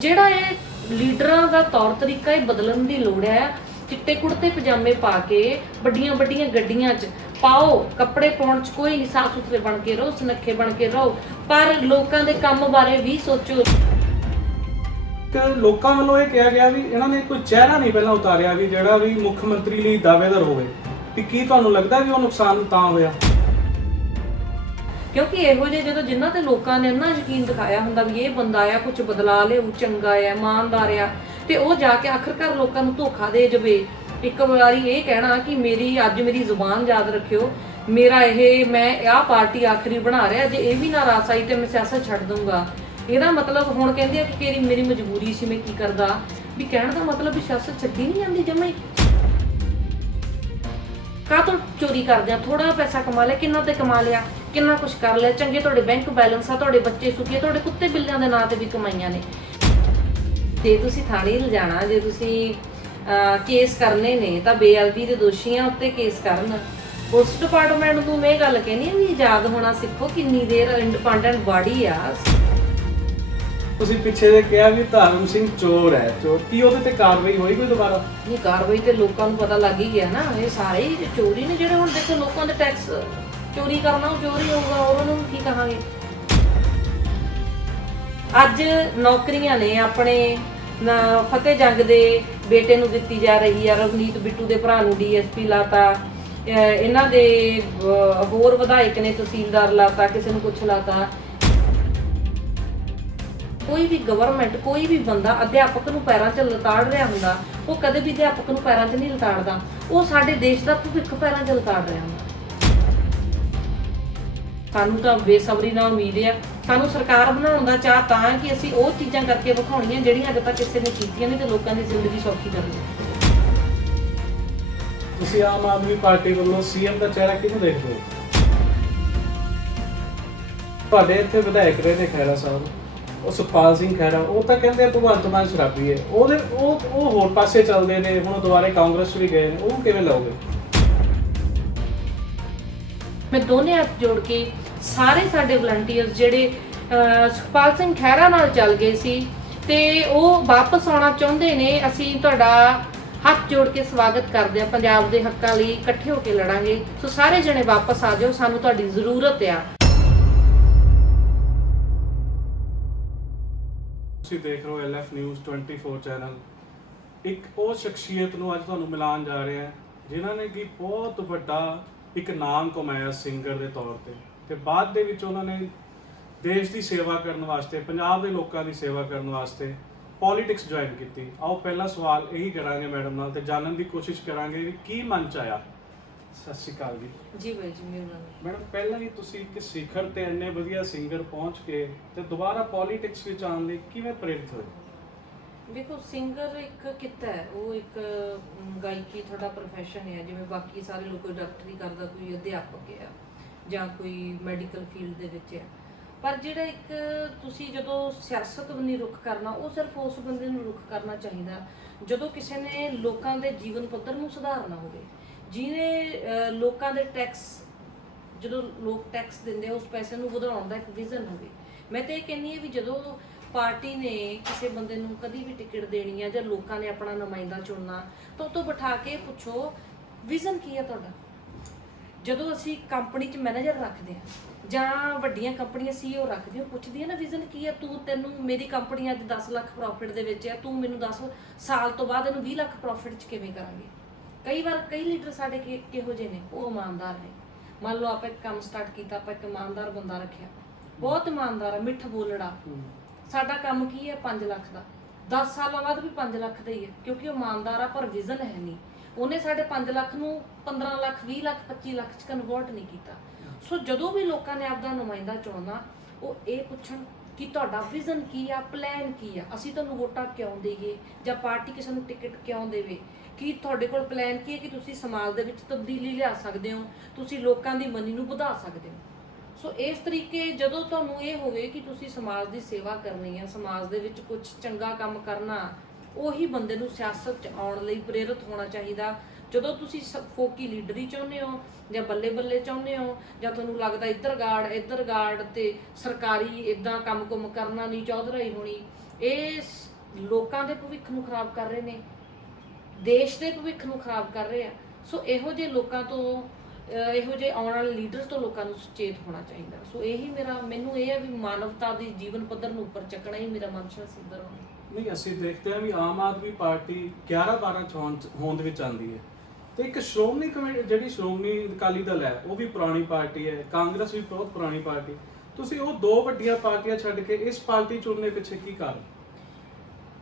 ਜਿਹੜਾ ਇਹ ਲੀਡਰਾਂ ਦਾ ਤੌਰ ਤਰੀਕਾ ਇਹ ਬਦਲਣ ਦੀ ਲੋੜ ਹੈ। ਚਿੱਟੇ ਕੁੜਤੇ ਪਜਾਮੇ ਪਾ ਕੇ ਵੱਡੀਆਂ ਵੱਡੀਆਂ ਗੱਡੀਆਂ 'ਚ ਪਾਓ, ਕੱਪੜੇ ਪਾਉਣ 'ਚ ਕੋਈ ਨਹੀਂ, ਸਾਫ਼ ਸੁਥਰੇ ਬਣ ਕੇ ਰਹੋ, ਸੁਨੱਖੇ ਬਣ ਕੇ ਰਹੋ, ਪਰ ਲੋਕਾਂ ਦੇ ਕੰਮ ਬਾਰੇ ਵੀ ਸੋਚੋ। ਲੋਕਾਂ ਵੱਲੋਂ ਇਹ ਕਿਹਾ ਗਿਆ ਵੀ ਇਹਨਾਂ ਨੇ ਕੋਈ ਚਿਹਰਾ ਨਹੀਂ ਪਹਿਲਾਂ ਉਤਾਰਿਆ ਵੀ ਜਿਹੜਾ ਵੀ ਮੁੱਖ ਮੰਤਰੀ ਲਈ ਦਾਅਵੇਦਾਰ ਹੋਵੇ, ਤੇ ਕੀ ਤੁਹਾਨੂੰ ਲੱਗਦਾ ਵੀ ਉਹ ਨੁਕਸਾਨ ਤਾਂ ਹੋਇਆ? ਕਿਉਂਕਿ ਇਹੋ ਜਿਹੇ ਜਦੋਂ ਜਿਨ੍ਹਾਂ ਤੇ ਲੋਕਾਂ ਨੇ ਇੰਨਾ ਯਕੀਨ ਦਿਖਾਇਆ ਹੁੰਦਾ ਵੀ ਇਹ ਬੰਦਾ ਆ ਕੁਝ ਬਦਲਾ ਲਿਆਊ, ਚੰਗਾ ਆ, ਇਮਾਨਦਾਰ ਆ, ਤੇ ਉਹ ਜਾ ਕੇ ਆਖਰਕਾਰ ਲੋਕਾਂ ਨੂੰ ਧੋਖਾ ਦੇ ਜਾਵੇ। ਇੱਕ ਵਾਰੀ ਇਹ ਕਹਿਣਾ ਕਿ ਅੱਜ ਮੇਰੀ ਜ਼ੁਬਾਨ ਯਾਦ ਰੱਖਿਓ, ਮੇਰਾ ਮੈਂ ਆਹ ਪਾਰਟੀ ਆਖਰੀ ਬਣਾ ਰਿਹਾ, ਜੇ ਇਹ ਵੀ ਨਾ ਰਾਸ ਆਈ ਤੇ ਮੈਂ ਸਿਆਸਤ ਛੱਡ ਦੂੰਗਾ। ਇਹਦਾ ਮਤਲਬ ਹੁਣ ਕਹਿੰਦੇ ਆ ਕਿ ਮੇਰੀ ਮਜਬੂਰੀ ਸੀ, ਮੈਂ ਕੀ ਕਰਦਾ, ਵੀ ਕਹਿਣ ਦਾ ਮਤਲਬ ਵੀ ਸਿਆਸਤ ਛੱਡੀ ਨਹੀਂ ਜਾਂਦੀ ਜਮੇ। ਕਾਹਤੋਂ ਚੋਰੀ ਕਰਦੇ ਆ? ਥੋੜਾ ਪੈਸਾ ਕਮਾ ਲਿਆ, ਕਿੰਨਾ ਤੇ ਕਮਾ ਲਿਆ, ਕਿੰਨਾ ਕੁਛ ਕਰ ਲਿਆ, ਚੰਗੇ ਤੁਹਾਡੇ ਬੈਂਕ ਬੈਲੈਂਸ ਆ, ਤੁਹਾਡੇ ਬੱਚੇ ਸੁਖੀ, ਤੁਹਾਡੇ ਕੁੱਤੇ ਬਿੱਲਿਆਂ ਦੇ ਨਾਂ ਤੇ ਵੀ ਕਮਾਈਆਂ ਨੇ। ਜੇ ਤੁਸੀਂ ਥਾਣੇ ਲਿਜਾਣਾ, ਜੇ ਤੁਸੀਂ ਕੇਸ ਕਰਨੇ ਨੇ ਤਾਂ ਬੇਅਦਬੀ ਦੇ ਦੋਸ਼ੀਆਂ ਉੱਤੇ ਕੇਸ ਕਰਨ। ਪੁਲਿਸ ਡਿਪਾਰਟਮੈਂਟ ਨੂੰ ਮੈਂ ਇਹ ਗੱਲ ਕਹਿੰਦੀ ਆ ਵੀ ਆਜ਼ਾਦ ਹੋਣਾ ਸਿੱਖੋ, ਕਿੰਨੀ ਦੇਰ ਇੰਡੀਪੈਂਡੈਂਟ ਬਾਡੀ ਆ। ਤੁਸੀਂ ਪਿੱਛੇ ਦੇ ਕਿਹਾ ਵੀ ਧਰਮ ਸਿੰਘ ਚੋਰ ਹੈ, ਚੋਰ ਕੀ ਉਹਦੇ ਤੇ ਕਾਰਵਾਈ ਹੋਈ ਕੋਈ ਦੁਬਾਰਾ? ਨਹੀਂ, ਕਾਰਵਾਈ ਤੇ ਲੋਕਾਂ ਨੂੰ ਪਤਾ ਲੱਗ ਹੀ ਗਿਆ ਨਾ। ਇਹ ਸਾਰੇ ਹੀ ਚੋਰੀ ਨੇ ਜਿਹੜੇ ਹੁਣ ਦੇਖੋ ਲੋਕਾਂ ਦੇ ਟੈਕਸ ਚੋਰੀ ਕਰਨਾ, ਉਹ ਚੋਰੀ ਹੋਊਗਾ, ਉਹਨਾਂ ਨੂੰ ਕੀ ਕਹਾਂਗੇ। ਅੱਜ ਨੌਕਰੀਆਂ ਨੇ ਆਪਣੇ ਫਤਿਹ ਜੰਗ ਦੇ ਬੇਟੇ ਨੂੰ ਦਿੱਤੀ ਜਾ ਰਹੀ ਆ, ਰਵਨੀਤ ਬਿੱਟੂ ਦੇ ਭਰਾ ਨੂੰ ਡੀਐਸਪੀ ਲਾਤਾ, ਇਹਨਾਂ ਦੇ ਹੋਰ ਵਿਧਾਇਕ ਨੇ ਤਹਿਸੀਲਦਾਰ ਲਾਤਾ, ਕਿਸੇ ਨੂੰ ਕੁਛ ਲਾਤਾ। ਕੋਈ ਵੀ ਗਵਰਨਮੈਂਟ, ਕੋਈ ਵੀ ਬੰਦਾ ਅਧਿਆਪਕ ਨੂੰ ਪੈਰਾਂ 'ਚ ਲਤਾੜ ਰਿਹਾ ਹੁੰਦਾ, ਉਹ ਕਦੇ ਵੀ ਅਧਿਆਪਕ ਨੂੰ ਪੈਰਾਂ 'ਚ ਨਹੀਂ ਲਤਾੜਦਾ। ਉਹ ਸਾਡੇ ਦੇਸ਼ ਦਾ ਭਵਿੱਖ ਪੈਰਾਂ 'ਚ ਲਤਾੜ ਰਿਹਾ ਹੁੰਦਾ। ਸਾਨੂੰ ਤਾਂ ਬੇਸਬਰੀ ਨਾਲ ਉਮੀਦ ਆ, ਸਾਨੂੰ ਸਰਕਾਰ ਬਣਾਉਣ ਦਾ ਚਾਹ ਤਾਂ ਕਿ ਅਸੀਂ ਉਹ ਚੀਜ਼ਾਂ ਕਰਕੇ ਵਿਖਾਉਣੀਆਂ ਜਿਹੜੀਆਂ ਅਜੇ ਤੱਕ ਕਿਸੇ ਨੇ ਕੀਤੀਆਂ ਨਹੀਂ, ਤੇ ਲੋਕਾਂ ਦੀ ਜ਼ਿੰਦਗੀ ਸੌਖੀ ਕਰਨੀ। ਤੁਸੀਂ ਆਮ ਆਦਮੀ ਪਾਰਟੀ ਵੱਲੋਂ ਸੀਐਮ ਦਾ ਚਿਹਰਾ ਕਿਹਨੂੰ ਦੇਖਦੇ ਹੋ? ਤੁਹਾਡੇ ਇੱਥੇ ਵਿਧਾਇਕ ਰਹੇ ਨੇ ਖਹਿਰਾ ਸਾਹਿਬ, ਉਹ ਸੁਖਪਾਲ ਸਿੰਘ ਖਹਿਰਾ, ਉਹ ਤਾਂ ਕਹਿੰਦੇ ਭਗਵੰਤ ਮਾਨ ਸ਼ਰਾਬੀ ਹੈ, ਉਹ ਹੋਰ ਪਾਸੇ ਚੱਲਦੇ ਨੇ, ਹੁਣ ਦੁਬਾਰੇ ਕਾਂਗਰਸ ਵੀ ਗਏ ਨੇ, ਉਹ ਕਿਵੇਂ ਲਓਗੇ? ਮੈਂ ਦੋਨੇ ਹੱਥ ਜੋੜ ਕੇ ਸਾਰੇ ਸਾਡੇ ਵਲੰਟੀਅਰਸ ਜਿਹੜੇ ਸੁਖਪਾਲ ਸਿੰਘ ਖਹਿਰਾ ਨਾਲ ਚੱਲ ਗਏ ਸੀ ਤੇ ਉਹ ਵਾਪਸ ਆਉਣਾ ਚਾਹੁੰਦੇ ਨੇ, ਅਸੀਂ ਤੁਹਾਡਾ ਹੱਥ ਜੋੜ ਕੇ ਸਵਾਗਤ ਕਰਦੇ ਆ। ਪੰਜਾਬ ਦੇ ਹੱਕਾਂ ਲਈ ਇਕੱਠੇ ਹੋ ਕੇ ਲੜਾਂਗੇ। ਸੋ ਸਾਰੇ ਜਣੇ ਵਾਪਸ ਆ ਜਾਓ, ਸਾਨੂੰ ਤੁਹਾਡੀ ਜ਼ਰੂਰਤ ਆ। ਤੁਸੀਂ ਦੇਖ ਰਹੇ ਹੋ LF ਨਿਊਜ਼ 24 ਚੈਨਲ। ਇੱਕ ਉਹ ਸ਼ਖਸੀਅਤ ਨੂੰ ਅੱਜ ਤੁਹਾਨੂੰ ਮਿਲਾਉਣ ਜਾ ਰਹੇ ਹਾਂ ਜਿਨ੍ਹਾਂ ਨੇ ਕਿ ਬਹੁਤ ਵੱਡਾ ਇੱਕ ਨਾਮ ਕਮਾਇਆ ਸਿੰਗਰ ਦੇ ਤੌਰ ਤੇ ਬਾਅਦ ਦੇ ਵਿੱਚ ਉਹਨਾਂ ਨੇ ਦੇਸ਼ ਦੀ ਸੇਵਾ ਕਰਨ ਵਾਸਤੇ, ਪੰਜਾਬ ਦੇ ਲੋਕਾਂ ਦੀ ਸੇਵਾ ਕਰਨ ਵਾਸਤੇ ਪੋਲਿਟਿਕਸ ਜੁਆਇਨ ਕੀਤੀ। ਆਓ ਪਹਿਲਾ ਸਵਾਲ ਇਹੀ ਕਰਾਂਗੇ ਮੈਡਮ ਨਾਲ ਤੇ ਜਾਣਨ ਦੀ ਕੋਸ਼ਿਸ਼ ਕਰਾਂਗੇ ਵੀ ਕੀ ਮਨ 'ਚ ਆਇਆ। ਸਤਿ ਸ਼੍ਰੀ ਅਕਾਲ ਜੀ। ਜੀ ਬਾਈ ਜੀ, ਮੈਡਮ ਪਹਿਲਾਂ ਹੀ ਤੁਸੀਂ ਇੱਕ ਸਿਖਰ ਤੇ ਇੰਨੇ ਵਧੀਆ ਸਿੰਗਰ ਪਹੁੰਚ ਕੇ ਤੇ ਦੁਬਾਰਾ ਪੋਲਿਟਿਕਸ ਵਿੱਚ ਆਉਣ ਲਈ ਕਿਵੇਂ ਪ੍ਰੇਰਿਤ ਹੋਏ? ਦੇਖੋ, ਸਿੰਗਰ ਇੱਕ ਕਿੱਤਾ ਹੈ, ਉਹ ਇੱਕ ਗਾਇਕੀ ਤੁਹਾਡਾ ਪ੍ਰੋਫੈਸ਼ਨ ਹੈ, ਜਿਵੇਂ ਬਾਕੀ ਸਾਰੇ ਲੋਕ ਕੋਈ ਡਾਕਟਰੀ ਕਰਦਾ, ਕੋਈ ਅਧਿਆਪਕ ਹੈ ਜਾਂ ਕੋਈ ਮੈਡੀਕਲ ਫੀਲਡ ਦੇ ਵਿੱਚ ਹੈ। ਪਰ ਜਿਹੜਾ ਇੱਕ ਤੁਸੀਂ ਜਦੋਂ ਸਿਆਸਤ ਵੱਲ ਰੁਖ ਕਰਨਾ, ਉਹ ਸਿਰਫ ਉਸ ਬੰਦੇ ਨੂੰ ਰੁਖ ਕਰਨਾ ਚਾਹੀਦਾ ਜਦੋਂ ਕਿਸੇ ਨੇ ਲੋਕਾਂ ਦੇ ਜੀਵਨ ਪੱਧਰ ਨੂੰ ਸੁਧਾਰਨਾ ਹੋਵੇ, ਜਿਹਨੇ ਲੋਕਾਂ ਦੇ ਟੈਕਸ, ਜਦੋਂ ਲੋਕ ਟੈਕਸ ਦਿੰਦੇ ਉਸ ਪੈਸੇ ਨੂੰ ਵਧਾਉਣ ਦਾ ਇੱਕ ਵਿਜ਼ਨ ਹੋਵੇ। ਮੈਂ ਤਾਂ ਇਹ ਕਹਿੰਦੀ ਹਾਂ ਵੀ ਜਦੋਂ ਪਾਰਟੀ ਨੇ ਕਿਸੇ ਬੰਦੇ ਨੂੰ ਕਦੀ ਵੀ ਟਿਕਟ ਦੇਣੀ ਹੈ ਜਾਂ ਲੋਕਾਂ ਨੇ ਆਪਣਾ ਨੁਮਾਇੰਦਾ ਚੁਣਨਾ, ਤਾਂ ਉਹ ਤੋਂ ਬਿਠਾ ਕੇ ਪੁੱਛੋ ਵਿਜ਼ਨ ਕੀ ਹੈ ਤੁਹਾਡਾ। ਜਦੋਂ ਅਸੀਂ ਕੰਪਨੀ 'ਚ ਮੈਨੇਜਰ ਰੱਖਦੇ ਹਾਂ ਜਾਂ ਵੱਡੀਆਂ ਕੰਪਨੀਆਂ CEO ਰੱਖਦੀਆਂ, ਉਹ ਪੁੱਛਦੀ ਹੈ ਨਾ ਵਿਜ਼ਨ ਕੀ ਹੈ, ਤੈਨੂੰ ਮੇਰੀ ਕੰਪਨੀ ਅੱਜ 10 ਲੱਖ ਪ੍ਰੋਫਿਟ ਦੇ ਵਿੱਚ ਹੈ, ਤੂੰ ਮੈਨੂੰ ਦੱਸ ਸਾਲ ਤੋਂ ਬਾਅਦ ਇਹਨੂੰ 20 ਲੱਖ ਪ੍ਰੋਫਿਟ 'ਚ ਕਿਵੇਂ ਕਰਾਂਗੇ। ਕਈ ਵਾਰ ਕਈ ਲੀਡਰ ਸਾਡੇ ਕਿਹੋ ਜਿਹੇ ਨੇ, ਉਹ ਇਮਾਨਦਾਰ ਨੇ। ਮੰਨ ਲਓ ਆਪਾਂ ਇੱਕ ਕੰਮ ਸਟਾਰਟ ਕੀਤਾ, ਆਪਾਂ ਇੱਕ ਇਮਾਨਦਾਰ ਬੰਦਾ ਰੱਖਿਆ, ਬਹੁਤ ਇਮਾਨਦਾਰ ਆ, ਮਿੱਠ ਬੋਲੜਾ, ਸਾਡਾ ਕੰਮ ਕੀ ਹੈ 5 ਲੱਖ ਦਾ, 10 ਸਾਲਾਂ ਬਾਅਦ ਵੀ 5 ਲੱਖ ਦਾ ਹੀ ਹੈ, ਕਿਉਂਕਿ ਉਹ ਇਮਾਨਦਾਰ ਆ ਪਰ ਵਿਜ਼ਨ ਹੈ ਨਹੀਂ। ਉਹਨੇ ਸਾਡੇ 5 ਲੱਖ ਨੂੰ 15 ਲੱਖ, 20 ਲੱਖ, 25 ਲੱਖ 'ਚ ਕਨਵਰਟ ਨਹੀਂ ਕੀਤਾ। ਸੋ ਜਦੋਂ ਵੀ ਲੋਕਾਂ ਨੇ ਆਪਦਾ ਨੁਮਾਇੰਦਾ ਚੁਣਨਾ, ਉਹ ਇਹ ਪੁੱਛਣ ਕਿ ਤੁਹਾਡਾ ਵਿਜ਼ਨ ਕੀ ਆ, ਪਲਾਨ ਕੀ ਆ, ਅਸੀਂ ਤੁਹਾਨੂੰ ਵੋਟਾਂ ਕਿਉਂ ਦੇਈਏ ਜਾਂ ਪਾਰਟੀ ਕਿਸੇ ਨੂੰ ਟਿਕਟ ਕਿਉਂ ਦੇਵੇ, ਕੀ ਤੁਹਾਡੇ ਕੋਲ ਪਲਾਨ ਕੀ ਹੈ ਕਿ ਤੁਸੀਂ ਸਮਾਜ ਦੇ ਵਿੱਚ ਤਬਦੀਲੀ ਲਿਆ ਸਕਦੇ ਹੋ, ਤੁਸੀਂ ਲੋਕਾਂ ਦੀ ਮਨੀ ਨੂੰ ਵਧਾ ਸਕਦੇ ਹੋ। ਸੋ ਇਸ ਤਰੀਕੇ ਜਦੋਂ ਤੁਹਾਨੂੰ ਇਹ ਹੋਵੇ ਕਿ ਤੁਸੀਂ ਸਮਾਜ ਦੀ ਸੇਵਾ ਕਰਨੀ ਹੈ, ਸਮਾਜ ਦੇ ਵਿੱਚ ਕੁਝ ਚੰਗਾ ਕੰਮ ਕਰਨਾ, ਉਹੀ ਬੰਦੇ ਨੂੰ ਸਿਆਸਤ 'ਚ ਆਉਣ ਲਈ ਪ੍ਰੇਰਿਤ ਹੋਣਾ ਚਾਹੀਦਾ। ਜਦੋਂ ਤੁਸੀਂ ਫੋਕੀ ਲੀਡਰੀ ਚਾਹੁੰਦੇ ਹੋ ਜਾਂ ਬੱਲੇ ਬੱਲੇ ਚਾਹੁੰਦੇ ਹੋ, ਜਾਂ ਤੁਹਾਨੂੰ ਲੱਗਦਾ ਇੱਧਰ ਗਾਰਡ ਤੇ ਸਰਕਾਰੀ ਇਦਾਂ ਕੰਮ ਕੁਮ ਕਰਨਾ ਨਹੀਂ, ਚੌਧਰਾਈ ਹੋਣੀ, ਇਹ ਲੋਕਾਂ ਦੇ ਭਵਿੱਖ ਨੂੰ ਖਰਾਬ ਕਰ ਰਹੇ ਨੇ, ਦੇਸ਼ ਦੇ ਭਵਿੱਖ ਨੂੰ ਖਰਾਬ ਕਰ ਰਹੇ ਆ। ਸੋ ਇਹੋ ਜਿਹੇ ਲੋਕਾਂ ਤੋਂ ਇਹੋ ਜਿਹੇ ਆਉਣ ਵਾਲੇ ਲੀਡਰਸ ਤੋਂ ਲੋਕਾਂ ਨੂੰ ਸੁਚੇਤ ਹੋਣਾ ਚਾਹੀਦਾ। ਸੋ ਇਹੀ ਮੈਨੂੰ ਇਹ ਹੈ ਵੀ ਮਾਨਵਤਾ ਦੀ ਜੀਵਨ ਪੱਧਰ ਨੂੰ ਉੱਪਰ ਚੱਕਣਾ ਹੀ ਮੇਰਾ ਮਨਸ਼ਾ ਸਿੱਧ ਹੋਣਾ। ਨਹੀਂ, ਅਸੀਂ ਦੇਖਦੇ ਹਾਂ ਵੀ ਆਮ ਆਦਮੀ ਪਾਰਟੀ 11-12 ਹੋਂਦ ਵਿੱਚ ਆਉਂਦੀ ਹੈ, ਤੇ ਇੱਕ ਸ਼੍ਰੋਮਣੀ ਕਮੇਟੀ ਜਿਹੜੀ ਸ਼੍ਰੋਮਣੀ ਅਕਾਲੀ ਦਲ ਹੈ ਉਹ ਵੀ ਪੁਰਾਣੀ ਪਾਰਟੀ ਹੈ, ਕਾਂਗਰਸ ਵੀ ਬਹੁਤ ਪੁਰਾਣੀ ਪਾਰਟੀ। ਤੁਸੀਂ ਉਹ ਦੋ ਵੱਡੀਆਂ ਪਾਰਟੀਆਂ ਛੱਡ ਕੇ ਇਸ ਪਾਰਟੀ ਚੁਣਨੇ ਪਿੱਛੇ ਕੀ ਕਾਰਨ?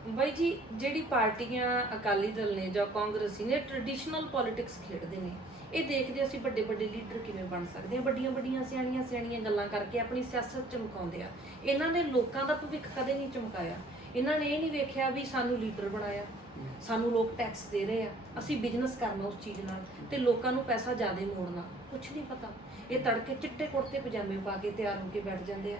ਬਾਈ ਜੀ, ਜਿਹੜੀ ਪਾਰਟੀਆਂ ਅਕਾਲੀ ਦਲ ਨੇ ਜਾਂ ਕਾਂਗਰਸੀ ਨੇ ਟ੍ਰੈਡੀਸ਼ਨਲ ਪੋਲਿਟਿਕਸ ਖੇਡਦੇ ਨੇ। ਇਹ ਦੇਖਦੇ ਅਸੀਂ ਵੱਡੇ ਵੱਡੇ ਲੀਡਰ ਕਿਵੇਂ ਬਣ ਸਕਦੇ ਆ, ਵੱਡੀਆਂ ਵੱਡੀਆਂ ਸਿਆਣੀਆਂ ਗੱਲਾਂ ਕਰਕੇ ਆਪਣੀ ਸਿਆਸਤ ਚਮਕਾਉਂਦੇ ਆ। ਇਹਨਾਂ ਨੇ ਲੋਕਾਂ ਦਾ ਭਵਿੱਖ ਕਦੇ ਨਹੀਂ ਚਮਕਾਇਆ। ਇਹਨਾਂ ਨੇ ਇਹ ਨਹੀਂ ਵੇਖਿਆ ਵੀ ਸਾਨੂੰ ਲੀਡਰ ਬਣਾਇਆ, ਸਾਨੂੰ ਲੋਕ ਟੈਕਸ ਦੇ ਰਹੇ ਆ, ਅਸੀਂ ਬਿਜ਼ਨਸ ਕਰਨਾ ਉਸ ਚੀਜ਼ ਨਾਲ ਤੇ ਲੋਕਾਂ ਨੂੰ ਪੈਸਾ ਜ਼ਿਆਦਾ ਮੋੜਨਾ, ਕੁਛ ਨਹੀਂ ਪਤਾ। ਇਹ ਤੜਕੇ ਚਿੱਟੇ ਕੁੜਤੇ ਪਜਾਮੇ ਪਾ ਕੇ ਤਿਆਰ ਹੋ ਕੇ ਬੈਠ ਜਾਂਦੇ ਆ।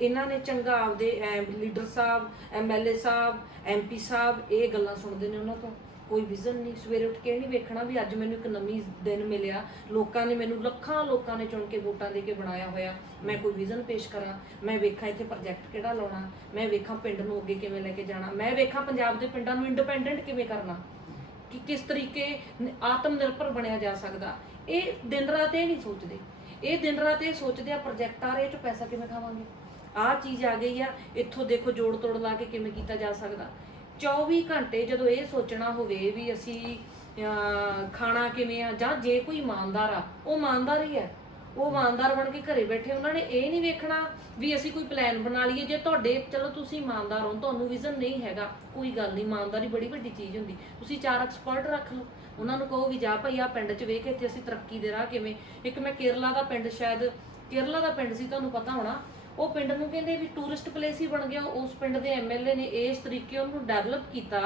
ਇਹਨਾਂ ਨੇ ਚੰਗਾ ਆਪਦੇ ਲੀਡਰ ਸਾਹਿਬ, MLA ਸਾਹਿਬ, MP ਸਾਹਿਬ ਇਹ ਗੱਲਾਂ ਸੁਣਦੇ ਨੇ, ਉਹਨਾਂ ਤੋਂ ਕੋਈ ਵਿਜ਼ਨ ਨਹੀਂ। ਸਵੇਰੇ ਉੱਠ ਕੇ ਇਹ ਨਹੀਂ ਵੇਖਣਾ ਵੀ ਅੱਜ ਮੈਨੂੰ ਇੱਕ ਨਵੀਂ ਦਿਨ ਮਿਲਿਆ, ਲੋਕਾਂ ਨੇ ਮੈਨੂੰ ਲੱਖਾਂ ਲੋਕਾਂ ਨੇ ਚੁਣ ਕੇ ਵੋਟਾਂ ਦੇ ਕੇ ਬਣਾਇਆ ਹੋਇਆ, ਮੈਂ ਕੋਈ ਵਿਜ਼ਨ ਪੇਸ਼ ਕਰਾਂ, ਮੈਂ ਵੇਖਾਂ ਇੱਥੇ ਪ੍ਰੋਜੈਕਟ ਕਿਹੜਾ ਲਾਉਣਾ, ਮੈਂ ਵੇਖਾਂ ਪਿੰਡ ਨੂੰ ਅੱਗੇ ਕਿਵੇਂ ਲੈ ਕੇ ਜਾਣਾ, ਮੈਂ ਵੇਖਾਂ ਪੰਜਾਬ ਦੇ ਪਿੰਡਾਂ ਨੂੰ ਇੰਡੀਪੈਂਡੈਂਟ ਕਿਵੇਂ ਕਰਨਾ, ਕਿ ਕਿਸ ਤਰੀਕੇ ਆਤਮ ਨਿਰਭਰ ਬਣਿਆ ਜਾ ਸਕਦਾ। ਇਹ ਦਿਨ ਰਾਤ ਇਹ ਨਹੀਂ ਸੋਚਦੇ। ਇਹ ਦਿਨ ਰਾਤ ਇਹ ਸੋਚਦੇ ਆ ਪ੍ਰੋਜੈਕਟ ਆ ਰਹੇ, ਇਹ 'ਚੋਂ ਪੈਸਾ ਕਿਵੇਂ ਖਾਵਾਂਗੇ, ਆਹ ਚੀਜ਼ ਆ ਗਈ ਆ, ਇੱਥੋਂ ਦੇਖੋ ਜੋੜ ਤੋੜ ਲਾ ਕੇ ਕਿਵੇਂ ਕੀਤਾ ਜਾ ਸਕਦਾ। 24 ਘੰਟੇ ਜਦੋਂ ਇਹ ਸੋਚਣਾ ਹੋਵੇ ਵੀ ਅਸੀਂ ਖਾਣਾ ਕਿਵੇਂ ਆ, ਜਾਂ ਜੇ ਕੋਈ ਇਮਾਨਦਾਰ ਆ ਉਹ ਇਮਾਨਦਾਰ ਹੀ ਹੈ, ਉਹ ਇਮਾਨਦਾਰ ਬਣ ਕੇ ਘਰੇ ਬੈਠੇ। ਉਹਨਾਂ ਨੇ ਇਹ ਨਹੀਂ ਵੇਖਣਾ ਵੀ ਅਸੀਂ ਕੋਈ ਪਲਾਨ ਬਣਾ ਲਈਏ। ਜੇ ਤੁਹਾਡੇ ਚਲੋ ਤੁਸੀਂ ਇਮਾਨਦਾਰ ਹੋ, ਤੁਹਾਨੂੰ ਵਿਜ਼ਨ ਨਹੀਂ ਹੈਗਾ, ਕੋਈ ਗੱਲ ਨਹੀਂ, ਇਮਾਨਦਾਰੀ ਬੜੀ ਵੱਡੀ ਚੀਜ਼ ਹੁੰਦੀ। ਤੁਸੀਂ 4 ਐਕਸਪਰਟ ਰੱਖ ਲਓ, ਉਹਨਾਂ ਨੂੰ ਕਹੋ ਵੀ ਜਾ ਭਾਈ ਆ ਪਿੰਡ 'ਚ ਵੇਖ ਇੱਥੇ ਅਸੀਂ ਤਰੱਕੀ ਦੇ ਰਾਹ ਕਿਵੇਂ। ਇੱਕ ਮੈਂ ਕੇਰਲਾ ਦਾ ਪਿੰਡ, ਸ਼ਾਇਦ ਕੇਰਲਾ ਦਾ ਪਿੰਡ ਸੀ, ਤੁਹਾਨੂੰ ਪਤਾ ਹੋਣਾ, ਉਹ ਪਿੰਡ ਨੂੰ ਕਹਿੰਦੇ ਵੀ ਟੂਰਿਸਟ ਪਲੇਸ ਹੀ ਬਣ ਗਿਆ। ਉਸ ਪਿੰਡ ਦੇ MLA ਨੇ ਇਸ ਤਰੀਕੇ ਉਹਨੂੰ ਡਿਵੈਲਪ ਕੀਤਾ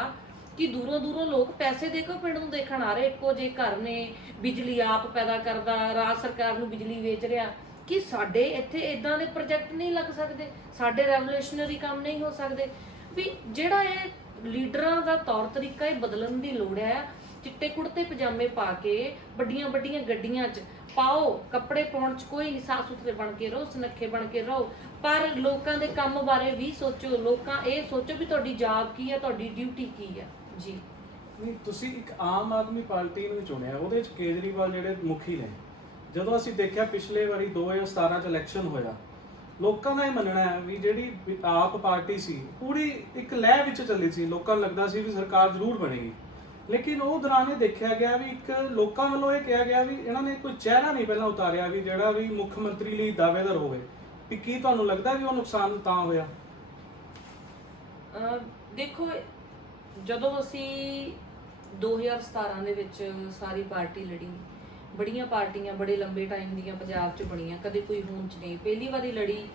ਕਿ ਦੂਰੋਂ ਦੂਰੋਂ ਲੋਕ ਪੈਸੇ ਦੇ ਕੇ ਪਿੰਡ ਨੂੰ ਦੇਖਣ ਆ ਰਹੇ। ਇੱਕੋ ਜਿਹੇ ਘਰ ਨੇ, ਬਿਜਲੀ ਆਪ ਪੈਦਾ ਕਰਦਾ, ਰਾਜ ਸਰਕਾਰ ਨੂੰ ਬਿਜਲੀ ਵੇਚ ਰਿਹਾ। ਕਿ ਸਾਡੇ ਇੱਥੇ ਇਦਾਂ ਦੇ ਪ੍ਰੋਜੈਕਟ ਨਹੀਂ ਲੱਗ ਸਕਦੇ, ਸਾਡੇ ਰੈਵੋਲੂਸ਼ਨਰੀ ਕੰਮ ਨਹੀਂ ਹੋ ਸਕਦੇ। ਵੀ ਜਿਹੜਾ ਇਹ ਲੀਡਰਾਂ ਦਾ ਤੌਰ ਤਰੀਕਾ ਇਹ ਬਦਲਣ ਦੀ ਲੋੜ ਹੈ। ਚਿੱਟੇ ਕੁੜਤੇ ਪਜਾਮੇ ਪਾ ਕੇ ਵੱਡੀਆਂ ਵੱਡੀਆਂ ਗੱਡੀਆਂ 'ਚ ਪਾਓ, ਕੱਪੜੇ ਪਾਉਣ 'ਚ ਕੋਈ ਨਹੀਂ, ਸਾਫ਼ ਸੁਥਰੇ ਬਣ ਕੇ ਰਹੋ, ਸੁਨੱਖੇ ਬਣ ਕੇ ਰਹੋ, ਪਰ ਲੋਕਾਂ ਦੇ ਕੰਮ ਬਾਰੇ ਵੀ ਸੋਚੋ। ਲੋਕਾਂ ਇਹ ਸੋਚੋ ਵੀ ਤੁਹਾਡੀ ਜੌਬ ਕੀ ਹੈ, ਤੁਹਾਡੀ ਡਿਊਟੀ ਕੀ ਹੈ। ਜੀ ਨਹੀਂ, ਤੁਸੀਂ ਇੱਕ ਆਮ ਆਦਮੀ ਪਾਰਟੀ ਨੂੰ ਚੁਣਿਆ, ਉਹਦੇ ਵਿੱਚ ਕੇਜਰੀਵਾਲ ਜਿਹੜੇ ਮੁਖੀ ਨੇ, ਜਦੋਂ ਅਸੀਂ ਦੇਖਿਆ ਪਿਛਲੇ ਵਾਰੀ 2017 'ਚ ਇਲੈਕਸ਼ਨ ਹੋਇਆ, ਲੋਕਾਂ ਦਾ ਇਹ ਮੰਨਣਾ ਹੈ ਵੀ ਜਿਹੜੀ ਆਪ ਪਾਰਟੀ ਸੀ ਪੂਰੀ ਇੱਕ ਲਹਿ ਵਿੱਚ ਚੱਲੀ ਸੀ। ਲੋਕਾਂ ਨੂੰ ਲੱਗਦਾ ਸੀ ਵੀ ਸਰਕਾਰ ਜ਼ਰੂਰ ਬਣੇਗੀ, ਲੇਕਿਨ ਉਹ ਦੌਰਾਨ ਇਹ ਦੇਖਿਆ ਗਿਆ ਵੀ ਇੱਕ ਲੋਕਾਂ ਵੱਲੋਂ ਇਹ ਕਿਹਾ ਗਿਆ ਵੀ ਇਹਨਾਂ ਨੇ ਕੋਈ ਚਿਹਰਾ ਨਹੀਂ ਪਹਿਲਾਂ ਉਤਾਰਿਆ ਵੀ ਜਿਹੜਾ ਵੀ ਮੁੱਖ ਮੰਤਰੀ ਲਈ ਦਾਅਵੇਦਾਰ ਹੋਵੇ। ਵੀ ਕੀ ਤੁਹਾਨੂੰ ਲੱਗਦਾ ਵੀ ਉਹ ਨੁਕਸਾਨ ਤਾਂ ਹੋਇਆ? ਦੇਖੋ, ਜਦੋਂ ਅਸੀਂ 2017 ਦੇ ਵਿੱਚ ਸਾਰੀ ਪਾਰਟੀ ਲੜੀ, ਬੜੀਆਂ ਪਾਰਟੀਆਂ ਬੜੇ ਲੰਬੇ ਟਾਈਮ ਦੀਆਂ ਪੰਜਾਬ 'ਚ ਬਣੀਆਂ, ਕਦੇ ਕੋਈ ਹੋਂਦ 'ਚ ਨਹੀਂ। ਪਹਿਲੀ ਵਾਰੀ ਲੜੀ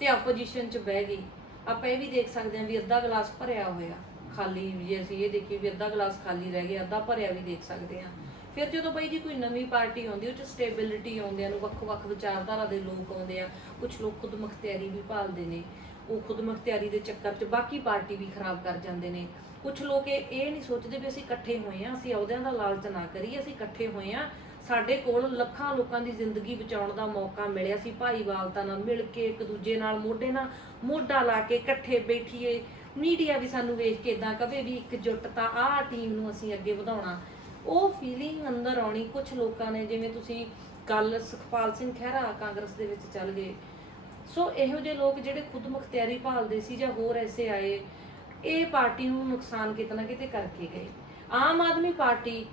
ਤੇ ਆਪੋਜੀਸ਼ਨ 'ਚ ਬਹਿ ਗਈ। ਆਪਾਂ ਇਹ ਵੀ ਦੇਖ ਸਕਦੇ ਹਾਂ ਵੀ ਅੱਧਾ ਗਲਾਸ ਭਰਿਆ ਹੋਇਆ, ਖਾਲੀ, ਜੇ ਅਸੀਂ ਇਹ ਦੇਖੀਏ ਵੀ ਅੱਧਾ ਗਲਾਸ ਖਾਲੀ ਰਹਿ ਗਿਆ, ਅੱਧਾ ਭਰਿਆ ਵੀ ਦੇਖ ਸਕਦੇ ਹਾਂ। ਫਿਰ ਜਦੋਂ ਬਾਈ ਜੀ ਕੋਈ ਨਵੀਂ ਪਾਰਟੀ ਆਉਂਦੀ, ਉਹ 'ਚ ਸਟੇਬਿਲਿਟੀ ਆਉਂਦਿਆਂ ਨੂੰ ਵੱਖ-ਵੱਖ ਵਿਚਾਰਧਾਰਾ ਦੇ ਲੋਕ ਆਉਂਦੇ ਆ। ਕੁਝ ਲੋਕ ਖੁਦ ਮੁਖਤਿਆਰੀ ਵੀ ਭਾਲਦੇ ਨੇ, ਉਹ ਖੁਦ ਮੁਖਤਿਆਰੀ ਦੇ ਚੱਕਰ 'ਚ ਬਾਕੀ ਪਾਰਟੀ ਵੀ ਖਰਾਬ ਕਰ ਜਾਂਦੇ ਨੇ। ਕੁਝ ਲੋਕ ਇਹ ਨਹੀਂ ਸੋਚਦੇ ਵੀ ਅਸੀਂ ਇਕੱਠੇ ਹੋਏ ਆ, ਅਸੀਂ ਅਹੁਦਿਆਂ ਦਾ ਲਾਲਚ ਨਾ ਕਰੀਏ, ਅਸੀਂ ਇਕੱਠੇ ਹੋਏ ਆ, ਸਾਡੇ ਕੋਲ ਲੱਖਾਂ ਲੋਕਾਂ ਦੀ ਜ਼ਿੰਦਗੀ ਬਚਾਉਣ ਦਾ ਮੌਕਾ ਮਿਲਿਆ, ਅਸੀਂ ਭਾਈਵਾਲਤਾ ਨਾਲ ਮਿਲ ਕੇ ਇੱਕ ਦੂਜੇ ਨਾਲ ਮੋਢੇ ਨਾਲ ਮੋਢਾ ਲਾ ਕੇ ਇਕੱਠੇ ਬੈਠੀਏ। ਮੀਡੀਆ ਵੀ ਸਾਨੂੰ ਵੇਖ ਕੇ ਇਦਾਂ ਕਵੇ ਵੀ ਇਕਜੁੱਟਤਾ, ਆਹ ਟੀਮ ਨੂੰ ਅਸੀਂ ਅੱਗੇ ਵਧਾਉਣਾ। ਉਹ ਫੀਲਿੰਗ ਅੰਦਰ ਆਉਣੀ। ਕੁਝ ਲੋਕਾਂ ਨੇ, ਜਿਵੇਂ ਤੁਸੀਂ ਕੱਲ ਸੁਖਪਾਲ ਸਿੰਘ ਖਹਿਰਾ ਕਾਂਗਰਸ ਦੇ ਵਿੱਚ ਚੱਲ ਗਏ। ਸੋ ਇਹੋ ਜਿਹੇ ਲੋਕ ਜਿਹੜੇ ਖੁਦ ਮੁਖਤਿਆਰੀ ਭਾਲਦੇ ਸੀ ਜਾਂ ਹੋਰ ਐਸੇ ਆਏ, ਇਹ ਪਾਰਟੀ ਨੂੰ ਨੁਕਸਾਨ ਕਿਤੇ ਨਾ ਕਿਤੇ ਕਰਕੇ ਗਏ। ਆਮ ਆਦਮੀ ਪਾਰਟੀ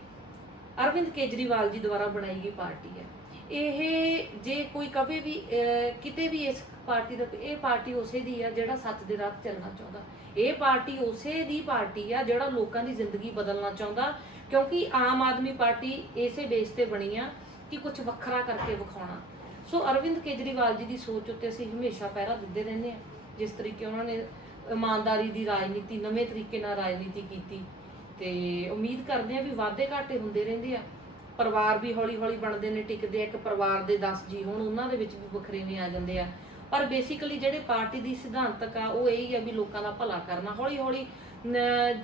ਅਰਵਿੰਦ ਕੇਜਰੀਵਾਲ ਜੀ ਦੁਆਰਾ ਬਣਾਈ ਗਈ ਪਾਰਟੀ ਹੈ। ਇਹ ਜੇ ਕੋਈ ਕਵੇ ਵੀ ਕਿਤੇ ਵੀ ਇਸ ਪਾਰਟੀ ਦਾ, ਇਹ ਪਾਰਟੀ ਉਸੇ ਦੀ ਆ ਜਿਹੜਾ ਸੱਚ ਦੇ ਰਾਹ ਚੱਲਣਾ ਚਾਹੁੰਦਾ। ਇਹ ਪਾਰਟੀ ਉਸੇ ਦੀ ਪਾਰਟੀ ਆ ਜਿਹੜਾ ਲੋਕਾਂ ਦੀ ਜ਼ਿੰਦਗੀ ਬਦਲਣਾ ਚਾਹੁੰਦਾ, ਕਿਉਂਕਿ ਆਮ ਆਦਮੀ ਪਾਰਟੀ ਇਸੇ ਬੇਸ ਤੇ ਬਣੀ ਆ ਕਿ ਕੁਝ ਵੱਖਰਾ ਕਰਕੇ ਵਿਖਾਉਣਾ। ਸੋ ਅਰਵਿੰਦ ਕੇਜਰੀਵਾਲ ਜੀ ਦੀ ਸੋਚ ਉੱਤੇ ਅਸੀਂ ਹਮੇਸ਼ਾ ਪਹਿਰਾ ਦਿੰਦੇ ਰਹਿੰਦੇ ਹਾਂ। ਜਿਸ ਤਰੀਕੇ ਉਹਨਾਂ ਨੇ ਇਮਾਨਦਾਰੀ ਦੀ ਰਾਜਨੀਤੀ, ਨਵੇਂ ਤਰੀਕੇ ਨਾਲ ਰਾਜਨੀਤੀ ਕੀਤੀ, ਤੇ ਉਮੀਦ ਕਰਦੇ ਹਾਂ ਵੀ ਵਾਧੇ ਘਾਟੇ ਹੁੰਦੇ ਰਹਿੰਦੇ ਆ। ਪਰਿਵਾਰ ਵੀ ਹੌਲੀ ਹੌਲੀ ਬਣਦੇ ਨੇ, ਟਿਕਦੇ ਆ। ਇੱਕ ਪਰਿਵਾਰ ਦੇ 10 ਜੀ ਹੋਣ, ਉਹਨਾਂ ਦੇ ਵਿੱਚ ਵੀ ਵਖਰੇਵੇਂ ਆ ਜਾਂਦੇ ਆ। ਪਰ ਬੇਸਿਕਲੀ ਜਿਹੜੇ ਪਾਰਟੀ ਦੀ ਸਿਧਾਂਤਕ ਆ ਉਹ ਇਹੀ ਆ ਵੀ ਲੋਕਾਂ ਦਾ ਭਲਾ ਕਰਨਾ। ਹੌਲੀ ਹੌਲੀ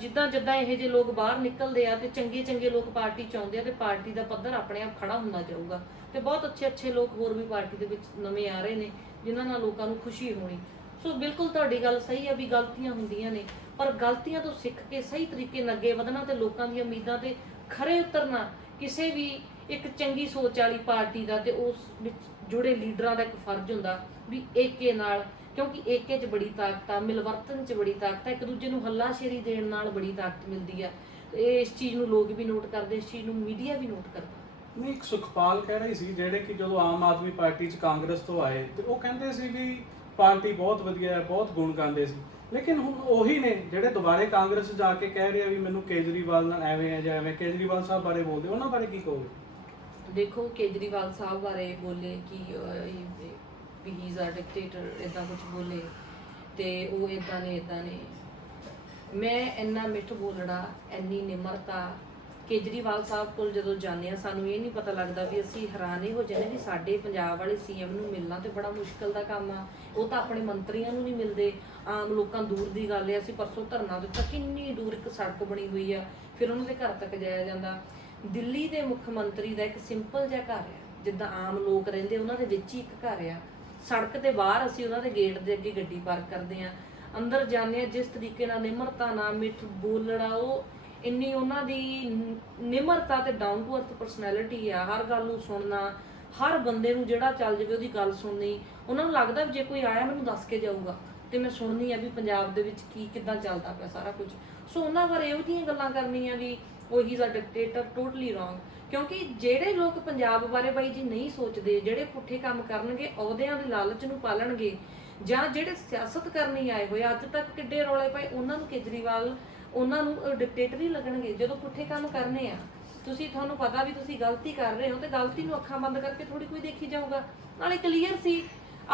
ਜਿੱਦਾਂ ਜਿੱਦਾਂ ਇਹੋ ਜਿਹੇ ਲੋਕ ਬਾਹਰ ਨਿਕਲਦੇ ਆ ਤੇ ਚੰਗੇ ਚੰਗੇ ਲੋਕ ਪਾਰਟੀ 'ਚ ਆਉਂਦੇ ਆ, ਤੇ ਪਾਰਟੀ ਦਾ ਪੱਧਰ ਆਪਣੇ ਆਪ ਖੜਾ ਹੁੰਦਾ ਜਾਊਗਾ। ਤੇ ਬਹੁਤ ਅੱਛੇ ਅੱਛੇ ਲੋਕ ਹੋਰ ਵੀ ਪਾਰਟੀ ਦੇ ਵਿੱਚ ਨਵੇਂ ਆ ਰਹੇ ਨੇ, ਜਿਨ੍ਹਾਂ ਨਾਲ ਲੋਕਾਂ ਨੂੰ ਖੁਸ਼ੀ ਹੋਣੀ। ਸੋ ਬਿਲਕੁਲ ਤੁਹਾਡੀ ਗੱਲ ਸਹੀ ਹੈ ਵੀ ਗਲਤੀਆਂ ਹੁੰਦੀਆਂ ਨੇ, ਪਰ ਗਲਤੀਆਂ ਤੋਂ ਸਿੱਖ ਕੇ ਸਹੀ ਤਰੀਕੇ ਨਾਲ ਅੱਗੇ ਵਧਣਾ ਤੇ ਲੋਕਾਂ ਦੀਆਂ ਉਮੀਦਾਂ ਤੇ ਖਰੇ ਉਤਰਨਾ ਕਿਸੇ ਵੀ ਇੱਕ ਚੰਗੀ ਸੋਚ ਵਾਲੀ ਪਾਰਟੀ ਦਾ ਤੇ ਉਸ ਵਿੱਚ ਜੁੜੇ ਲੀਡਰਾਂ ਦਾ ਇੱਕ ਫਰਜ਼ ਹੁੰਦਾ ਵੀ ਏਕੇ ਨਾਲ, ਕਿਉਂਕਿ ਏਕੇ 'ਚ ਬੜੀ ਤਾਕਤ ਆ, ਮਿਲਵਰਤਨ 'ਚ ਬੜੀ ਤਾਕਤ ਆ, ਇੱਕ ਦੂਜੇ ਨੂੰ ਹੱਲਾਸ਼ੇਰੀ ਦੇਣ ਨਾਲ ਬੜੀ ਤਾਕਤ ਮਿਲਦੀ ਆ। ਇਹ ਇਸ ਚੀਜ਼ ਨੂੰ ਲੋਕ ਵੀ ਨੋਟ ਕਰਦੇ, ਇਸ ਚੀਜ਼ ਨੂੰ ਮੀਡੀਆ ਵੀ ਨੋਟ ਕਰਦਾ। ਨਹੀਂ, ਇੱਕ ਸੁਖਪਾਲ ਕਹਿ ਰਹੀ ਸੀ ਜਿਹੜੇ ਕਿ ਜਦੋਂ ਆਮ ਆਦਮੀ ਪਾਰਟੀ 'ਚ ਕਾਂਗਰਸ ਤੋਂ ਆਏ ਤੇ ਉਹ ਕਹਿੰਦੇ ਸੀ ਵੀ ਪਾਰਟੀ ਬਹੁਤ ਵਧੀਆ ਹੈ, ਬਹੁਤ ਗੁਣ ਗਾਉਂਦੇ ਸੀ, ਲੇਕਿਨ ਹੁਣ ਉਹੀ ਨੇ ਜਿਹੜੇ ਦੁਬਾਰੇ ਕਾਂਗਰਸ 'ਚ ਜਾ ਕੇ ਕਹਿ ਰਹੇ ਆ ਵੀ ਮੈਨੂੰ ਕੇਜਰੀਵਾਲ ਨਾਲ ਐਵੇਂ ਹੈ ਜਾਂ ਐਵੇਂ। ਕੇਜਰੀਵਾਲ ਸਾਹਿਬ ਬਾਰੇ ਬੋਲਦੇ, ਉਹਨਾਂ ਬਾਰੇ ਕੀ ਕਹੋਗੇ? ਦੇਖੋ, ਕੇਜਰੀਵਾਲ ਸਾਹਿਬ ਬਾਰੇ ਬੋਲੇ ਕਿ ਵੀ ਹੀ ਇਜ਼ ਅ ਡਿਕਟੇਟਰ, ਇਦਾਂ ਕੁਝ ਬੋਲੇ ਤੇ ਉਹ ਇਦਾਂ ਨੇ। ਮੈਂ ਇੰਨਾ ਮਿੱਠ ਬੋਲਣਾ, ਇੰਨੀ ਨਿਮਰਤਾ ਕੇਜਰੀਵਾਲ ਸਾਹਿਬ ਕੋਲ ਜਦੋਂ ਜਾਂਦੇ ਆ ਸਾਨੂੰ ਇਹ ਨਹੀਂ ਪਤਾ ਲੱਗਦਾ ਵੀ ਅਸੀਂ ਹੈਰਾਨ ਹੀ ਹੋ ਜਾਂਦੇ ਵੀ ਸਾਡੇ ਪੰਜਾਬ ਵਾਲੇ ਸੀਐਮ ਨੂੰ ਮਿਲਣਾ ਤੇ ਬੜਾ ਮੁਸ਼ਕਲ ਦਾ ਕੰਮ ਆ। ਉਹ ਤਾਂ ਆਪਣੇ ਮੰਤਰੀਆਂ ਨੂੰ ਨਹੀਂ ਮਿਲਦੇ, ਆਮ ਲੋਕਾਂ ਦੂਰ ਦੀ ਗੱਲ ਹੈ। ਅਸੀਂ ਪਰਸੋਂ ਧਰਨਾ ਦਿੱਤਾ, ਕਿੰਨੀ ਦੂਰ ਇੱਕ ਸੜਕ ਬਣੀ ਹੋਈ ਆ, ਫਿਰ ਉਹਨਾਂ ਦੇ ਘਰ ਤੱਕ ਜਾਇਆ ਜਾਂਦਾ। ਦਿੱਲੀ ਦੇ ਮੁੱਖ ਮੰਤਰੀ ਦਾ ਇੱਕ ਸਿੰਪਲ ਜਿਹਾ ਘਰ ਆ, ਜਿੱਦਾਂ ਆਮ ਲੋਕ ਰਹਿੰਦੇ ਉਹਨਾਂ ਦੇ ਵਿੱਚ ਹੀ ਇੱਕ ਘਰ ਆ। ਸੜਕ ਤੇ ਬਾਹਰ ਅਸੀਂ ਉਹਨਾਂ ਦੇ ਗੇਟ ਦੇ ਅੱਗੇ ਗੱਡੀ ਪਾਰਕ ਕਰਦੇ ਆ, ਅੰਦਰ ਜਾਂਦੇ ਆ। ਜਿਸ ਤਰੀਕੇ ਨਾਲ ਨਿਮਰਤਾ ਨਾਲ ਮਿੱਠ ਬੋਲਣਾ, ਉਹ ਇੰਨੀ ਉਹਨਾਂ ਦੀ ਨਿਮਰਤਾ ਤੇ ਡਾਊਨ ਟੂ ਅਰਥ ਪਰਸਨੈਲਿਟੀ ਆ। ਹਰ ਗੱਲ ਨੂੰ ਸੁਣਨਾ, ਹਰ ਬੰਦੇ ਨੂੰ ਜਿਹੜਾ ਚੱਲ ਜਾਵੇ ਉਹਦੀ ਗੱਲ ਸੁਣਨੀ। ਉਹਨਾਂ ਨੂੰ ਲੱਗਦਾ ਵੀ ਜੇ ਕੋਈ ਆਇਆ ਮੈਨੂੰ ਦੱਸ ਕੇ ਜਾਊਗਾ ਤੇ ਮੈਂ ਸੁਣਨੀ ਆ ਵੀ ਪੰਜਾਬ ਦੇ ਵਿੱਚ ਕੀ ਕਿੱਦਾਂ ਚੱਲਦਾ ਪਿਆ ਸਾਰਾ ਕੁਝ। ਸੋ ਉਹਨਾਂ ਬਾਰੇ ਇਹੋ ਜਿਹੀਆਂ ਗੱਲਾਂ ਕਰਨੀਆਂ ਵੀ ਉਹ ਹੀ is a dictator, totally wrong. ਕਿਉਂਕਿ ਜਿਹੜੇ ਲੋਕ ਪੰਜਾਬ ਬਾਰੇ ਬਾਈ ਜੀ ਨਹੀਂ ਸੋਚਦੇ, ਜਿਹੜੇ ਪੁੱਠੇ ਕੰਮ ਕਰਨਗੇ, ਅਹੁਦਿਆਂ ਦੇ ਲਾਲਚ ਨੂੰ ਪਾਲਣਗੇ, ਜਾਂ ਜਿਹੜੇ ਸਿਆਸਤ ਕਰਨੀ ਆਏ ਹੋਏ ਅੱਜ ਤੱਕ ਕਿੱਡੇ ਰੌਲੇ ਪਏ, ਉਹਨਾਂ ਨੂੰ ਕੇਜਰੀਵਾਲ ਉਹਨਾਂ ਨੂੰ ਡਿਕਟੇਟਰ ਹੀ ਲੱਗਣਗੇ। ਜਦੋਂ ਪੁੱਠੇ ਕੰਮ ਕਰਨੇ ਆ, ਤੁਹਾਨੂੰ ਪਤਾ ਵੀ ਤੁਸੀਂ ਗਲਤੀ ਕਰ ਰਹੇ ਹੋ ਤੇ ਗਲਤੀ ਨੂੰ ਅੱਖਾਂ ਬੰਦ ਕਰਕੇ ਥੋੜੀ ਕੋਈ ਦੇਖੀ ਜਾਊਗਾ। ਨਾਲੇ ਕਲੀਅਰ ਸੀ,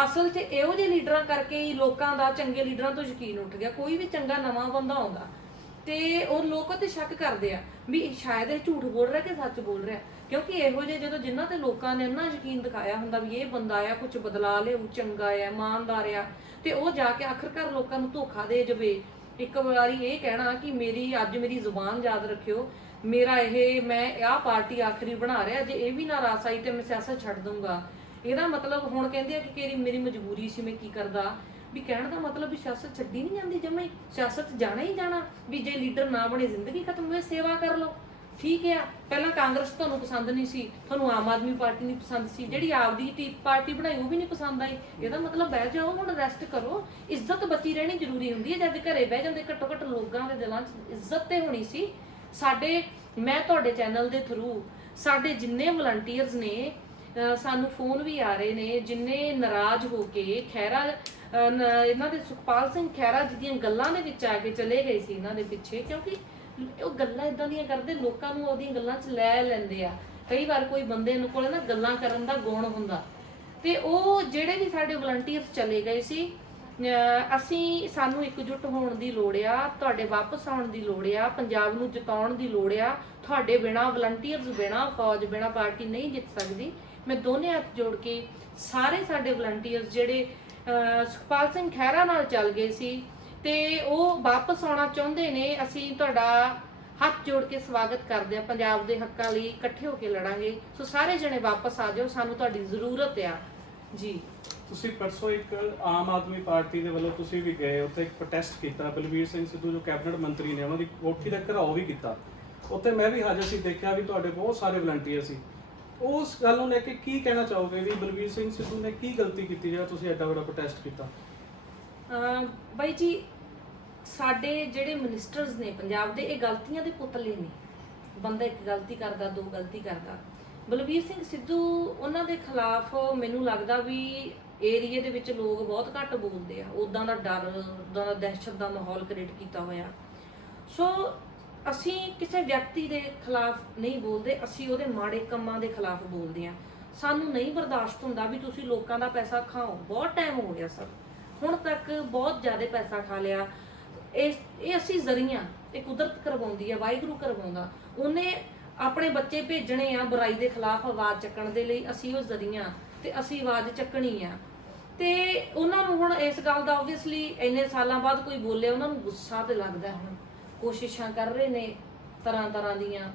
ਅਸਲ 'ਚ ਇਹੋ ਜਿਹੇ ਲੀਡਰਾਂ ਕਰਕੇ ਹੀ ਲੋਕਾਂ ਦਾ ਚੰਗੇ ਲੀਡਰਾਂ ਤੋਂ ਯਕੀਨ ਉੱਠ ਗਿਆ। ਕੋਈ ਵੀ ਚੰਗਾ ਨਵਾਂ ਬੰਦਾ ਆਉਂਦਾ ਤੇ ਉਹ ਲੋਕ ਤੇ ਸ਼ੱਕ ਕਰਦੇ ਆ ਵੀ ਸ਼ਾਇਦ ਇਹ ਝੂਠ ਬੋਲ ਰਿਹਾ ਕਿ ਸੱਚ ਬੋਲ ਰਿਹਾ, ਕਿਉਂਕਿ ਇਹੋ ਜਿਹੇ ਜਦੋਂ ਜਿਨ੍ਹਾਂ ਤੇ ਲੋਕਾਂ ਨੇ ਇੰਨਾ ਯਕੀਨ ਦਿਖਾਇਆ ਹੁੰਦਾ ਵੀ ਇਹ ਬੰਦਾ ਆ ਕੁਝ ਬਦਲਾ ਲਿਆਊ, ਚੰਗਾ ਆ, ਇਮਾਨਦਾਰ ਆ, ਤੇ ਉਹ ਜਾ ਕੇ ਆਖਰਕਾਰ ਲੋਕਾਂ ਨੂੰ ਧੋਖਾ ਦੇ ਜਾਵੇ। ਇੱਕ ਵਾਰੀ ਇਹ ਕਹਿਣਾ ਕਿ ਅੱਜ ਮੇਰੀ ਜ਼ੁਬਾਨ ਯਾਦ ਰੱਖਿਓ, ਮੇਰਾ ਮੈਂ ਆਹ ਪਾਰਟੀ ਆਖਰੀ ਬਣਾ ਰਿਹਾ, ਜੇ ਇਹ ਵੀ ਨਾ ਰਾਸ ਆਈ ਤੇ ਮੈਂ ਸਿਆਸਤ ਛੱਡ ਦੂੰਗਾ। ਇਹਦਾ ਮਤਲਬ ਹੁਣ ਕਹਿੰਦੇ ਆ ਕਿ ਮੇਰੀ ਮਜਬੂਰੀ ਸੀ, ਮੈਂ ਕੀ ਕਰਦਾ। ਵੀ ਕਹਿਣ ਦਾ ਮਤਲਬ ਵੀ ਸਿਆਸਤ ਛੱਡੀ ਨਹੀਂ ਜਾਂਦੀ ਜਮਾਂ ਹੀ, ਸਿਆਸਤ ਜਾਣਾ ਹੀ ਜਾਣਾ। ਵੀ ਜੇ ਲੀਡਰ ਨਾ ਬਣੇ ਜ਼ਿੰਦਗੀ ਖਤਮ ਹੋਏ, ਸੇਵਾ ਕਰ ਲਓ, ਠੀਕ ਆ। ਪਹਿਲਾਂ ਕਾਂਗਰਸ ਤੁਹਾਨੂੰ ਪਸੰਦ ਨਹੀਂ ਸੀ, ਤੁਹਾਨੂੰ ਆਮ ਆਦਮੀ ਪਾਰਟੀ ਨਹੀਂ ਪਸੰਦ ਸੀ, ਜਿਹੜੀ ਆਪਦੀ ਪਾਰਟੀ ਬਣਾਈ ਉਹ ਵੀ ਨਹੀਂ ਪਸੰਦ ਆਈ। ਇਹਦਾ ਮਤਲਬ ਬਹਿ ਜਾਓ, ਹੁਣ ਰੈਸਟ ਕਰੋ। ਇੱਜ਼ਤ ਬਚੀ ਰਹਿਣੀ ਜ਼ਰੂਰੀ ਹੁੰਦੀ ਹੈ। ਜਦ ਘਰੇ ਬਹਿ ਜਾਂਦੇ, ਘੱਟੋ ਘੱਟ ਲੋਕਾਂ ਦੇ ਦਿਲਾਂ 'ਚ ਇੱਜ਼ਤ ਤੇ ਹੋਣੀ ਸੀ। ਮੈਂ ਤੁਹਾਡੇ ਚੈਨਲ ਦੇ ਥਰੂ ਸਾਡੇ ਜਿੰਨੇ ਵਲੰਟੀਅਰਸ ਨੇ, ਸਾਨੂੰ ਫੋਨ ਵੀ ਆ ਰਹੇ ਨੇ, ਜਿੰਨੇ ਨਾਰਾਜ਼ ਹੋ ਕੇ ਇਹਨਾਂ ਦੇ ਸੁਖਪਾਲ ਸਿੰਘ ਖਹਿਰਾ ਜੀ ਦੀਆਂ ਗੱਲਾਂ ਦੇ ਵਿੱਚ ਆ ਕੇ ਚਲੇ ਗਏ ਸੀ ਇਹਨਾਂ ਦੇ ਪਿੱਛੇ, ਕਿਉਂਕਿ ਉਹ ਗੱਲਾਂ ਇਦਾਂ ਦੀਆਂ ਕਰਦੇ, ਲੋਕਾਂ ਨੂੰ ਉਹਦੀਆਂ ਗੱਲਾਂ 'ਚ ਲੈ ਲੈਂਦੇ ਆ। ਕਈ ਵਾਰ ਕੋਈ ਬੰਦੇ ਨੂੰ ਕੋਲ ਨਾ ਗੱਲਾਂ ਕਰਨ ਦਾ ਗੁਣ ਹੁੰਦਾ, ਤੇ ਉਹ ਜਿਹੜੇ ਵੀ ਸਾਡੇ ਵਲੰਟੀਅਰਸ ਚਲੇ ਗਏ ਸੀ, ਸਾਨੂੰ ਇਕਜੁੱਟ ਹੋਣ ਦੀ ਲੋੜ ਆ, ਤੁਹਾਡੇ ਵਾਪਸ ਆਉਣ ਦੀ ਲੋੜ ਆ, ਪੰਜਾਬ ਨੂੰ ਜਿਤਾਉਣ ਦੀ ਲੋੜ ਆ। ਤੁਹਾਡੇ ਬਿਨਾ, ਵਲੰਟੀਅਰਸ ਬਿਨਾ, ਫੌਜ ਬਿਨਾ ਪਾਰਟੀ ਨਹੀਂ ਜਿੱਤ ਸਕਦੀ। ਮੈਂ ਦੋਨੇ ਹੱਥ ਜੋੜ ਕੇ ਸਾਰੇ ਸਾਡੇ ਵਲੰਟੀਅਰਸ ਜਿਹੜੇ ਸੁਖਪਾਲ ਸਿੰਘ ਖਹਿਰਾ ਨਾਲ ਚੱਲ ਗਏ ਸੀ ਤੇ ਉਹ ਵਾਪਸ ਆਉਣਾ ਚਾਹੁੰਦੇ ਨੇ, ਅਸੀਂ ਤੁਹਾਡਾ ਹੱਥ ਜੋੜ ਕੇ ਸਵਾਗਤ ਕਰਦੇ ਆ। ਪੰਜਾਬ ਦੇ ਹੱਕਾਂ ਲਈ ਇਕੱਠੇ ਹੋ ਕੇ ਲੜਾਂਗੇ। ਸੋ ਸਾਰੇ ਜਣੇ ਵਾਪਸ ਆ ਜਾਓ, ਸਾਨੂੰ ਤੁਹਾਡੀ ਜ਼ਰੂਰਤ ਆ ਜੀ। ਤੁਸੀਂ ਪਰਸੋਂ ਇੱਕ ਆਮ ਆਦਮੀ ਪਾਰਟੀ ਦੇ ਵੱਲੋਂ ਤੁਸੀਂ ਵੀ ਗਏ, ਉੱਥੇ ਇੱਕ ਪ੍ਰੋਟੈਸਟ ਕੀਤਾ। ਬਲਵੀਰ ਸਿੰਘ ਸਿੱਧੂ ਜੋ ਕੈਬਨਿਟ ਮੰਤਰੀ ਨੇ, ਉਹਨਾਂ ਦੀ ਕੋਠੀ ਦਾ ਘਿਰਾਓ ਵੀ ਕੀਤਾ। ਉੱਥੇ ਮੈਂ ਵੀ ਹਾਜ਼ਰ ਸੀ, ਦੇਖਿਆ ਵੀ ਤੁਹਾਡੇ ਬਹੁਤ ਸਾਰੇ ਵਲੰਟੀਅਰ ਸੀ। ਉਸ ਗੱਲ ਨੂੰ ਲੈ ਕੇ ਕੀ ਕਹਿਣਾ ਚਾਹੋਗੇ ਵੀ ਬਲਵੀਰ ਸਿੰਘ ਸਿੱਧੂ ਨੇ ਕੀ ਗਲਤੀ ਕੀਤੀ ਜਿਹੜਾ ਤੁਸੀਂ ਐਡਾ ਵੱਡਾ ਪ੍ਰੋਟੈਸਟ ਕੀਤਾ? ਬਾਈ ਜੀ, ਸਾਡੇ ਜਿਹੜੇ ਮਿਨਿਸਟਰਸ ਨੇ ਪੰਜਾਬ ਦੇ, ਇਹ ਗਲਤੀਆਂ ਦੇ ਪੁਤਲੇ ਨੇ। ਬੰਦਾ ਇੱਕ ਗਲਤੀ ਕਰਦਾ, ਦੋ ਗਲਤੀ ਕਰਦਾ। ਬਲਵੀਰ ਸਿੰਘ ਸਿੱਧੂ, ਉਹਨਾਂ ਦੇ ਖਿਲਾਫ ਮੈਨੂੰ ਲੱਗਦਾ ਵੀ ਏਰੀਏ ਦੇ ਵਿੱਚ ਲੋਕ ਬਹੁਤ ਘੱਟ ਬੋਲਦੇ ਆ। ਉੱਦਾਂ ਦਾ ਡਰ, ਉੱਦਾਂ ਦਾ ਦਹਿਸ਼ਤ ਦਾ ਮਾਹੌਲ ਕ੍ਰੀਏਟ ਕੀਤਾ ਹੋਇਆ। ਸੋ ਅਸੀਂ ਕਿਸੇ ਵਿਅਕਤੀ ਦੇ ਖਿਲਾਫ ਨਹੀਂ ਬੋਲਦੇ, ਅਸੀਂ ਉਹਦੇ ਮਾੜੇ ਕੰਮਾਂ ਦੇ ਖਿਲਾਫ ਬੋਲਦੇ ਆ। ਸਾਨੂੰ ਨਹੀਂ ਬਰਦਾਸ਼ਤ ਹੁੰਦਾ ਵੀ ਤੁਸੀਂ ਲੋਕਾਂ ਦਾ ਪੈਸਾ ਖਾਓ। ਬਹੁਤ ਟਾਈਮ ਹੋ ਗਿਆ ਸਰ, ਹੁਣ ਤੱਕ ਬਹੁਤ ਜ਼ਿਆਦਾ ਪੈਸਾ ਖਾ ਲਿਆ। ਇਹ ਅਸੀਂ ਜ਼ਰੀਆ, ਇਹ ਕੁਦਰਤ ਕਰਵਾਉਂਦੀ ਆ, ਵਾਹਿਗੁਰੂ ਕਰਵਾਉਂਦਾ। ਉਹਨੇ ਆਪਣੇ ਬੱਚੇ ਭੇਜਣੇ ਆ ਬੁਰਾਈ ਦੇ ਖਿਲਾਫ ਆਵਾਜ਼ ਚੱਕਣ ਦੇ ਲਈ, ਅਸੀਂ ਉਹ ਜ਼ਰੀਆ ਤੇ ਅਸੀਂ ਆਵਾਜ਼ ਚੱਕਣੀ ਆ। ਤੇ ਉਹਨਾਂ ਨੂੰ ਹੁਣ ਇਸ ਗੱਲ ਦਾ ਓਬਵੀਅਸਲੀ ਇੰਨੇ ਸਾਲਾਂ ਬਾਅਦ ਕੋਈ ਬੋਲਿਆ, ਉਹਨਾਂ ਨੂੰ ਗੁੱਸਾ ਤੇ ਲੱਗਦਾ। ਹੁਣ ਕੋਸ਼ਿਸ਼ਾਂ ਕਰ ਰਹੇ ਨੇ ਤਰ੍ਹਾਂ ਤਰ੍ਹਾਂ ਦੀਆਂ,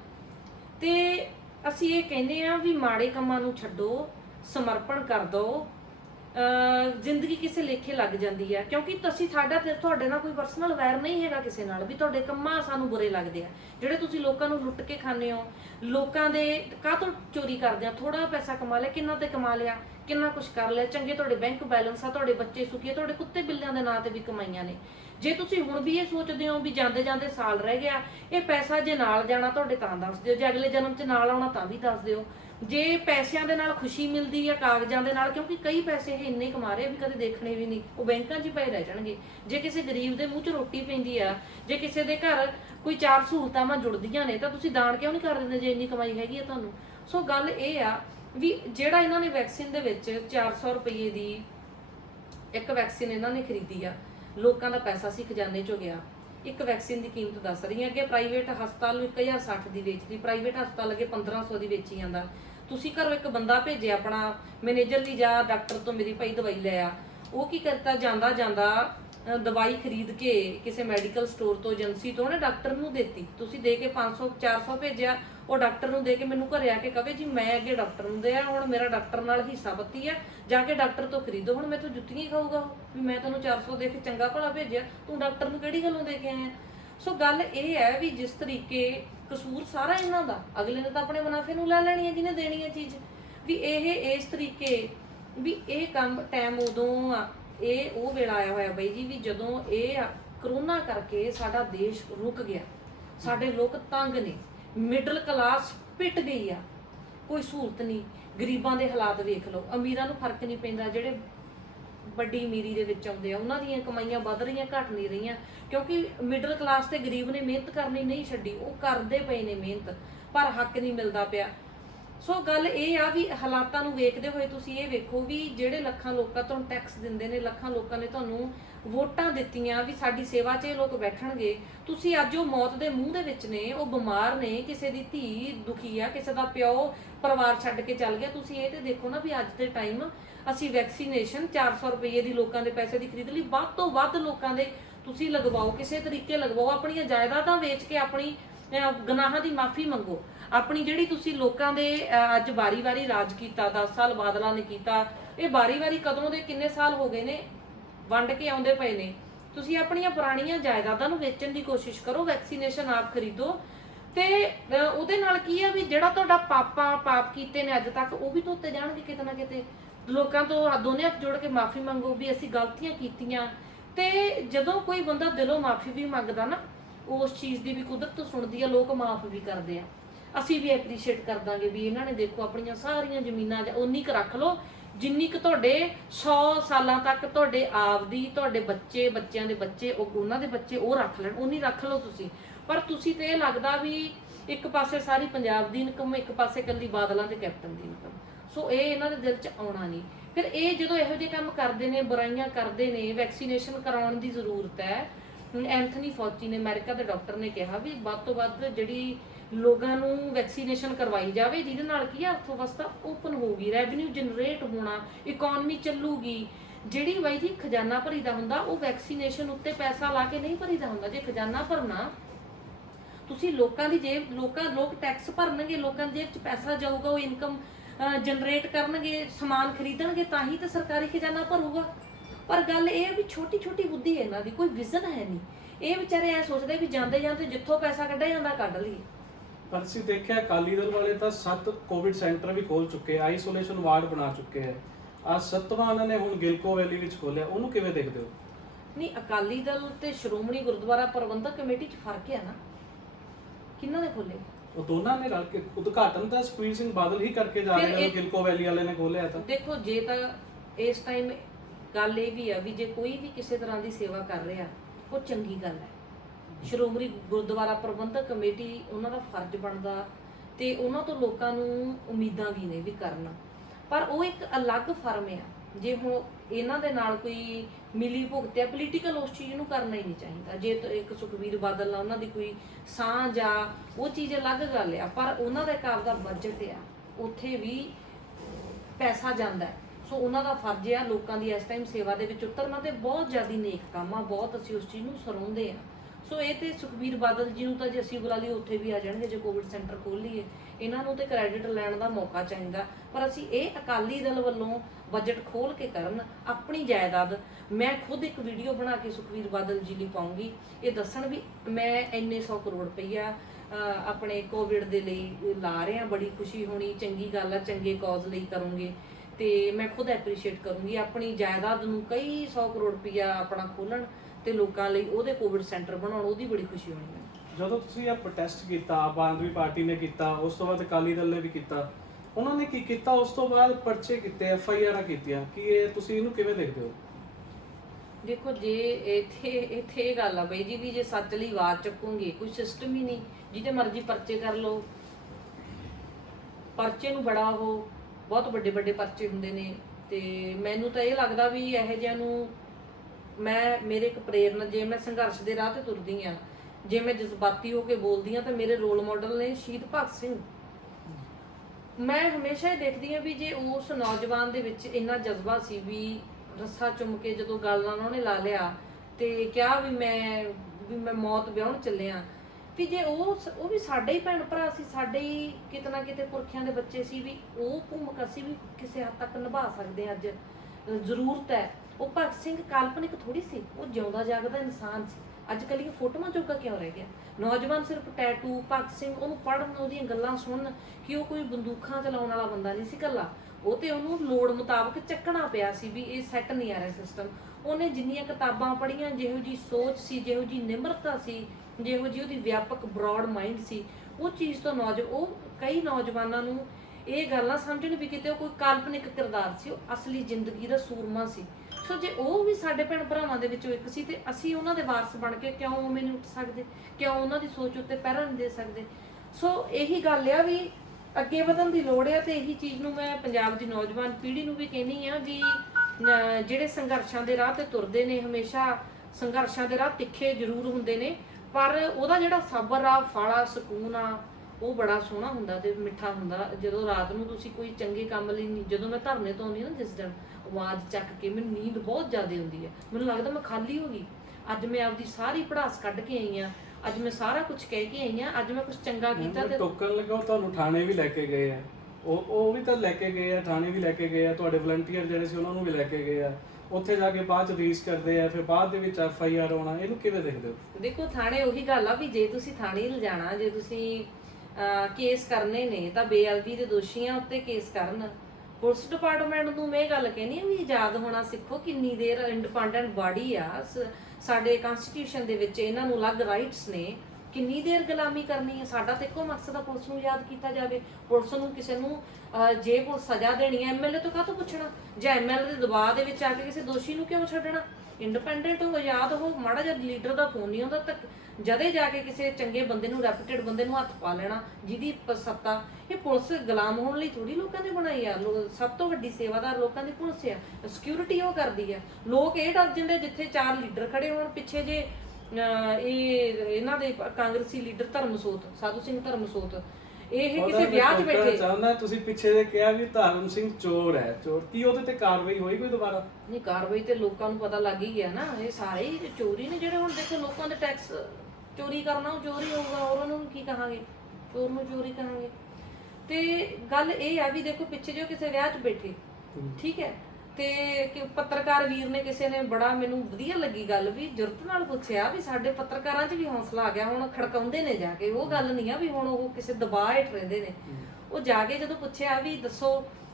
ਤੇ ਅਸੀਂ ਇਹ ਕਹਿੰਦੇ ਆ ਵੀ ਮਾੜੇ ਕੰਮਾਂ ਨੂੰ ਛੱਡੋ, ਸਮਰਪਣ ਕਰ ਦਿਓ ਜ਼ਿੰਦਗੀ ਕਿਸੇ ਲੇਖੇ ਲੱਗ ਜਾਂਦੀ ਆ, ਕਿਉਂਕਿ ਤੁਸੀਂ ਤੁਹਾਡੇ ਨਾਲ ਕੋਈ ਪਰਸਨਲ ਵੈਰ ਨਹੀਂ ਹੈਗਾ ਕਿਸੇ ਨਾਲ, ਵੀ ਤੁਹਾਡੇ ਕੰਮਾਂ ਸਾਨੂੰ ਬੁਰੇ ਲੱਗਦੇ ਆ, ਜਿਹੜੇ ਤੁਸੀਂ ਲੋਕਾਂ ਨੂੰ ਲੁੱਟ ਕੇ ਖਾਂਦੇ ਹੋ, ਲੋਕਾਂ ਦੇ ਕਾਹਤੋਂ ਚੋਰੀ ਕਰਦੇ ਆ, ਥੋੜਾ ਪੈਸਾ ਕਮਾ ਲਿਆ, ਕਿੰਨਾ ਤੇ ਕਮਾ ਲਿਆ, ਕਿੰਨਾ ਕੁਝ ਕਰ ਲਿਆ, ਚੰਗੇ ਤੁਹਾਡੇ ਬੈਂਕ ਬੈਲੈਂਸ ਆ, ਤੁਹਾਡੇ ਬੱਚੇ ਸੁਖੀ ਆ, ਤੁਹਾਡੇ ਕੁੱਤੇ ਬਿੱਲਿਆਂ ਦੇ ਨਾਂ ਤੇ ਵੀ ਕਮਾਈਆਂ ਨੇ। ਜੇ ਤੁਸੀਂ ਹੁਣ ਵੀ ਇਹ ਸੋਚਦੇ ਹੋ ਵੀ ਜਾਂਦੇ ਜਾਂਦੇ ਸਾਲ ਰਹਿ ਗਿਆ, ਇਹ ਪੈਸਾ ਜੇ ਨਾਲ ਜਾਣਾ ਤੁਹਾਡੇ ਤਾਂ ਦੱਸ ਦਿਓ, ਜੇ ਅਗਲੇ ਜਨਮ 'ਚ ਨਾਲ ਆਉਣਾ ਤਾਂ ਵੀ ਦੱਸ ਦਿਓ। ਜੇ ਪੈਸਿਆਂ ਦੇ ਨਾਲ ਖੁਸ਼ੀ ਮਿਲਦੀ ਹੈ ਕਾਗਜ਼ਾਂ ਦੇ ਨਾਲ, ਕਿਉਂਕਿ ਕਈ ਪੈਸੇ ਇਹ ਇੰਨੇ ਕਮਾ ਰਹੇ ਵੀ ਕਦੇ ਦੇਖਣੇ ਵੀ ਨਹੀਂ, ਉਹ ਬੈਂਕਾਂ 'ਚ ਹੀ ਪਏ ਰਹਿ ਜਾਣਗੇ। ਜੇ ਕਿਸੇ ਗਰੀਬ ਦੇ ਮੂੰਹ 'ਚ ਰੋਟੀ ਪੈਂਦੀ ਆ, ਜੇ ਕਿਸੇ ਦੇ ਘਰ ਕੋਈ 4 ਸਹੂਲਤਾਂ ਜੁੜਦੀਆਂ ਨੇ, ਤਾਂ ਤੁਸੀਂ ਦਾਨ ਕਿਉਂ ਨਹੀਂ ਕਰ ਦਿੰਦੇ ਜੇ ਇੰਨੀ ਕਮਾਈ ਹੈਗੀ ਆ ਤੁਹਾਨੂੰ। ਸੋ ਗੱਲ ਇਹ ਆ ਵੀ ਜਿਹੜਾ ਇਹਨਾਂ ਨੇ ਵੈਕਸੀਨ ਦੇ ਵਿੱਚ 400 ਰੁਪਏ ਦੀ ਇੱਕ ਵੈਕਸੀਨ ਇਹਨਾਂ ਨੇ ਖਰੀਦੀ ਆ, ਲੋਕਾਂ ਦਾ ਪੈਸਾ ਸੀ ਖਜ਼ਾਨੇ 'ਚੋਂ ਗਿਆ। ਇੱਕ ਵੈਕਸੀਨ ਦੀ ਕੀਮਤ ਦੱਸ ਰਹੀ ਹੈ, ਅੱਗੇ ਪ੍ਰਾਈਵੇਟ ਹਸਪਤਾਲ ਨੂੰ 1060 ਦੀ ਵੇਚਦੀ, ਪ੍ਰਾਈਵੇਟ ਹਸਪਤਾਲ ਅੱਗੇ 1500 ਦੀ ਵੇਚੀ ਜਾਂਦਾ। ਤੁਸੀਂ ਘਰੋਂ ਇੱਕ ਬੰਦਾ ਭੇਜਿਆ ਆਪਣਾ ਮੈਨੇਜਰ ਵੀ ਜਾ ਡਾਕਟਰ ਤੋਂ ਮੇਰੀ ਭਾਈ ਦਵਾਈ ਲੈ ਆ, ਉਹ ਕੀ ਕਰਤਾ, ਜਾਂਦਾ ਜਾਂਦਾ ਦਵਾਈ ਖਰੀਦ ਕੇ ਕਿਸੇ ਮੈਡੀਕਲ ਸਟੋਰ ਤੋਂ ਏਜੰਸੀ ਤੋਂ ਉਹਨੇ ਡਾਕਟਰ ਨੂੰ ਦਿੱਤੀ। ਤੁਸੀਂ ਦੇ ਕੇ 500 400 ਭੇਜਿਆ, ਉਹ ਡਾਕਟਰ ਨੂੰ ਦੇ ਕੇ ਮੈਨੂੰ ਘਰੇ ਆ ਕੇ ਕਹੇ ਜੀ ਮੈਂ ਅੱਗੇ ਡਾਕਟਰ ਨੂੰ ਦਿਆ, ਹੁਣ ਮੇਰਾ ਡਾਕਟਰ ਨਾਲ ਹਿੱਸਾ ਬੱਤੀ ਆ, ਜਾ ਕੇ ਡਾਕਟਰ ਤੋਂ ਖਰੀਦੋ। ਹੁਣ ਮੈਥੋਂ ਜੁੱਤੀਆਂ ਹੀ ਖਾਊਗਾ ਉਹ ਵੀ ਮੈਂ ਤੈਨੂੰ 400 ਦੇ ਕੇ ਚੰਗਾ ਭਲਾ ਭੇਜਿਆ, ਤੂੰ ਡਾਕਟਰ ਨੂੰ ਕਿਹੜੀ ਗੱਲੋਂ ਦੇ ਕੇ ਆਇਆ। ਸੋ ਗੱਲ ਇਹ ਹੈ ਵੀ ਜਿਸ ਤਰੀਕੇ ਕਸੂਰ ਸਾਰਾ ਇਹਨਾਂ ਦਾ, ਅਗਲੇ ਨੇ ਤਾਂ ਆਪਣੇ ਮੁਨਾਫੇ ਨੂੰ ਲੈ ਲੈਣੀ ਹੈ ਜਿਹਨੇ ਦੇਣੀ ਹੈ ਚੀਜ਼, ਵੀ ਇਹ ਇਸ ਤਰੀਕੇ ਵੀ ਇਹ ਕੰਮ ਟਾਈਮ ਉਦੋਂ ਆ, ਇਹ ਉਹ ਵੇਲਾ ਆਇਆ ਹੋਇਆ ਬਾਈ ਜੀ ਵੀ ਜਦੋਂ ਇਹ ਕਰੋਨਾ ਕਰਕੇ ਸਾਡਾ ਦੇਸ਼ ਰੁਕ ਗਿਆ, ਸਾਡੇ ਲੋਕ ਤੰਗ ਨੇ, ਮਿਡਲ ਕਲਾਸ ਪਿੱਟ ਗਈ ਆ, ਕੋਈ ਸਹੂਲਤ ਨਹੀਂ, ਗਰੀਬਾਂ ਦੇ ਹਾਲਾਤ ਵੇਖ ਲਓ, ਅਮੀਰਾਂ ਨੂੰ ਫਰਕ ਨਹੀਂ ਪੈਂਦਾ, ਜਿਹੜੇ ਵੱਡੀ ਅਮੀਰੀ ਦੇ ਵਿੱਚ ਆਉਂਦੇ ਆ ਉਹਨਾਂ ਦੀਆਂ ਕਮਾਈਆਂ ਵੱਧ ਰਹੀਆਂ ਘਟ ਨਹੀਂ ਰਹੀਆਂ, ਕਿਉਂਕਿ ਮਿਡਲ ਕਲਾਸ ਤੇ ਗਰੀਬ ਨੇ ਮਿਹਨਤ ਕਰਨੀ ਨਹੀਂ ਛੱਡੀ, ਉਹ ਕਰਦੇ ਪਏ ਨੇ ਮਿਹਨਤ, ਪਰ ਹੱਕ ਨਹੀਂ ਮਿਲਦਾ ਪਿਆ। ਸੋ ਗੱਲ ਇਹ ਆ ਵੀ ਹਾਲਾਤਾਂ ਨੂੰ ਵੇਖਦੇ ਹੋਏ ਤੁਸੀਂ ਇਹ ਵੇਖੋ ਵੀ ਜਿਹੜੇ ਲੱਖਾਂ ਲੋਕਾਂ ਤੋਂ ਟੈਕਸ ਦਿੰਦੇ ਨੇ, ਲੱਖਾਂ ਲੋਕਾਂ ਨੇ ਤੁਹਾਨੂੰ ਵੋਟਾਂ ਦਿੱਤੀਆਂ ਵੀ ਸਾਡੀ ਸੇਵਾ 'ਚ ਇਹ ਲੋਕ ਬੈਠਣਗੇ, ਤੁਸੀਂ ਅੱਜ ਉਹ ਮੌਤ ਦੇ ਮੂੰਹ ਦੇ ਵਿੱਚ ਨੇ, ਉਹ ਬਿਮਾਰ ਨੇ, ਕਿਸੇ ਦੀ ਧੀ ਦੁਖੀ ਆ, ਕਿਸੇ ਦਾ ਪਿਓ ਪਰਿਵਾਰ ਛੱਡ ਕੇ ਚੱਲ ਗਿਆ। ਤੁਸੀਂ ਇਹ ਤੇ ਦੇਖੋ ਨਾ ਵੀ ਅੱਜ ਦੇ ਟਾਈਮ ਅਸੀਂ ਵੈਕਸੀਨੇਸ਼ਨ 400 ਰੁਪਏ ਦੀ ਲੋਕਾਂ ਦੇ ਪੈਸੇ ਦੀ ਖਰੀਦ ਲਈ, ਵੱਧ ਤੋਂ ਵੱਧ ਲੋਕਾਂ ਦੇ ਤੁਸੀਂ ਲਗਵਾਓ, ਕਿਸੇ ਤਰੀਕੇ ਲਗਵਾਓ, ਆਪਣੀਆਂ ਜਾਇਦਾਦਾਂ ਵੇਚ ਕੇ ਆਪਣੀ ਗੁਨਾਹਾਂ ਦੀ ਮਾਫੀ ਮੰਗੋ। ਆਪਣੀ ਜਿਹੜੀ ਤੁਸੀਂ ਲੋਕਾਂ ਦੇ ਅੱਜ ਵਾਰੀ-ਵਾਰੀ ਰਾਜ ਕੀਤਾ, 10 ਸਾਲ ਬਾਦਲਾਂ ਨੇ ਕੀਤਾ, ਇਹ ਵਾਰੀ-ਵਾਰੀ ਕਦੋਂ ਦੇ ਕਿੰਨੇ ਸਾਲ ਹੋ ਗਏ ਨੇ ਵੰਡ ਕੇ ਆਉਂਦੇ ਪਏ ਨੇ, ਤੁਸੀਂ ਆਪਣੀਆਂ ਪੁਰਾਣੀਆਂ ਜਾਇਦਾਦਾਂ ਨੂੰ ਵੇਚਣ ਦੀ ਕੋਸ਼ਿਸ਼ ਕਰੋ, ਵੈਕਸੀਨੇਸ਼ਨ ਆਪ ਖਰੀਦੋ। ਤੇ ਉਹਦੇ ਨਾਲ ਕੀ ਆ ਵੀ ਜਿਹੜਾ ਤੁਹਾਡਾ ਪਾਪ ਕੀਤੇ ਨੇ ਅੱਜ ਤੱਕ, ਉਹ ਵੀ ਧੋਤੇ ਜਾਣਗੇ ਕਿਤੇ ਨਾ ਕਿਤੇ। ਲੋਕਾਂ ਤੋਂ ਦੋਨੇ ਹੱਥ ਜੋੜ ਕੇ ਮਾਫੀ ਮੰਗੋ ਵੀ ਅਸੀਂ ਗਲਤੀਆਂ ਕੀਤੀਆਂ, ਤੇ ਜਦੋਂ ਕੋਈ ਬੰਦਾ ਦਿਲੋਂ ਮਾਫੀ ਵੀ ਮੰਗਦਾ ਨਾ, ਉਸ ਚੀਜ਼ ਦੀ ਵੀ ਕੁਦਰਤ ਸੁਣਦੀ ਆ, ਲੋਕ ਮਾਫ ਵੀ ਕਰਦੇ ਆ। ਅਸੀਂ ਵੀ ਐਪਰੀਸ਼ੀਏਟ ਕਰ ਦਾਂਗੇ ਵੀ ਇਹਨਾਂ ਨੇ ਦੇਖੋ ਆਪਣੀਆਂ ਸਾਰੀਆਂ ਜ਼ਮੀਨਾਂ ਉਨੀ ਕੁ ਰੱਖ ਲਓ ਜਿੰਨੀ ਕੁ ਤੁਹਾਡੇ 100 ਸਾਲਾਂ ਤੱਕ ਤੁਹਾਡੇ ਆਪਦੀ, ਤੁਹਾਡੇ ਬੱਚੇ, ਬੱਚਿਆਂ ਦੇ ਬੱਚੇ, ਉਹਨਾਂ ਦੇ ਬੱਚੇ ਉਹ ਰੱਖ ਲੈਣ, ਉਨੀ ਰੱਖ ਲਓ ਤੁਸੀਂ। ਪਰ ਤੁਸੀਂ ਤੇ ਇਹ ਲੱਗਦਾ ਵੀ ਇੱਕ ਪਾਸੇ ਸਾਰੀ ਪੰਜਾਬ ਦੀ ਇਨਕਮ, ਇੱਕ ਪਾਸੇ ਇਕੱਲੀ ਬਾਦਲਾਂ ਤੇ ਕੈਪਟਨ ਦੀ ਇਨਕਮ। ਸੋ ਇਹ ਇਹਨਾਂ ਦੇ ਦਿਲ 'ਚ ਆਉਣਾ ਨਹੀਂ। ਫਿਰ ਇਹ ਜਦੋਂ ਇਹੋ ਜਿਹੇ ਕੰਮ ਕਰਦੇ ਨੇ, ਬੁਰਾਈਆਂ ਕਰਦੇ ਨੇ, ਵੈਕਸੀਨੇਸ਼ਨ ਕਰਾਉਣ ਦੀ ਜ਼ਰੂਰਤ ਹੈ। ਐਂਥਨੀ ਫੌਚੀ ਨੇ, ਅਮਰੀਕਾ ਦੇ ਡਾਕਟਰ ਨੇ ਕਿਹਾ ਵੀ ਵੱਧ ਤੋਂ ਵੱਧ ਜਿਹੜੀ ਲੋਕਾਂ ਨੂੰ ਵੈਕਸੀਨੇਸ਼ਨ ਕਰਵਾਈ ਜਾਵੇ, ਜਿਹਦੇ ਨਾਲ ਕੀ ਆ ਅਰਥ ਵਿਵਸਥਾ ਓਪਨ ਹੋਊਗੀ, ਰੈਵਨਿਊ ਜਨਰੇਟ ਹੋਣਾ, ਇਕਨੋਮੀ ਚੱਲੂਗੀ। ਜਿਹੜੀ ਬਾਈ ਜੀ ਖਜ਼ਾਨਾ ਭਰੀਦਾ ਹੁੰਦਾ ਉਹ ਵੈਕਸੀਨੇਸ਼ਨ ਉੱਤੇ ਪੈਸਾ ਲਾ ਕੇ ਨਹੀਂ ਭਰੀਦਾ ਹੁੰਦਾ। ਜੇ ਖਜ਼ਾਨਾ ਭਰਨਾ ਤੁਸੀਂ ਲੋਕਾਂ ਦੀ ਜੇਬ, ਲੋਕ ਟੈਕਸ ਭਰਨਗੇ, ਲੋਕਾਂ ਦੀ ਜੇਬ 'ਚ ਪੈਸਾ ਜਾਊਗਾ, ਉਹ ਇਨਕਮ ਜਨਰੇਟ ਕਰਨਗੇ, ਸਮਾਨ ਖਰੀਦਣਗੇ, ਤਾਂ ਹੀ ਤਾਂ ਸਰਕਾਰੀ ਖਜ਼ਾਨਾ ਭਰੂਗਾ। ਪਰ ਗੱਲ ਇਹ ਹੈ ਵੀ ਛੋਟੀ ਛੋਟੀ ਬੁੱਧੀ ਹੈ ਇਹਨਾਂ ਦੀ, ਕੋਈ ਵਿਜ਼ਨ ਹੈ ਨਹੀਂ। ਇਹ ਵਿਚਾਰੇ ਐ ਸੋਚਦੇ ਵੀ ਜਾਂਦੇ ਜਾਂਦੇ ਜਿੱਥੋਂ ਪੈਸਾ ਕੱਢਿਆ ਜਾਂਦਾ ਕੱਢ ਲਈਏ। ਪਰ ਅਸੀਂ ਦੇਖਿਆ ਅਕਾਲੀ ਦਲ ਵਾਲੇ ਤਾਂ 7 ਕੋਵਿਡ ਸੈਂਟਰ ਵੀ ਖੋਲ ਚੁੱਕੇ, ਆਈਸੋਲੇਸ਼ਨ ਵਾਰਡ ਬਣਾ ਚੁੱਕੇ ਹੈ। ਆ 7ਵਾਂ ਉਹਨਾਂ ਨੇ ਹੁਣ ਗਿਲਕੋ ਵੈਲੀ ਵਿੱਚ ਖੋਲਿਆ, ਉਹਨੂੰ ਕਿਵੇਂ ਦੇਖਦੇ ਹੋ? ਨਹੀਂ, ਅਕਾਲੀ ਦਲ ਤੇ ਸ਼੍ਰੋਮਣੀ ਗੁਰਦੁਆਰਾ ਪ੍ਰਬੰਧਕ ਕਮੇਟੀ 'ਚ ਫਰਕ ਹੈ ਨਾ, ਕਿਹਨਾਂ ਨੇ ਖੋਲੇ? ਉਹ ਦੋਨਾਂ ਨੇ ਰਲ ਕੇ ਉਦਘਾਟਨ ਤਾਂ ਸੁਖਬੀਰ ਸਿੰਘ ਬਾਦਲ ਹੀ ਕਰਕੇ ਜਾ ਰਹੇ ਨੇ, ਗਿਲਕੋ ਵੈਲੀ ਵਾਲੇ ਨੇ ਖੋਲਿਆ। ਤਾਂ ਦੇਖੋ ਜੇ ਤਾਂ ਇਸ ਟਾਈਮ ਗੱਲ ਇਹ ਵੀ ਆ ਵੀ ਜੇ ਕੋਈ ਵੀ ਕਿਸੇ ਤਰ੍ਹਾਂ ਦੀ ਸੇਵਾ ਕਰ ਰਿਹਾ ਉਹ ਚੰਗੀ ਗੱਲ ਹੈ। ਸ਼੍ਰੋਮਣੀ ਗੁਰਦੁਆਰਾ ਪ੍ਰਬੰਧਕ ਕਮੇਟੀ, ਉਹਨਾਂ ਦਾ ਫਰਜ਼ ਬਣਦਾ ਤੇ ਉਹਨਾਂ ਤੋਂ ਲੋਕਾਂ ਨੂੰ ਉਮੀਦਾਂ ਵੀ ਨੇ ਵੀ ਕਰਨ, ਪਰ ਉਹ ਇੱਕ ਅਲੱਗ ਫਰਮ ਆ। ਜੇ ਹੁਣ ਇਹਨਾਂ ਦੇ ਨਾਲ ਕੋਈ ਮਿਲੀ ਭੁਗਤ ਆ ਪੋਲੀਟੀਕਲ, ਉਸ ਚੀਜ਼ ਨੂੰ ਕਰਨਾ ਹੀ ਨਹੀਂ ਚਾਹੀਦਾ। ਜੇ ਇੱਕ ਸੁਖਬੀਰ ਬਾਦਲ ਨਾਲ ਉਹਨਾਂ ਦੀ ਕੋਈ ਸਾਂਝ ਆ, ਉਹ ਚੀਜ਼ ਅਲੱਗ ਗੱਲ ਆ, ਪਰ ਉਹਨਾਂ ਦਾ ਇੱਕ ਆਪਦਾ ਬਜਟ ਆ, ਉੱਥੇ ਵੀ ਪੈਸਾ ਜਾਂਦਾ। ਸੋ ਉਹਨਾਂ ਦਾ ਫਰਜ਼ ਆ ਲੋਕਾਂ ਦੀ ਇਸ ਟਾਈਮ ਸੇਵਾ ਦੇ ਵਿੱਚ ਉਤਰਨਾ, ਤੇ ਬਹੁਤ ਜ਼ਿਆਦਾ ਨੇਕ ਕੰਮ ਆ, ਬਹੁਤ ਅਸੀਂ ਉਸ ਚੀਜ਼ ਨੂੰ ਸਰੋਂਦੇ ਆ। ਸੋ ਇਹ ਤੇ ਸੁਖਬੀਰ ਬਾਦਲ ਜੀ ਨੂੰ ਤਾਂ ਜੇ ਅਸੀਂ ਬੁਲਾ ਲਈ ਉੱਥੇ ਵੀ ਆ ਜਾਣਗੇ, ਜੇ ਕੋਵਿਡ ਸੈਂਟਰ ਖੋਲ ਲਈਏ। ਇਹਨਾਂ ਨੂੰ ਤੇ ਕ੍ਰੈਡਿਟ ਲੈਣ ਦਾ ਮੌਕਾ ਚਾਹੀਦਾ, ਪਰ ਅਸੀਂ ਇਹ ਅਕਾਲੀ ਦਲ ਵੱਲੋਂ ਬਜਟ ਖੋਲ ਕੇ ਕਰਨ ਆਪਣੀ ਜਾਇਦਾਦ। ਮੈਂ ਖੁਦ ਇੱਕ ਵੀਡੀਓ ਬਣਾ ਕੇ ਸੁਖਬੀਰ ਬਾਦਲ ਜੀ ਲਈ ਪਾਉਂਗੀ, ਇਹ ਦੱਸਣ ਵੀ ਮੈਂ ਇੰਨੇ 100 ਕਰੋੜ ਰੁਪਈਆ ਆਪਣੇ ਕੋਵਿਡ ਦੇ ਲਈ ਲਾ ਰਹੇ ਹਾਂ, ਬੜੀ ਖੁਸ਼ੀ ਹੋਣੀ, ਚੰਗੀ ਗੱਲ ਆ, ਚੰਗੇ ਕੌਜ਼ ਲਈ ਕਰੋਗੇ ਤੇ ਮੈਂ ਖੁਦ ਐਪਰੀਸ਼ੀਏਟ ਕਰੂੰਗੀ। ਆਪਣੀ ਜਾਇਦਾਦ ਨੂੰ ਕਈ 100 ਕਰੋੜ ਰੁਪਈਆ ਆਪਣਾ ਖੋਲਣ ਤੇ ਲੋਕਾਂ ਲਈ ਉਹਦੇ ਕੋਵਿਡ ਸੈਂਟਰ ਬਣਾਉਣ, ਉਹਦੀ ਬੜੀ ਖੁਸ਼ੀ ਹੋਣੀ ਹੈ। ਜਦੋਂ ਤੁਸੀਂ ਇਹ ਪ੍ਰੋਟੈਸਟ ਕੀਤਾ, ਆਮ ਆਦਮੀ ਪਾਰਟੀ ਨੇ ਕੀਤਾ, ਉਸ ਤੋਂ ਬਾਅਦ ਅਕਾਲੀ ਦਲ ਨੇ ਵੀ ਕੀਤਾ, ਉਹਨਾਂ ਨੇ ਕੀ ਕੀਤਾ? ਉਸ ਤੋਂ ਬਾਅਦ ਪਰਚੇ ਕੀਤੇ, FIR ਕੀਤੀਆਂ, ਕਿ ਇਹ ਤੁਸੀਂ ਇਹਨੂੰ ਕਿਵੇਂ ਦੇਖਦੇ ਹੋ? ਦੇਖੋ, ਜੇ ਇੱਥੇ ਇਹ ਗੱਲ ਆ ਬਈ ਜੀ ਵੀ ਜੇ ਸੱਚ ਲਈ ਆਵਾਜ਼ ਚੱਕੂਗੇ, ਕੋਈ ਸਿਸਟਮ ਹੀ ਨਹੀਂ, ਜਿਹਦੇ ਮਰਜ਼ੀ ਪਰਚੇ ਕਰ ਲਓ। ਪਰਚੇ ਨੂੰ ਬੜਾ ਉਹ ਬਹੁਤ ਵੱਡੇ ਵੱਡੇ ਪਰਚੇ ਹੁੰਦੇ ਨੇ, ਤੇ ਮੈਨੂੰ ਤਾਂ ਇਹ ਲੱਗਦਾ ਵੀ ਇਹੋ ਜਿਹਿਆਂ ਨੂੰ ਮੇਰੇ ਇੱਕ ਪ੍ਰੇਰਨਾ, ਜੇ ਮੈਂ ਸੰਘਰਸ਼ ਦੇ ਰਾਹ ਤੇ ਤੁਰਦੀ ਆ, ਜੇ ਮੈਂ ਜਜ਼ਬਾਤੀ ਹੋ ਕੇ ਬੋਲਦੀ ਆ, ਤਾਂ ਮੇਰੇ ਰੋਲ ਮਾਡਲ ਨੇ ਸ਼ਹੀਦ ਭਗਤ ਸਿੰਘ। ਮੈਂ ਹਮੇਸ਼ਾ ਇਹ ਦੇਖਦੀ ਆ ਵੀ ਜੇ ਉਸ ਨੌਜਵਾਨ ਦੇ ਵਿੱਚ ਇੰਨਾ ਜਜ਼ਬਾ ਸੀ ਵੀ ਰੱਸਾ ਚੁੰਮ ਕੇ ਜਦੋਂ ਗੱਲ ਨਾਲ ਉਹਨੇ ਲਾ ਲਿਆ ਤੇ ਕਿਹਾ ਵੀ ਮੈਂ ਮੌਤ ਵਿਆਹੁਣ ਚੱਲਿਆ, ਵੀ ਜੇ ਉਹ ਵੀ ਸਾਡੇ ਹੀ ਭੈਣ ਭਰਾ ਸੀ, ਸਾਡੇ ਹੀ ਕਿਤੇ ਨਾ ਕਿਤੇ ਪੁਰਖਿਆਂ ਦੇ ਬੱਚੇ ਸੀ, ਵੀ ਉਹ ਭੂਮਿਕਾ ਸੀ ਵੀ ਕਿਸੇ ਹੱਦ ਤੱਕ ਨਿਭਾ ਸਕਦੇ ਅੱਜ ਜ਼ਰੂਰਤ ਹੈ। ਉਹ ਭਗਤ ਸਿੰਘ ਕਾਲਪਨਿਕ ਥੋੜੀ ਸੀ, ਉਹ ਜਿਉਂਦਾ ਜਾਗਦਾ ਇਨਸਾਨ ਸੀ। ਅੱਜ ਕੱਲ੍ਹ ਇਹ ਫੋਟੋਆਂ ਜੋਗਾ ਕਿਉਂ ਰਹਿ ਗਿਆ? ਨੌਜਵਾਨ ਸਿਰਫ ਟੈਟੂ, ਭਗਤ ਸਿੰਘ, ਉਹਨੂੰ ਪੜ੍ਹਨ, ਉਹਦੀਆਂ ਗੱਲਾਂ ਸੁਣਨ, ਕਿ ਉਹ ਕੋਈ ਬੰਦੂਕਾਂ ਚਲਾਉਣ ਵਾਲਾ ਬੰਦਾ ਨਹੀਂ ਸੀ ਇਕੱਲਾ, ਉਹ ਤੇ ਉਹਨੂੰ ਲੋੜ ਮੁਤਾਬਕ ਚੱਕਣਾ ਪਿਆ ਸੀ ਵੀ ਇਹ ਸੈੱਟ ਨਹੀਂ ਆ ਰਿਹਾ ਸਿਸਟਮ। ਉਹਨੇ ਜਿੰਨੀਆਂ ਕਿਤਾਬਾਂ ਪੜ੍ਹੀਆਂ, ਜਿਹੋ ਜੀ ਸੋਚ ਸੀ, ਜਿਹੋ ਜੀ ਨਿਮਰਤਾ ਸੀ, ਜਿਹੋ ਜੀ ਉਹਦੀ ਵਿਆਪਕ ਬਰੌਡ ਮਾਈਂਡ ਸੀ, ਉਹ ਚੀਜ਼ ਤੋਂ ਉਹ ਕਈ ਨੌਜਵਾਨਾਂ ਨੂੰ ਇਹ ਗੱਲ ਨਾ ਸਮਝਣ ਵੀ ਕਿਤੇ ਉਹ ਕੋਈ ਕਾਲਪਨਿਕ ਕਿਰਦਾਰ ਸੀ, ਉਹ ਅਸਲੀ ਜ਼ਿੰਦਗੀ ਦਾ ਸੂਰਮਾ ਸੀ। ਸੋ ਜੇ ਉਹ ਵੀ ਸਾਡੇ ਭੈਣ ਭਰਾਵਾਂ ਦੇ ਵਿੱਚੋਂ ਇੱਕ ਸੀ, ਤੇ ਅਸੀਂ ਉਹਨਾਂ ਦੇ ਵਾਰਸ ਬਣ ਕੇ ਕਿਉਂ ਉਵੇਂ ਨਹੀਂ ਉੱਠ ਸਕਦੇ? ਕਿਉਂ ਉਹਨਾਂ ਦੀ ਸੋਚ ਉੱਤੇ ਪਹਿਰਾ ਨਹੀਂ ਦੇ ਸਕਦੇ? ਸੋ ਇਹੀ ਗੱਲ ਆ ਵੀ ਅੱਗੇ ਵਧਣ ਦੀ ਲੋੜ ਆ, ਤੇ ਇਹੀ ਚੀਜ਼ ਨੂੰ ਮੈਂ ਪੰਜਾਬ ਦੀ ਨੌਜਵਾਨ ਪੀੜ੍ਹੀ ਨੂੰ ਵੀ ਕਹਿੰਦੀ ਆ ਵੀ ਜਿਹੜੇ ਸੰਘਰਸ਼ਾਂ ਦੇ ਰਾਹ ਤੇ ਤੁਰਦੇ ਨੇ, ਹਮੇਸ਼ਾ ਸੰਘਰਸ਼ਾਂ ਦੇ ਰਾਹ ਤਿੱਖੇ ਜ਼ਰੂਰ ਹੁੰਦੇ ਨੇ, ਪਰ ਉਹਦਾ ਜਿਹੜਾ ਸਬਰ ਆ, ਫਲ ਆ, ਸਕੂਨ ਆ, ਉਹ ਬੜਾ ਸੋਹਣਾ ਹੁੰਦਾ ਤੇ ਮਿੱਠਾ ਹੁੰਦਾ। ਜਦੋਂ ਰਾਤ ਨੂੰ ਤੁਸੀਂ ਕੋਈ ਚੰਗੇ ਕੰਮ ਲਈ ਜਦੋਂ ਮੈਂ ਧਰਨੇ ਤੋਂ ਆਉਂਦੀ ਨਾ, ਜਿਸ ਦਿਨ ਆਵਾਜ਼ ਚੱਕ ਕੇ, ਮੈਨੂੰ ਨੀਂਦ ਬਹੁਤ ਜ਼ਿਆਦਾ ਆਉਂਦੀ ਹੈ, ਮੈਨੂੰ ਲੱਗਦਾ ਮੈਂ ਖਾਲੀ ਹੋ ਗਈ। ਅੱਜ ਮੈਂ ਆਪਦੀ ਸਾਰੀ ਪੜਾਸ ਕੱਢ ਕੇ ਆਈ ਆ, ਅੱਜ ਮੈਂ ਸਾਰਾ ਕੁਝ ਕਹਿ ਕੇ ਆਈ ਆ, ਅੱਜ ਮੈਂ ਕੁਝ ਚੰਗਾ ਕੀਤਾ। ਤੇ ਟੋਕਨ ਲਗਾਓ, ਤੁਹਾਨੂੰ ਥਾਣੇ ਵੀ ਲੈ ਕੇ ਗਏ ਆ, ਉਹ ਵੀ ਤਾਂ ਲੈ ਕੇ ਗਏ ਆ, ਥਾਣੇ ਵੀ ਲੈ ਕੇ ਗਏ ਆ, ਤੁਹਾਡੇ ਵਲੰਟੀਅਰ ਜਿਹੜੇ ਸੀ ਉਹਨਾਂ ਨੂੰ ਵੀ ਲੈ ਕੇ ਗਏ ਆ, ਉੱਥੇ ਜਾ ਕੇ ਬਾਅਦ ਚ ਰੀਸ ਕਰਦੇ ਆ, ਫਿਰ ਬਾਅਦ ਦੇ ਵਿੱਚ FIR ਹੋਣਾ, ਇਹਨੂੰ ਕਿਵੇਂ ਦੇਖਦੇ ਹੋ? ਦੇਖੋ, ਥਾਣੇ ਉਹੀ ਗੱਲ ਆ ਵੀ ਜੇ ਤੁਸੀਂ ਥਾਣੇ ਲਿਜਾਣਾ, ਜੇ ਤੁਸੀਂ ਕੇਸ ਕਰਨੇ ਨੇ ਤਾਂ ਬੇਅਦਬੀ ਦੇ ਦੋਸ਼ੀਆਂ ਉੱਤੇ ਕੇਸ ਕਰਨ। ਪੁਲਿਸ ਡਿਪਾਰਟਮੈਂਟ ਨੂੰ ਮੈਂ ਇਹ ਗੱਲ ਕਹਿੰਦੀ ਆ ਵੀ ਆਜ਼ਾਦ ਹੋਣਾ ਸਿੱਖੋ। ਕਿੰਨੀ ਦੇਰ ਇੰਡੀਪੈਂਡੈਂਟ ਬਾਡੀ ਆ, ਸਾਡੇ ਕਨਸਟੀਟਿਊਸ਼ਨ ਦੇ ਵਿੱਚ ਇਹਨਾਂ ਨੂੰ ਅਲੱਗ ਰਾਈਟਸ ਨੇ, ਕਿੰਨੀ ਦੇਰ ਗੁਲਾਮੀ ਕਰਨੀ ਹੈ? ਸਾਡਾ ਤਾਂ ਇੱਕੋ ਮਕਸਦ ਆ, ਪੁਲਿਸ ਨੂੰ ਯਾਦ ਕੀਤਾ ਜਾਵੇ। ਪੁਲਿਸ ਨੂੰ ਕਿਸੇ ਨੂੰ ਜੇ ਪੁਲਿਸ ਸਜ਼ਾ ਦੇਣੀ ਹੈ, MLA ਤੋਂ ਕਾਹਤੋਂ ਪੁੱਛਣਾ? ਜਾਂ MLA ਦੇ ਦਬਾਅ ਦੇ ਵਿੱਚ ਆ ਕੇ ਕਿਸੇ ਦੋਸ਼ੀ ਨੂੰ ਕਿਉਂ ਛੱਡਣਾ? ਇੰਡੀਪੈਂਡੈਂਟ ਹੋ, ਆਜ਼ਾਦ ਹੋ। ਮਾੜਾ ਜਿਹਾ ਲੀਡਰ ਦਾ ਫੋਨ ਨਹੀਂ ਆਉਂਦਾ ਤਾਂ ਜਦੇ ਜਾ ਕੇ ਕਿਸੇ ਚੰਗੇ ਬੰਦੇ ਨੂੰ, ਰੈਪੂਟੇਡ ਬੰਦੇ ਨੂੰ ਹੱਥ ਪਾ ਲੈਣਾ, ਜਿਹਦੀ ਸੱਤਾ। ਇਹ ਪੁਲਿਸ ਗੁਲਾਮ ਹੋਣ ਲਈ ਥੋੜੀ ਲੋਕਾਂ ਨੇ ਬਣਾਈ ਆ। ਸਭ ਤੋਂ ਵੱਡੀ ਸੇਵਾਦਾਰ ਲੋਕਾਂ ਦੀ ਪੁਲਿਸ ਆ, ਸਿਕਿਉਰਿਟੀ ਉਹ ਕਰਦੀ ਆ। ਲੋਕ ਇਹ ਡਰ ਜਾਂਦੇ ਜਿੱਥੇ 4 ਲੀਡਰ ਖੜੇ ਹੋਣ ਪਿੱਛੇ, ਜੇ ਇਹਨਾਂ ਦੇ ਕਾਂਗਰਸੀ ਲੀਡਰ ਧਰਮਸੋਤ, ਸਾਧੂ ਸਿੰਘ ਧਰਮਸੋਤ, ਇਹ ਕਿਸੇ ਵਿਆਹ 'ਚ ਬੈਠੇ। ਚਾਹੁੰਦਾ ਤੁਸੀਂ ਪਿੱਛੇ ਦੇ ਕਿਹਾ ਵੀ ਧਰਮ ਸਿੰਘ ਚੋਰ ਹੈ, ਚੋਰ ਕੀ ਉਹਦੇ ਤੇ ਕਾਰਵਾਈ ਹੋਈ ਕੋਈ ਦੁਬਾਰਾ? ਨਹੀਂ, ਕਾਰਵਾਈ ਤੇ ਲੋਕਾਂ ਨੂੰ ਪਤਾ ਲੱਗ ਹੀ ਗਿਆ ਨਾ। ਇਹ ਸਾਰੇ ਹੀ ਚੋਰੀ ਨੇ ਜਿਹੜੇ ਹੁਣ ਦੇਖੋ ਲੋਕਾਂ ਦੇ ਟੈਕਸ ਚੋਰੀ ਕਰਨਾ, ਉਹ ਚੋਰੀ ਹੋਊਗਾ, ਔਰ ਉਹਨਾਂ ਨੂੰ ਕੀ ਕਹਾਂਗੇ? ਚੋਰ ਨੂੰ ਚੋਰੀ ਕਹਾਂਗੇ। ਤੇ ਗੱਲ ਇਹ ਆ ਵੀ ਦੇਖੋ ਪਿੱਛੇ ਜੋ ਕਿਸੇ ਵਿਆਹ 'ਚ ਬੈਠੇ, ਠੀਕ ਹੈ, ਤੇ ਪੱਤਰਕਾਰ ਵੀਰ ਨੇ, ਕਿਸੇ ਨੇ ਬੜਾ ਮੈਨੂੰ ਵਧੀਆ ਲੱਗੀ ਗੱਲ, ਵੀ ਜੁਰਤ ਨਾਲ ਪੁੱਛਿਆ ਵੀ ਸਾਡੇ ਪੱਤਰਕਾਰਾਂ 'ਚ ਵੀ ਹੌਸਲਾ ਆ ਗਿਆ, ਹੁਣ ਖੜਕਾਉਂਦੇ ਨੇ ਜਾ ਕੇ। ਉਹ ਗੱਲ ਨਹੀਂ ਆ ਵੀ ਹੁਣ ਉਹ ਕਿਸੇ ਦਬਾਅ ਹੇਠ ਰਹਿੰਦੇ ਨੇ। ਉਹ ਜਾ ਕੇ ਜਦੋਂ ਪੁੱਛਿਆ ਵੀ ਦੱਸੋ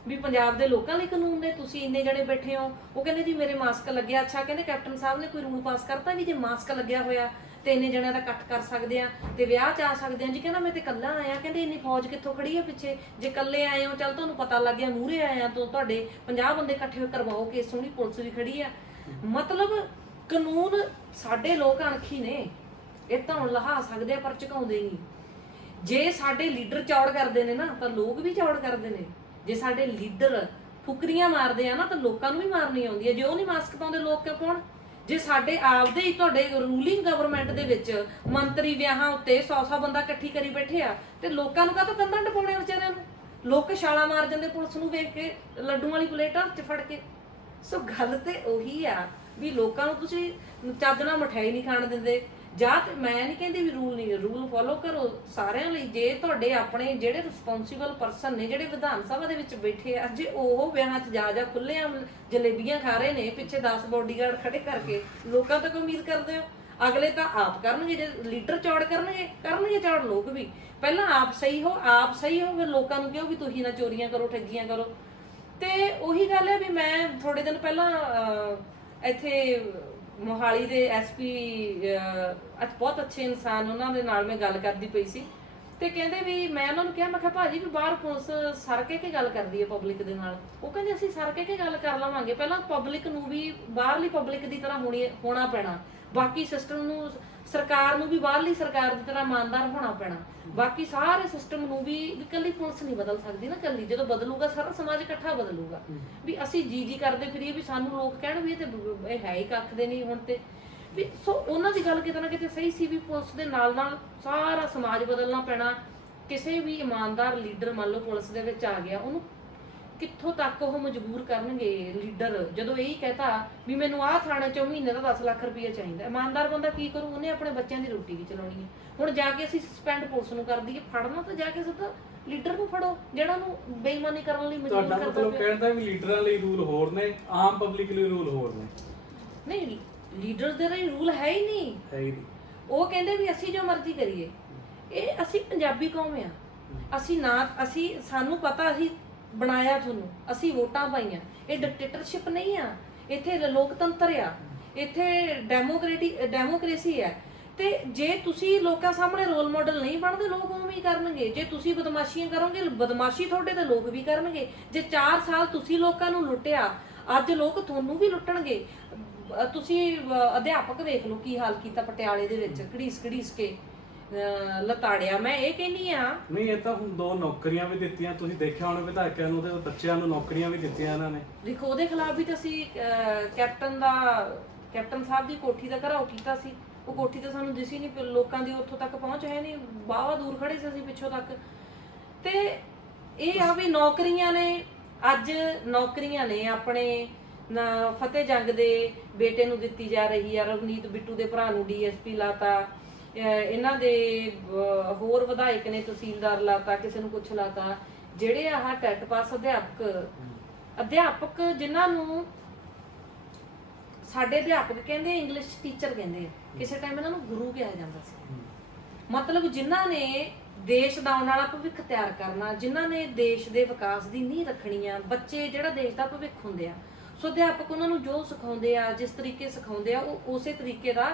ਵੀ ਪੰਜਾਬ ਦੇ ਲੋਕਾਂ ਲਈ ਕਾਨੂੰਨ ਨੇ, ਤੁਸੀਂ ਇੰਨੇ ਜਣੇ ਬੈਠੇ ਹੋ, ਉਹ ਕਹਿੰਦੇ ਜੀ ਮੇਰੇ ਮਾਸਕ ਲੱਗਿਆ। ਅੱਛਾ, ਕਹਿੰਦੇ ਕੈਪਟਨ ਸਾਹਿਬ ਨੇ ਕੋਈ ਰੂਲ ਪਾਸ ਕਰਤਾ ਵੀ ਜੇ ਮਾਸਕ ਲੱਗਿਆ ਹੋਇਆ ਤੇ ਇੰਨੇ ਜਣਿਆਂ ਦਾ ਇਕੱਠ ਕਰ ਸਕਦੇ ਆ ਤੇ ਵਿਆਹ 'ਚ ਆ ਸਕਦੇ ਆ? ਜੀ ਕਹਿੰਦਾ ਮੈਂ ਤੇ ਇਕੱਲਾ ਆਇਆ। ਕਹਿੰਦੇ ਇੰਨੀ ਫੌਜ ਕਿੱਥੋਂ ਖੜੀ ਆ ਪਿੱਛੇ? ਜੇ ਇਕੱਲੇ ਆਏ ਹੋ ਚੱਲ ਤੁਹਾਨੂੰ ਪਤਾ ਲੱਗ ਗਿਆ, ਮੂਹਰੇ ਆਇਆ ਤਾਂ ਤੁਹਾਡੇ 50 ਬੰਦੇ ਇਕੱਠੇ ਕਰਵਾਓ, ਕਿ ਸੋਹਣੀ ਪੁਲਿਸ ਵੀ ਖੜੀ ਆ। ਮਤਲਬ ਕਾਨੂੰਨ, ਸਾਡੇ ਲੋਕ ਅਣਖੀ ਨੇ, ਇਹ ਤਾਂ ਹੁਣ ਲਹਾ ਸਕਦੇ ਆ ਪਰ ਝੁਕਾਉਂਦੇ ਨਹੀਂ। ਜੇ ਸਾਡੇ ਲੀਡਰ ਚੌੜ ਕਰਦੇ ਨੇ ਨਾ ਤਾਂ ਲੋਕ ਵੀ ਚੌੜ ਕਰਦੇ ਨੇ। ਜੇ ਸਾਡੇ ਲੀਡਰ ਫੁਕਰੀਆਂ ਮਾਰਦੇ ਆ ਨਾ ਤਾਂ ਲੋਕਾਂ ਨੂੰ ਵੀ ਮਾਰਨੀ ਆਉਂਦੀ ਹੈ। ਜੇ ਉਹ ਨਹੀਂ ਮਾਸਕ ਪਾਉਂਦੇ, ਲੋਕ ਕਿਉਂ ਪਾਉਣ? ਜੇ ਸਾਡੇ ਆਪਦੇ ਹੀ ਤੁਹਾਡੇ ਰੂਲਿੰਗ ਗਵਰਨਮੈਂਟ ਦੇ ਵਿੱਚ ਮੰਤਰੀ ਵਿਆਹਾਂ ਉੱਤੇ 100-100 ਬੰਦਾ ਇਕੱਠੀ ਕਰੀ ਬੈਠੇ ਆ, ਤੇ ਲੋਕਾਂ ਨੂੰ ਕਾਹਤੋਂ ਕੰਧਾਂ ਟਪਾਉਣੇ ਵਿਚਾਰਿਆਂ ਨੂੰ? ਲੋਕ ਛਾਲਾਂ ਮਾਰ ਜਾਂਦੇ ਪੁਲਿਸ ਨੂੰ ਵੇਖ ਕੇ, ਲੱਡੂ ਵਾਲੀ ਪਲੇਟ ਹੱਥ 'ਚ ਫੜ ਕੇ। ਸੋ ਗੱਲ ਤੇ ਉਹੀ ਆ ਵੀ ਲੋਕਾਂ ਨੂੰ ਤੁਸੀਂ ਚੱਜ ਨਾਲ ਮਠਿਆਈ ਨਹੀਂ ਖਾਣ ਦਿੰਦੇ, ਜਾਂ ਤੇ ਮੈਂ ਨਹੀਂ ਕਹਿੰਦੀ ਵੀ ਰੂਲ ਨਹੀਂ, ਰੂਲ ਫੋਲੋ ਕਰੋ ਸਾਰਿਆਂ ਲਈ। ਜੇ ਤੁਹਾਡੇ ਆਪਣੇ ਜਿਹੜੇ ਰਿਸਪੌਂਸਿਬਲ ਪਰਸਨ ਨੇ, ਜਿਹੜੇ ਵਿਧਾਨ ਸਭਾ ਦੇ ਵਿੱਚ ਬੈਠੇ ਆ, ਜੇ ਉਹ ਵਿਆਹਾਂ 'ਚ ਜਾ ਖੁੱਲ੍ਹੇਆਮ ਜਲੇਬੀਆਂ ਖਾ ਰਹੇ ਨੇ, ਪਿੱਛੇ 10 ਬਾਡੀਗਾਰਡ ਖੜੇ ਕਰਕੇ, ਲੋਕਾਂ ਤੋਂ ਕੋਈ ਉਮੀਦ ਕਰਦੇ ਹੋ? ਅਗਲੇ ਤਾਂ ਆਪ ਕਰਨਗੇ, ਜੇ ਲੀਡਰ ਚੌੜ ਕਰਨਗੇ ਚੌੜ ਲੋਕ ਵੀ। ਪਹਿਲਾਂ ਆਪ ਸਹੀ ਹੋ ਫਿਰ ਲੋਕਾਂ ਨੂੰ ਕਿਹੋ ਵੀ ਤੁਸੀਂ ਨਾ ਚੋਰੀਆਂ ਕਰੋ, ਠੱਗੀਆਂ ਕਰੋ। ਤੇ ਉਹੀ ਗੱਲ ਹੈ ਵੀ ਮੈਂ ਥੋੜੇ ਦਿਨ ਪਹਿਲਾਂ ਇੱਥੇ ਮੋਹਾਲੀ ਦੇ ਐਸਪੀ ਬਹੁਤ ਅੱਛੇ ਇਨਸਾਨ, ਉਹਨਾਂ ਦੇ ਨਾਲ ਮੈਂ ਗੱਲ ਕਰਦੀ ਪਈ ਸੀ, ਤੇ ਕਹਿੰਦੇ ਵੀ ਮੈਂ ਉਹਨਾਂ ਨੂੰ ਕਿਹਾ, ਮੈਂ ਕਿਹਾ ਭਾਜੀ ਵੀ ਬਾਹਰ ਪੁਲਿਸ ਸਰ ਕੇ ਗੱਲ ਕਰਦੀ ਹੈ ਪਬਲਿਕ ਦੇ ਨਾਲ। ਉਹ ਕਹਿੰਦੇ ਅਸੀਂ ਸਰ ਕੇ ਗੱਲ ਕਰ ਲਵਾਂਗੇ, ਪਹਿਲਾਂ ਪਬਲਿਕ ਨੂੰ ਵੀ ਬਾਹਰਲੀ ਪਬਲਿਕ ਦੀ ਤਰ੍ਹਾਂ ਹੋਣਾ ਪੈਣਾ, ਬਾਕੀ ਸਿਸਟਮ ਨੂੰ, ਸਰਕਾਰ ਨੂੰ ਵੀ ਬਾਹਰਲੀ ਸਰਕਾਰ ਦੀ ਤਰ੍ਹਾਂ ਇਮਾਨਦਾਰ ਹੋਣਾ ਪੈਣਾ, ਬਾਕੀ ਸਾਰੇ ਸਿਸਟਮ ਨੂੰ ਵੀ ਇਕੱਲੀ ਪੁਲਿਸ ਨਹੀਂ ਬਦਲ ਸਕਦੀ ਨਾ, ਇਕੱਲੀ ਜਦੋਂ ਬਦਲੂਗਾ ਸਾਰਾ ਸਮਾਜ ਇਕੱਠਾ ਬਦਲੂਗਾ। ਵੀ ਅਸੀਂ ਜੀ ਕਰਦੇ ਫਿਰੀਏ ਵੀ ਸਾਨੂੰ ਲੋਕ ਕਹਿਣ ਵੀ ਇਹ ਹੈ ਹੀ ਕੱਖ ਦੇ ਨਹੀਂ ਹੁਣ ਤੇ ਵੀ। ਸੋ ਉਹਨਾਂ ਦੀ ਗੱਲ ਕਿਤੇ ਨਾ ਕਿਤੇ ਸਹੀ ਸੀ ਵੀ ਪੁਲਿਸ ਦੇ ਨਾਲ ਨਾਲ ਸਾਰਾ ਸਮਾਜ ਬਦਲਣਾ ਪੈਣਾ। ਕਿਸੇ ਵੀ ਇਮਾਨਦਾਰ ਲੀਡਰ ਮੰਨ ਲਓ ਪੁਲਿਸ ਦੇ ਵਿੱਚ ਆ ਗਿਆ, ਉਹਨੂੰ ਕਿੱਥੋਂ ਤੱਕ ਉਹ ਮਜਬੂਰ ਕਰਨਗੇ ਲੀਡਰ, ਜਦੋਂ ਇਹੀ ਕਹਤਾ ਵੀ ਮੈਨੂੰ ਆਹ ਥਾਣੇ ਚੋਂ ਮਹੀਨੇ ਦਾ 10 ਲੱਖ ਰੁਪਏ ਚਾਹੀਦਾ, ਇਮਾਨਦਾਰ ਬੰਦਾ ਕੀ ਕਰੂ? ਉਹਨੇ ਆਪਣੇ ਬੱਚਿਆਂ ਦੀ ਰੋਟੀ ਵੀ ਚਲਾਉਣੀ ਹੈ। ਹੁਣ ਜਾ ਕੇ ਅਸੀਂ ਸਸਪੈਂਡ ਪੁਲਿਸ ਨੂੰ ਕਰ ਦਈਏ, ਫੜਨਾ ਤਾਂ ਜਾ ਕੇ ਸਿੱਧਾ ਲੀਡਰ ਨੂੰ ਫੜੋ ਜਿਹੜਾ ਉਹਨੂੰ ਬੇਈਮਾਨੀ ਕਰਨ ਲਈ ਮਜਬੂਰ ਕਰਦਾ। ਤੁਹਾਡਾ ਮਤਲਬ ਕਹਿੰਦਾ ਵੀ ਲੀਡਰਾਂ ਲਈ ਰੂਲ ਹੋਰ ਨੇ, ਆਮ ਪਬਲਿਕ ਲਈ ਰੂਲ ਹੋਰ ਨੇ? ਨਹੀਂ, ਲੀਡਰ ਦੇ ਲਈ ਰੂਲ ਹੈ ਹੀ ਨਹੀਂ। ਉਹ ਕਹਿੰਦੇ ਵੀ ਅਸੀਂ ਜੋ ਮਰਜ਼ੀ ਕਰੀਏ। ਇਹ ਅਸੀਂ ਪੰਜਾਬੀ ਕੌਮ ਆ, ਅਸੀਂ ਸਾਨੂੰ ਪਤਾ, ਅਸੀਂ ਬਣਾਇਆ ਤੁਹਾਨੂੰ, ਅਸੀਂ ਵੋਟਾਂ ਪਾਈਆਂ। ਇਹ ਡਿਕਟੇਟਰਸ਼ਿਪ ਨਹੀਂ ਆ, ਇੱਥੇ ਲੋਕਤੰਤਰ ਆ, ਇੱਥੇ ਡੈਮੋਕ੍ਰੇਸੀ ਆ। ਤੇ ਜੇ ਤੁਸੀਂ ਲੋਕਾਂ ਸਾਹਮਣੇ ਰੋਲ ਮਾਡਲ ਨਹੀਂ ਬਣਦੇ, ਲੋਕ ਉਵੇਂ ਹੀ ਕਰਨਗੇ। ਜੇ ਤੁਸੀਂ ਬਦਮਾਸ਼ੀਆਂ ਕਰੋਗੇ, ਬਦਮਾਸ਼ੀ ਤੁਹਾਡੇ ਤੇ ਲੋਕ ਵੀ ਕਰਨਗੇ। ਜੇ 4 ਸਾਲ ਤੁਸੀਂ ਲੋਕਾਂ ਨੂੰ ਲੁੱਟਿਆ, ਅੱਜ ਲੋਕ ਤੁਹਾਨੂੰ ਵੀ ਲੁੱਟਣਗੇ। ਤੁਸੀਂ ਅਧਿਆਪਕ ਵੇਖ ਲਓ ਕੀ ਹਾਲ ਕੀਤਾ ਪਟਿਆਲੇ ਦੇ ਵਿੱਚ, ਘੜੀਸ ਕੇ ਲਤਾੜਿਆ। ਮੈਂ ਇਹ ਕਹਿੰਦੀ ਆ, ਨਹੀਂ ਇਹ ਤਾਂ ਹੁਣ 2 ਨੌਕਰੀਆਂ ਵੀ ਦਿੱਤੀਆਂ, ਤੁਸੀਂ ਦੇਖਿਆ ਹੋਣਾ ਵਿਧਾਇਕਾਂ ਨੂੰ, ਤੇ ਬੱਚਿਆਂ ਨੂੰ ਨੌਕਰੀਆਂ ਵੀ ਦਿੱਤੀਆਂ ਇਹਨਾਂ ਨੇ। ਦੇਖੋ ਉਹਦੇ ਖਿਲਾਫ ਵੀ ਤਾਂ ਅਸੀਂ ਕੈਪਟਨ ਸਾਹਿਬ ਦੀ ਕੋਠੀ ਦਾ ਘਰਾਓ ਕੀਤਾ ਸੀ। ਉਹ ਕੋਠੀ ਤਾਂ ਸਾਨੂੰ ਦਿਸੀ ਨਹੀਂ, ਲੋਕਾਂ ਦੀ ਉੱਥੋਂ ਤੱਕ ਪਹੁੰਚ ਹੈ ਨਹੀਂ, ਬਾਵਾ ਦੂਰ ਖੜੇ ਸੀ ਅਸੀਂ ਪਿੱਛੋਂ ਤੱਕ। ਤੇ ਇਹ ਆ ਵੀ ਨੌਕਰੀਆਂ ਨੇ, ਅੱਜ ਨੌਕਰੀਆਂ ਨੇ ਆਪਣੇ ਫਤਿਹ ਜੰਗ ਦੇ ਬੇਟੇ ਨੂੰ ਦਿੱਤੀ ਜਾ ਰਹੀ ਆ, ਰਵਨੀਤ ਬਿੱਟੂ ਦੇ ਭਰਾ ਨੂੰ ਡੀਐਸਪੀ ਲਾਤਾ, ਇਹਨਾਂ ਦੇ ਹੋਰ ਵਿਧਾਇਕ ਨੇ ਤਹਿਸੀਲਦਾਰ ਲਾਤਾ, ਕਿਸੇ ਨੂੰ ਕੁਛ ਲਾਤਾ। ਜਿਹੜੇ ਆਹ ਟੈਟ ਪਾਸ ਅਧਿਆਪਕ ਜਿਨ੍ਹਾਂ ਨੂੰ ਸਾਡੇ ਅਧਿਆਪਕ ਕਹਿੰਦੇ, ਇੰਗਲਿਸ਼ ਟੀਚਰ ਕਹਿੰਦੇ, ਕਿਸੇ ਟਾਈਮ ਇਹਨਾਂ ਨੂੰ ਗੁਰੂ ਕਿਹਾ ਜਾਂਦਾ ਸੀ। ਮਤਲਬ ਜਿਨ੍ਹਾਂ ਨੇ ਦੇਸ਼ ਦਾ ਆਉਣ ਵਾਲਾ ਭਵਿੱਖ ਤਿਆਰ ਕਰਨਾ, ਜਿਨ੍ਹਾਂ ਨੇ ਦੇਸ਼ ਦੇ ਵਿਕਾਸ ਦੀ ਨੀਂਹ ਰੱਖਣੀ ਆ, ਬੱਚੇ ਜਿਹੜਾ ਦੇਸ਼ ਦਾ ਭਵਿੱਖ ਹੁੰਦੇ ਆ। ਸੋ ਅਧਿਆਪਕ ਉਹਨਾਂ ਨੂੰ ਜੋ ਸਿਖਾਉਂਦੇ ਆ, ਜਿਸ ਤਰੀਕੇ ਸਿਖਾਉਂਦੇ ਆ, ਉਹ ਉਸੇ ਤਰੀਕੇ ਦਾ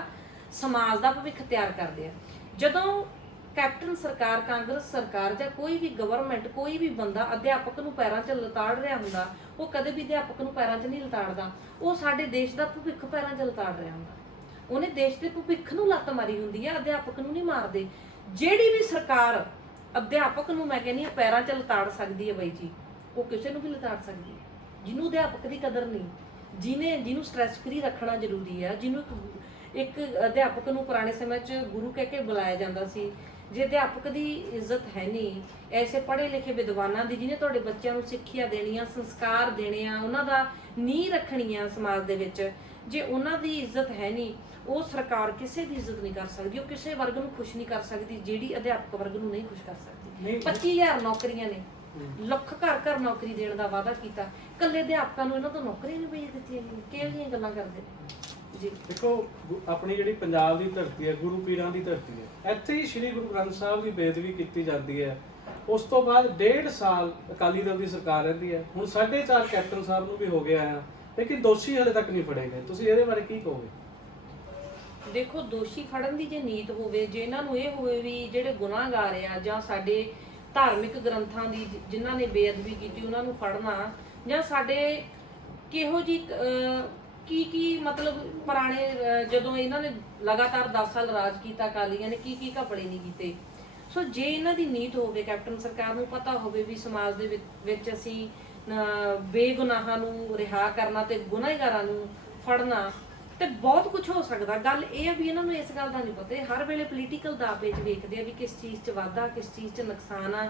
ਸਮਾਜ ਦਾ ਭਵਿੱਖ ਤਿਆਰ ਕਰਦੇ ਆ। ਜਦੋਂ ਕੈਪਟਨ ਸਰਕਾਰ, ਕਾਂਗਰਸ ਸਰਕਾਰ ਜਾਂ ਕੋਈ ਵੀ ਗਵਰਨਮੈਂਟ, ਕੋਈ ਵੀ ਬੰਦਾ ਅਧਿਆਪਕ ਨੂੰ ਪੈਰਾਂ 'ਚ ਲਤਾੜ ਰਿਹਾ ਹੁੰਦਾ, ਉਹ ਕਦੇ ਵੀ ਅਧਿਆਪਕ ਨੂੰ ਪੈਰਾਂ 'ਚ ਨਹੀਂ ਲਤਾੜਦਾ। ਉਹ ਸਾਡੇ ਦੇਸ਼ ਦਾ ਭਵਿੱਖ ਪੈਰਾਂ 'ਚ ਲਤਾੜ ਰਿਹਾ ਹੁੰਦਾ। ਉਹਨੇ ਦੇਸ਼ ਦੇ ਭਵਿੱਖ ਨੂੰ ਲੱਤ ਮਾਰੀ ਹੁੰਦੀ ਆ, ਅਧਿਆਪਕ ਨੂੰ ਨਹੀਂ ਮਾਰਦੇ। ਜਿਹੜੀ ਵੀ ਸਰਕਾਰ ਅਧਿਆਪਕ ਨੂੰ, ਮੈਂ ਕਹਿੰਦੀ ਹਾਂ, ਪੈਰਾਂ 'ਚ ਲਤਾੜ ਸਕਦੀ ਹੈ ਬਾਈ ਜੀ, ਉਹ ਕਿਸੇ ਨੂੰ ਵੀ ਲਤਾੜ ਸਕਦੀ ਹੈ। ਜਿਹਨੂੰ ਅਧਿਆਪਕ ਦੀ ਕਦਰ ਨਹੀਂ, ਜਿਹਨੂੰ ਸਟ੍ਰੈਸ ਫਰੀ ਰੱਖਣਾ ਜ਼ਰੂਰੀ ਆ, ਜਿਹਨੂੰ ਇੱਕ ਅਧਿਆਪਕ ਨੂੰ ਪੁਰਾਣੇ ਸਮੇਂ 'ਚ ਗੁਰੂ ਕਹਿ ਕੇ ਬੁਲਾਇਆ ਜਾਂਦਾ ਸੀ। ਜੇ ਅਧਿਆਪਕ ਦੀ ਇੱਜ਼ਤ ਹੈ ਨਹੀਂ, ਐਸੇ ਪੜ੍ਹੇ ਲਿਖੇ ਵਿਦਵਾਨਾਂ ਦੀ, ਜਿਹਨੇ ਤੁਹਾਡੇ ਬੱਚਿਆਂ ਨੂੰ ਸਿੱਖਿਆ ਦੇਣੀ ਆ, ਸੰਸਕਾਰ ਦੇਣੇ ਆ, ਉਹਨਾਂ ਦਾ ਨੀਂਹ ਰੱਖਣੀ ਆ ਸਮਾਜ ਦੇ ਵਿੱਚ, ਜੇ ਉਹਨਾਂ ਦੀ ਇੱਜ਼ਤ ਹੈ ਨਹੀਂ, ਉਹ ਸਰਕਾਰ ਕਿਸੇ ਦੀ ਇੱਜ਼ਤ ਨਹੀਂ ਕਰ ਸਕਦੀ। ਉਹ ਕਿਸੇ ਵਰਗ ਨੂੰ ਖੁਸ਼ ਨਹੀਂ ਕਰ ਸਕਦੀ ਜਿਹੜੀ ਅਧਿਆਪਕ ਵਰਗ ਨੂੰ ਨਹੀਂ ਖੁਸ਼ ਕਰ ਸਕਦੀ। 25,000 ਨੌਕਰੀਆਂ ਨੇ, ਲੱਖ ਘਰ ਨੌਕਰੀ ਦੇਣ ਦਾ ਵਾਅਦਾ ਕੀਤਾ, ਇਕੱਲੇ ਅਧਿਆਪਕਾਂ ਨੂੰ ਇਹਨਾਂ ਤੋਂ ਨੌਕਰੀਆਂ ਨਹੀਂ ਭੇਜ ਦਿੱਤੀਆਂ। ਕਿਹੋ ਜਿਹੀਆਂ ਗੱਲਾਂ ਕਰਦੇ ਜੀ। ਦੇਖੋ, ਆਪਣੀ ਜਿਹੜੀ ਪੰਜਾਬ ਦੀ ਧਰਤੀ ਹੈ, ਗੁਰੂ ਪੀਰਾਂ ਦੀ ਧਰਤੀ ਹੈ, ਇੱਥੇ ਹੀ ਸ੍ਰੀ ਗੁਰੂ ਗ੍ਰੰਥ ਸਾਹਿਬ ਦੀ ਬੇਅਦਬੀ ਕੀਤੀ ਜਾਂਦੀ ਹੈ। ਉਸ ਤੋਂ ਬਾਅਦ 1.5 ਸਾਲ ਅਕਾਲੀ ਦਲ ਦੀ ਸਰਕਾਰ ਰਹਿੰਦੀ ਹੈ। ਹੁਣ 4.5 ਕੈਪਟਨ ਸਾਹਿਬ ਨੂੰ ਵੀ ਹੋ ਗਿਆ ਆ, ਲੇਕਿਨ ਦੋਸ਼ੀ ਹਲੇ ਤੱਕ ਨਹੀਂ ਫੜੇ ਗਏ। ਤੁਸੀਂ ਇਹਦੇ ਬਾਰੇ ਕੀ ਕਹੋਗੇ? ਦੇਖੋ, ਦੋਸ਼ੀ ਫੜਨ ਦੀ ਜੇ ਨੀਤ ਹੋਵੇ, ਜੇ ਇਹਨਾਂ ਨੂੰ ਇਹ ਹੋਵੇ ਵੀ ਜਿਹੜੇ ਗੁਨਾਹਗਾਰ ਆ ਜਾਂ ਸਾਡੇ ਧਾਰਮਿਕ ਗ੍ਰੰਥਾਂ ਦੀ ਜਿਨ੍ਹਾਂ ਨੇ ਬੇਅਦਬੀ ਕੀਤੀ ਉਹਨਾਂ ਨੂੰ ਫੜਨਾ, ਜਾਂ ਸਾਡੇ ਕਿਹੋ ਜੀ ਕੀ ਮਤਲਬ ਪੁਰਾਣੇ ਜਦੋਂ ਇਹਨਾਂ ਨੇ ਲਗਾਤਾਰ 10 ਸਾਲ ਰਾਜ ਕੀਤਾ, ਅਕਾਲੀਆਂ ਨੇ ਕੀ ਘਪਲੇ ਨਹੀਂ ਕੀਤੇ। ਸੋ ਜੇ ਇਹਨਾਂ ਦੀ ਨੀਤ ਹੋਵੇ, ਕੈਪਟਨ ਸਰਕਾਰ ਨੂੰ ਪਤਾ ਹੋਵੇ ਵੀ ਸਮਾਜ ਦੇ ਵਿੱਚ ਅਸੀਂ ਬੇਗੁਨਾਹਾਂ ਨੂੰ ਰਿਹਾ ਕਰਨਾ ਤੇ ਗੁਨਾਹਗਾਰਾਂ ਨੂੰ ਫੜਨਾ, ਤੇ ਬਹੁਤ ਕੁਝ ਹੋ ਸਕਦਾ। ਗੱਲ ਇਹ ਆ ਵੀ ਇਹਨਾਂ ਨੂੰ ਇਸ ਗੱਲ ਦਾ ਨਹੀਂ ਪਤਾ। ਹਰ ਵੇਲੇ ਪੋਲੀਟੀਕਲ ਦਾਅਵੇ 'ਚ ਵੇਖਦੇ ਆ ਵੀ ਕਿਸ ਚੀਜ਼ 'ਚ ਵਾਧਾ, ਕਿਸ ਚੀਜ਼ 'ਚ ਨੁਕਸਾਨ ਆ।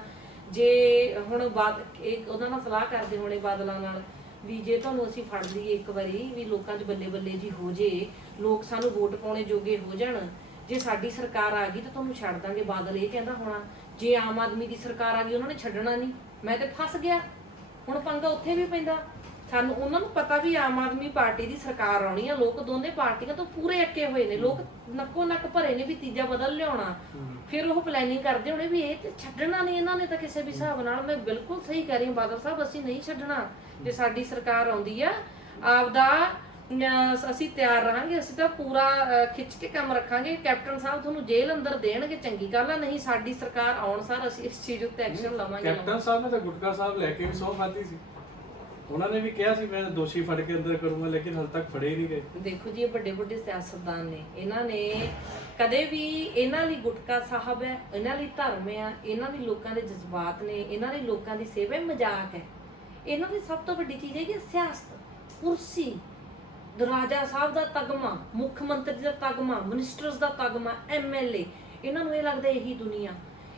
ਜੇ ਹੁਣ ਉਹਨਾਂ ਨਾਲ ਸਲਾਹ ਕਰਦੇ ਹੋਣੇ ਬਾਦਲਾਂ ਨਾਲ ਵੀ ਜੇ ਤੁਹਾਨੂੰ ਅਸੀਂ ਫੜ ਲਈਏ ਇੱਕ ਵਾਰੀ, ਵੀ ਲੋਕਾਂ 'ਚ ਬੱਲੇ ਬੱਲੇ ਜੀ ਹੋ ਜੇ, ਲੋਕ ਸਾਨੂੰ ਵੋਟ ਪਾਉਣੇ ਜੋਗੇ ਹੋ ਜਾਣ, ਜੇ ਸਾਡੀ ਸਰਕਾਰ ਆ ਗਈ ਤਾਂ ਤੁਹਾਨੂੰ ਛੱਡ ਦਾਂਗੇ। ਬਾਦਲ ਇਹ ਕਹਿੰਦਾ ਹੋਣਾ ਜੇ ਆਮ ਆਦਮੀ ਦੀ ਸਰਕਾਰ ਆ ਗਈ ਉਹਨਾਂ ਨੇ ਛੱਡਣਾ ਨਹੀਂ। ਮੈਂ ਤੇ ਫਸ ਗਿਆ। ਹੁਣ ਪੰਗਾ ਉੱਥੇ ਵੀ ਪੈਂਦਾ। ਸਾਨੂੰ ਉਹਨਾਂ ਨੂੰ ਪਤਾ ਵੀ ਆਮ ਆਦਮੀ ਪਾਰਟੀ ਦੀ ਸਰਕਾਰ ਆਉਣੀ ਆ। ਲੋਕ ਦੋਨੇ ਪਾਰਟੀਆਂ ਤੋਂ ਪੂਰੇ ਅੱਕੇ ਹੋਏ ਨੇ। ਲੋਕ ਨੱਕੋ ਨੱਕ ਭਰੇ ਨੇ ਵੀ ਤੀਜਾ ਬਦਲ ਲਿਆਉਣਾ। ਫਿਰ ਉਹ ਪਲੈਨਿੰਗ ਕਰਦੇ ਹੋਣੇ ਵੀ ਇਹ ਤੇ ਛੱਡਣਾ ਨਹੀਂ ਇਹਨਾਂ ਨੇ ਤਾਂ ਕਿਸੇ ਵੀ ਹਿਸਾਬ ਨਾਲ। ਮੈਂ ਬਿਲਕੁਲ ਸਹੀ ਕਹਿ ਰਹੀ ਹਾਂ ਬਾਦਲ ਸਾਹਿਬ, ਅਸੀਂ ਨਹੀਂ ਛੱਡਣਾ। ਜੇ ਸਾਡੀ ਸਰਕਾਰ ਆਉਂਦੀ ਆ ਆਪਦਾ ਅਸੀਂ ਤਿਆਰ ਰਹਾਂਗੇ। ਅਸੀਂ ਤਾਂ ਪੂਰਾ ਖਿੱਚ ਕੇ ਕੰਮ ਰੱਖਾਂਗੇ। ਕੈਪਟਨ ਸਾਹਿਬ ਤੁਹਾਨੂੰ ਜੇਲ੍ਹ ਅੰਦਰ ਦੇਣਗੇ, ਚੰਗੀ ਗੱਲ ਆ। ਨਹੀਂ ਸਾਡੀ ਸਰਕਾਰ ਆਉਣ ਸਾਰ ਅਸੀਂ ਇਸ ਚੀਜ਼ ਉੱਤੇ ਐਕਸ਼ਨ ਲਵਾਂਗੇ। ਕੈਪਟਨ ਸਾਹਿਬ ਨੇ ਤਾਂ ਗੁਟਕਾ ਸਾਹਿਬ ਲੈ ਕੇ ਵੀ ਸਹੁੰ ਖਾਧੀ ਸੀ। ਉਹਨਾਂ ਨੇ ਵੀ ਕਿਹਾ ਸੀ ਮੈਂ ਦੋਸ਼ੀ ਫੜ ਕੇ ਅੰਦਰ ਕਰੂੰਗਾ, ਲੇਕਿਨ ਹਾਲ ਤੱਕ ਫੜੇ ਹੀ ਨਹੀਂ ਗਏ। ਦੇਖੋ ਜੀ, ਇਹ ਵੱਡੇ ਵੱਡੇ ਸਿਆਸਤਦਾਨ ਨੇ। ਇਹਨਾਂ ਨੇ ਕਦੇ ਵੀ, ਇਹਨਾਂ ਲਈ ਗੁਟਕਾ ਸਾਹਿਬ ਹੈ, ਇਹਨਾਂ ਲਈ ਧਰਮ ਆ, ਇਹਨਾਂ ਦੀ ਲੋਕਾਂ ਦੇ ਜਜ਼ਬਾਤ ਨੇ, ਇਹਨਾਂ ਦੀ ਲੋਕਾਂ ਦੀ ਸੇਵਾ ਮਜ਼ਾਕ ਹੈ। ਇਹਨਾਂ ਦੀ ਸਭ ਤੋਂ ਵੱਡੀ ਚੀਜ਼ ਹੈ ਕਿ ਸਿਆਸਤ, ਕੁਰਸੀ, ਰਾਜਾ ਸਾਹਿਬ ਦਾ ਤਗਮਾ, ਮੁੱਖ ਮੰਤਰੀ ਦਾ ਤਗਮਾ, ਮਿਨਿਸਟਰਸ ਦਾ ਤਗਮਾ, ਐਮਐਲਏ। ਇਹਨਾਂ ਨੂੰ ਇਹ ਲੱਗਦਾ ਇਹੀ ਦੁਨੀਆ।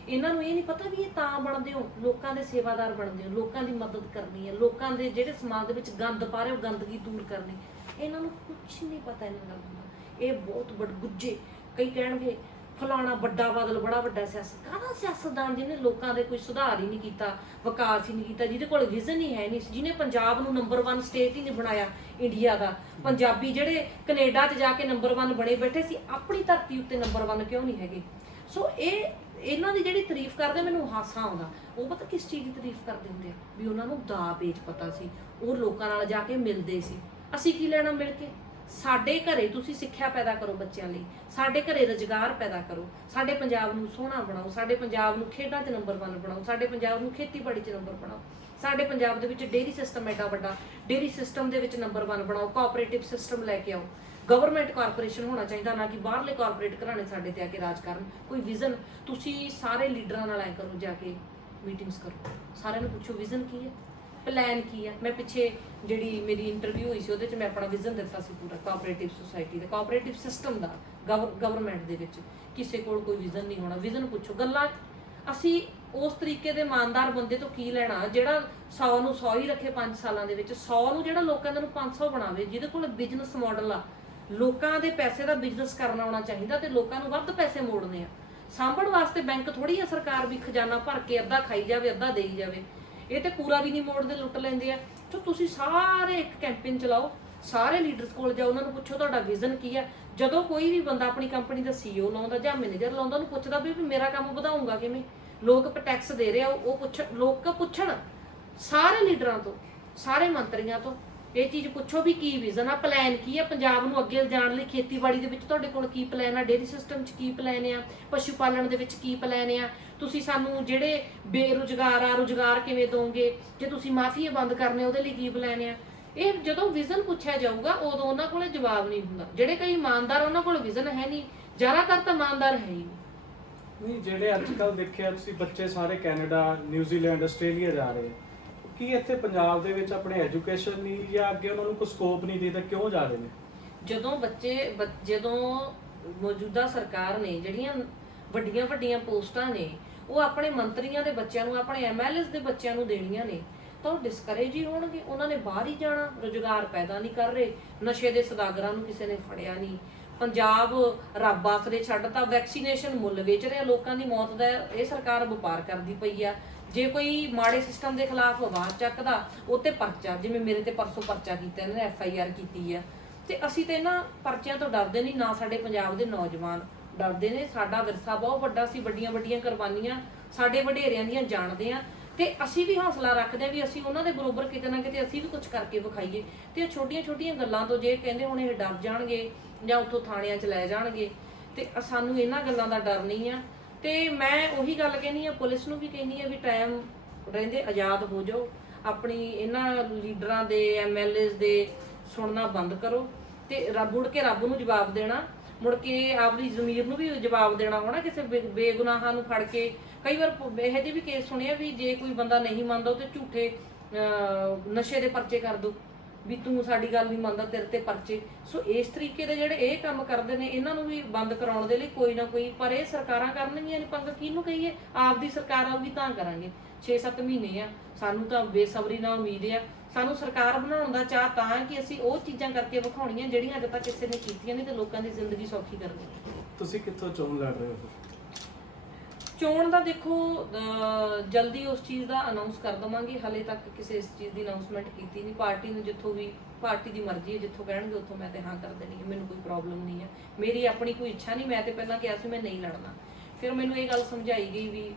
ਇਹਨਾਂ ਨੂੰ ਇਹ ਨਹੀਂ ਪਤਾ ਵੀ ਇਹ ਤਾਂ ਬਣਦੇ ਹੋ, ਲੋਕਾਂ ਦੇ ਸੇਵਾਦਾਰ ਬਣਦੇ ਹੋ, ਲੋਕਾਂ ਦੀ ਮਦਦ ਕਰਨੀ ਹੈ, ਲੋਕਾਂ ਦੇ ਜਿਹੜੇ ਸਮਾਜ ਦੇ ਵਿੱਚ ਗੰਦ ਪਾ ਰਹੇ ਹੋ ਗੰਦਗੀ ਦੂਰ ਕਰਨੀ। ਇਹਨਾਂ ਨੂੰ ਕੁਝ ਨਹੀਂ ਪਤਾ ਇਹਨਾਂ ਗੱਲਾਂ ਦਾ। ਇਹ ਬਹੁਤ ਗੁੱਜੇ। ਕਈ ਕਹਿਣਗੇ ਫਲਾਣਾ ਵੱਡਾ ਬਾਦਲ ਬੜਾ ਵੱਡਾ ਸਿਆਸਤ। ਕਾਹਦਾ ਸਿਆਸਤਦਾਨ ਜਿਹਨੇ ਲੋਕਾਂ ਦੇ ਕੋਈ ਸੁਧਾਰ ਹੀ ਨਹੀਂ ਕੀਤਾ, ਵਿਕਾਸ ਹੀ ਨਹੀਂ ਕੀਤਾ, ਜਿਹਦੇ ਕੋਲ ਵਿਜ਼ਨ ਹੀ ਹੈ ਨਹੀਂ, ਜਿਹਨੇ ਪੰਜਾਬ ਨੂੰ ਨੰਬਰ 1 ਸਟੇਟ ਹੀ ਨਹੀਂ ਬਣਾਇਆ ਇੰਡੀਆ ਦਾ। ਪੰਜਾਬੀ ਜਿਹੜੇ ਕੈਨੇਡਾ 'ਚ ਜਾ ਕੇ ਨੰਬਰ 1 ਬਣੇ ਬੈਠੇ ਸੀ, ਆਪਣੀ ਧਰਤੀ ਉੱਤੇ ਨੰਬਰ 1 ਕਿਉਂ ਨਹੀਂ ਹੈਗੇ? ਸੋ ਇਹਨਾਂ ਦੀ ਜਿਹੜੀ ਤਾਰੀਫ ਕਰਦੇ ਮੈਨੂੰ ਹਾਸਾ ਆਉਂਦਾ। ਉਹ ਪਤਾ ਕਿਸ ਚੀਜ਼ ਦੀ ਤਾਰੀਫ ਕਰਦੇ ਹੁੰਦੇ ਆ? ਵੀ ਉਹਨਾਂ ਨੂੰ ਦਾ ਪੇਚ ਪਤਾ ਸੀ, ਉਹ ਲੋਕਾਂ ਨਾਲ ਜਾ ਕੇ ਮਿਲਦੇ ਸੀ। ਅਸੀਂ ਕੀ ਲੈਣਾ ਮਿਲ ਕੇ? ਸਾਡੇ ਘਰੇ ਤੁਸੀਂ ਸਿੱਖਿਆ ਪੈਦਾ ਕਰੋ ਬੱਚਿਆਂ ਲਈ, ਸਾਡੇ ਘਰੇ ਰੁਜ਼ਗਾਰ ਪੈਦਾ ਕਰੋ, ਸਾਡੇ ਪੰਜਾਬ ਨੂੰ ਸੋਹਣਾ ਬਣਾਓ, ਸਾਡੇ ਪੰਜਾਬ ਨੂੰ ਖੇਡਾਂ 'ਚ ਨੰਬਰ 1 ਬਣਾਓ, ਸਾਡੇ ਪੰਜਾਬ ਨੂੰ ਖੇਤੀਬਾੜੀ 'ਚ ਨੰਬਰ ਬਣਾਓ, ਸਾਡੇ ਪੰਜਾਬ ਦੇ ਵਿੱਚ ਡੇਅਰੀ ਸਿਸਟਮ ਐਡਾ ਵੱਡਾ, ਡੇਅਰੀ ਸਿਸਟਮ ਦੇ ਵਿੱਚ ਨੰਬਰ 1 ਬਣਾਓ, ਕੋਆਪਰੇਟਿਵ ਸਿਸਟਮ ਲੈ ਕੇ ਆਓ। ਗਵਰਨਮੈਂਟ ਕਾਰਪੋਰੇਸ਼ਨ ਹੋਣਾ ਚਾਹੀਦਾ, ਨਾ ਕਿ ਬਾਹਰਲੇ ਕਾਰਪੋਰੇਟ ਘਰਾਣੇ ਸਾਡੇ ਤੇ ਆ ਕੇ ਰਾਜ ਕਰਨ। ਕੋਈ ਵਿਜ਼ਨ ਤੁਸੀਂ ਸਾਰੇ ਲੀਡਰਾਂ ਨਾਲ ਐ ਕਰੋ, ਜਾ ਕੇ ਮੀਟਿੰਗਸ ਕਰੋ, ਸਾਰਿਆਂ ਨੂੰ ਪੁੱਛੋ ਵਿਜ਼ਨ ਕੀ ਹੈ, ਪਲਾਨ ਕੀ ਹੈ। ਮੈਂ ਪਿੱਛੇ ਜਿਹੜੀ ਮੇਰੀ ਇੰਟਰਵਿਊ ਹੋਈ ਸੀ ਉਹਦੇ 'ਚ ਮੈਂ ਆਪਣਾ ਵਿਜ਼ਨ ਦਿੱਤਾ ਸੀ ਪੂਰਾ ਕੋਆਪਰੇਟਿਵ ਸੁਸਾਇਟੀ ਦਾ, ਕੋਆਪਰੇਟਿਵ ਸਿਸਟਮ ਦਾ, ਗਵਰਨਮੈਂਟ ਦੇ ਵਿੱਚ। ਕਿਸੇ ਕੋਲ ਕੋਈ ਵਿਜ਼ਨ ਨਹੀਂ ਹੋਣਾ। ਵਿਜ਼ਨ ਪੁੱਛੋ। ਗੱਲਾਂ ਅਸੀਂ ਉਸ ਤਰੀਕੇ ਦੇ ਇਮਾਨਦਾਰ ਬੰਦੇ ਤੋਂ ਕੀ ਲੈਣਾ ਜਿਹੜਾ 100 ਨੂੰ 100 ਹੀ ਰੱਖੇ 5 ਸਾਲਾਂ ਦੇ ਵਿੱਚ, 100 ਨੂੰ ਜਿਹੜਾ ਲੋਕਾਂ ਨੂੰ 500 ਬਣਾਵੇ, ਜਿਹਦੇ ਕੋਲ ਬਿਜ਼ਨਸ ਮਾਡਲ ਆ, ਲੋਕਾਂ ਦੇ ਪੈਸੇ ਦਾ ਬਿਜ਼ਨਸ ਕਰਨਾ ਆਉਣਾ ਚਾਹੀਦਾ ਤੇ ਲੋਕਾਂ ਨੂੰ ਵੱਧ ਪੈਸੇ ਮੋੜਨੇ ਆ। ਸਾਂਭਣ ਵਾਸਤੇ ਬੈਂਕ ਥੋੜੀ ਆ ਸਰਕਾਰ ਵੀ ਖਜ਼ਾਨਾ ਭਰ ਕੇ ਅੱਧਾ ਖਾਈ ਜਾਵੇ ਅੱਧਾ ਦੇਈ ਜਾਵੇ। ਇਹ ਤੇ ਪੂਰਾ ਵੀ ਨਹੀਂ ਮੋੜਦੇ, ਲੁੱਟ ਲੈਂਦੇ ਆ। ਸੋ ਤੁਸੀਂ ਸਾਰੇ ਇੱਕ ਕੈਂਪੇਨ ਚਲਾਓ, ਸਾਰੇ ਲੀਡਰਸ ਕੋਲ ਜਾਓ, ਉਹਨਾਂ ਨੂੰ ਪੁੱਛੋ ਤੁਹਾਡਾ ਵਿਜ਼ਨ ਕੀ ਹੈ। ਜਦੋਂ ਕੋਈ ਵੀ ਬੰਦਾ ਆਪਣੀ ਕੰਪਨੀ ਦਾ CEO ਲਾਉਂਦਾ ਜਾਂ ਮੈਨੇਜਰ ਲਾਉਂਦਾ, ਉਹਨੂੰ ਪੁੱਛਦਾ ਵੀ ਮੇਰਾ ਕੰਮ ਵਧਾਊਂਗਾ ਕਿਵੇਂ? ਲੋਕ ਟੈਕਸ ਦੇ ਰਹੇ ਆ, ਉਹ ਲੋਕ ਪੁੱਛਣ ਸਾਰੇ ਲੀਡਰਾਂ ਤੋਂ, ਸਾਰੇ ਮੰਤਰੀਆਂ ਤੋਂ ਇਹ ਚੀਜ਼ ਪੁੱਛੋ ਵੀ ਕੀ ਵਿਜ਼ਨ ਆ, ਪਲਾਨ ਕੀ ਆ ਪੰਜਾਬ ਨੂੰ ਅੱਗੇ ਲਿਜਾਣ ਲਈ। ਖੇਤੀਬਾੜੀ ਦੇ ਵਿੱਚ ਤੁਹਾਡੇ ਕੋਲ ਕੀ ਪਲਾਨ ਆ, ਡੇਅਰੀ ਸਿਸਟਮ 'ਚ ਕੀ ਪਲਾਨ ਆ, ਪਸ਼ੂ ਪਾਲਣ ਦੇ ਵਿੱਚ ਕੀ ਪਲਾਨ ਆ, ਤੁਸੀਂ ਸਾਨੂੰ ਜਿਹੜੇ ਬੇਰੁਜ਼ਗਾਰ ਆ ਰੁਜ਼ਗਾਰ ਕਿਵੇਂ ਦੋਗੇ, ਜੇ ਤੁਸੀਂ ਮਾਫੀਏ ਬੰਦ ਕਰਨੇ ਉਹਦੇ ਲਈ ਕੀ ਪਲਾਨ ਆ। ਇਹ ਜਦੋਂ ਵਿਜ਼ਨ ਪੁੱਛਿਆ ਜਾਊਗਾ ਉਦੋਂ ਉਹਨਾਂ ਕੋਲ ਜਵਾਬ ਨਹੀਂ ਹੁੰਦਾ। ਜਿਹੜੇ ਕਈ ਇਮਾਨਦਾਰ ਉਹਨਾਂ ਕੋਲ ਵਿਜ਼ਨ ਹੈ ਨਹੀਂ, ਜ਼ਿਆਦਾਤਰ ਤਾਂ ਇਮਾਨਦਾਰ ਹੈ ਹੀ ਨਹੀਂ। ਜਿਹੜੇ ਅੱਜ ਕੱਲ੍ਹ ਦੇਖਿਆ ਤੁਸੀਂ ਬੱਚੇ ਸਾਰੇ ਕੈਨੇਡਾ, ਨਿਊਜ਼ੀਲੈਂਡ, ਆਸਟ੍ਰੇਲੀਆ ਜਾ ਰਹੇ ਆ, ਕੀ ਇੱਥੇ ਪੰਜਾਬ ਦੇ ਵਿੱਚ ਆਪਣੇ ਐਜੂਕੇਸ਼ਨ ਨਹੀਂ ਜਾਂ ਅੱਗੇ ਉਹਨਾਂ ਨੂੰ ਕੋਈ ਸਕੋਪ ਨਹੀਂ ਦੇਦਾ, ਕਿਉਂ ਜਾ ਰਹੇ ਨੇ? ਜਦੋਂ ਮੌਜੂਦਾ ਸਰਕਾਰ ਨੇ ਜਿਹੜੀਆਂ ਵੱਡੀਆਂ ਵੱਡੀਆਂ ਪੋਸਟਾਂ ਨੇ ਉਹ ਆਪਣੇ ਮੰਤਰੀਆਂ ਦੇ ਬੱਚਿਆਂ ਨੂੰ, ਆਪਣੇ MLAs ਦੇ ਬੱਚਿਆਂ ਨੂੰ ਦੇਣੀਆਂ ਨੇ, ਤਾਂ ਉਹ ਡਿਸਕਰੇਜ ਹੀ ਹੋਣਗੇ। ਉਹਨਾਂ ਨੇ ਬਾਹਰ ਹੀ ਜਾਣਾ, ਰੁਜ਼ਗਾਰ ਪੈਦਾ ਨਹੀਂ ਕਰ ਰਹੇ, ਨਸ਼ੇ ਦੇ ਸੌਦਾਗਰਾਂ ਨੂੰ ਕਿਸੇ ਨੇ ਫੜਿਆ ਨਹੀਂ, ਪੰਜਾਬ ਰੱਬ ਆਸਰੇ ਛੱਡਤਾ, ਵੈਕਸੀਨੇਸ਼ਨ ਮੁੱਲ ਵੇਚ ਰਿਹਾ, ਲੋਕਾਂ ਦੀ ਮੌਤ ਦਾ ਇਹ ਸਰਕਾਰ ਵਪਾਰ ਕਰਦੀ ਪਈ ਆ। ਜੇ ਕੋਈ ਮਾੜੇ ਸਿਸਟਮ ਦੇ ਖਿਲਾਫ ਆਵਾਜ਼ ਚੱਕਦਾ ਉਹ ਤੇ ਪਰਚਾ, ਜਿਵੇਂ ਮੇਰੇ ਤੇ ਪਰਸੋਂ ਪਰਚਾ ਕੀਤਾ ਇਹਨਾਂ ਨੇ, FIR ਕੀਤੀ ਆ। ਤੇ ਅਸੀਂ ਤੇ ਇਹਨਾਂ ਪਰਚਿਆਂ ਤੋਂ ਡਰਦੇ ਨਹੀਂ, ਨਾ ਸਾਡੇ ਪੰਜਾਬ ਦੇ ਨੌਜਵਾਨ ਡਰਦੇ ਨੇ। ਸਾਡਾ ਵਿਰਸਾ ਬਹੁਤ ਵੱਡਾ ਸੀ, ਵੱਡੀਆਂ ਵੱਡੀਆਂ ਕੁਰਬਾਨੀਆਂ ਸਾਡੇ ਵਡੇਰਿਆਂ ਦੀਆਂ ਜਾਣਦੇ ਆ, ਤੇ ਅਸੀਂ ਵੀ ਹੌਸਲਾ ਰੱਖਦੇ ਆ ਵੀ ਅਸੀਂ ਉਹਨਾਂ ਦੇ ਬਰੋਬਰ ਕਿਤੇ ਨਾ ਕਿਤੇ ਅਸੀਂ ਵੀ ਕੁਝ ਕਰਕੇ ਵਿਖਾਈਏ। ਤੇ ਛੋਟੀਆਂ ਛੋਟੀਆਂ ਗੱਲਾਂ ਤੋਂ ਜੇ ਕਹਿੰਦੇ ਹੁਣ ਇਹ ਡਰ ਜਾਣਗੇ ਜਾਂ ਉੱਥੋਂ ਥਾਣਿਆਂ 'ਚ ਲੈ ਜਾਣਗੇ, ਤੇ ਸਾਨੂੰ ਇਹਨਾਂ ਗੱਲਾਂ ਦਾ ਡਰ ਨਹੀਂ ਆ। ਤੇ ਮੈਂ ਉਹੀ ਗੱਲ ਕਹਿੰਦੀ ਆ, ਪੁਲਿਸ ਨੂੰ ਵੀ ਕਹਿੰਦੀ ਆ ਵੀ ਟਾਈਮ ਰਹਿੰਦੇ ਆਜ਼ਾਦ ਹੋ ਜਾਓ, ਆਪਣੀ ਇਹਨਾਂ ਲੀਡਰਾਂ ਦੇ MLAs ਦੇ ਸੁਣਨਾ ਬੰਦ ਕਰੋ, ਤੇ ਮੁੜ ਕੇ ਰੱਬ ਨੂੰ ਜਵਾਬ ਦੇਣਾ, ਮੁੜ ਕੇ ਆਪਣੀ ਜ਼ਮੀਰ ਨੂੰ ਵੀ ਜਵਾਬ ਦੇਣਾ ਹੋਣਾ। ਕਿਸੇ ਬੇਗੁਨਾਹਾਂ ਨੂੰ ਫੜ ਕੇ, ਕਈ ਵਾਰ ਇਹੋ ਜਿਹੇ ਵੀ ਕੇਸ ਸੁਣਿਆ ਵੀ ਜੇ ਕੋਈ ਬੰਦਾ ਨਹੀਂ ਮੰਨਦਾ ਉਹ ਤੇ ਝੂਠੇ ਨਸ਼ੇ ਦੇ ਪਰਚੇ ਕਰ ਦੋ, ਵੀ ਤੂੰ ਸਾਡੀ ਗੱਲ ਨਹੀਂ ਮੰਨਦਾ, ਤੇਰੇ ਤੇ ਪਰਚੇ। ਸੋ ਇਸ ਤਰੀਕੇ ਦੇ ਜਿਹੜੇ ਇਹ ਕੰਮ ਕਰਦੇ ਨੇ, ਇਹਨਾਂ ਨੂੰ ਵੀ ਬੰਦ ਕਰਾਉਣ ਦੇ ਲਈ ਕੋਈ ਨਾ ਕੋਈ, ਪਰ ਇਹ ਸਰਕਾਰਾਂ ਕਰਨਗੀਆਂ ਨਹੀਂ ਪੰਗਾ, ਕਿਹਨੂੰ ਕਹੀਏ? ਆਪਦੀ ਸਰਕਾਰ ਆਊਗੀ ਤਾਂ ਕਰਾਂਗੇ। 6-7 ਮਹੀਨੇ ਆ, ਸਾਨੂੰ ਤਾਂ ਬੇਸਬਰੀ ਨਾਲ ਉਮੀਦ ਆ। ਸਾਨੂੰ ਸਰਕਾਰ ਬਣਾਉਣ ਦਾ ਚਾਹ ਤਾਂ ਕਿ ਅਸੀਂ ਉਹ ਚੀਜ਼ਾਂ ਕਰਕੇ ਵਿਖਾਉਣੀਆਂ ਜਿਹੜੀਆਂ ਅਜੇ ਤੱਕ ਕਿਸੇ ਨੇ ਕੀਤੀਆਂ ਨਹੀਂ, ਤੇ ਲੋਕਾਂ ਦੀ ਜ਼ਿੰਦਗੀ ਸੌਖੀ ਕਰਨੀ। ਤੁਸੀਂ ਕਿੱਥੋਂ ਚੋਣ ਲੜ ਰਹੇ ਹੋ? ਚੋਣ ਦਾ ਦੇਖੋ ਜਲਦੀ ਉਸ ਚੀਜ਼ ਦਾ ਅਨਾਉਂਸ ਕਰ ਦਵਾਂਗੇ, ਹਲੇ ਤੱਕ ਕਿਸੇ ਇਸ ਚੀਜ਼ ਦੀ ਅਨਾਉਂਸਮੈਂਟ ਕੀਤੀ ਨਹੀਂ। ਪਾਰਟੀ ਨੂੰ ਜਿੱਥੋਂ ਵੀ, ਪਾਰਟੀ ਦੀ ਮਰਜ਼ੀ ਹੈ, ਜਿੱਥੋਂ ਕਹਿਣਗੇ ਉੱਥੋਂ ਮੈਂ ਤੇ ਹਾਂ ਕਰ ਦੇਣੀ ਹੈ, ਮੈਨੂੰ ਕੋਈ ਪ੍ਰੋਬਲਮ ਨਹੀਂ ਹੈ। ਮੇਰੀ ਆਪਣੀ ਕੋਈ ਇੱਛਾ ਨਹੀਂ, ਮੈਂ ਤੇ ਪਹਿਲਾਂ ਕਿਹਾ ਸੀ ਮੈਂ ਨਹੀਂ ਲੜਨਾ। ਫਿਰ ਮੈਨੂੰ ਇਹ ਗੱਲ ਸਮਝਾਈ ਗਈ ਵੀ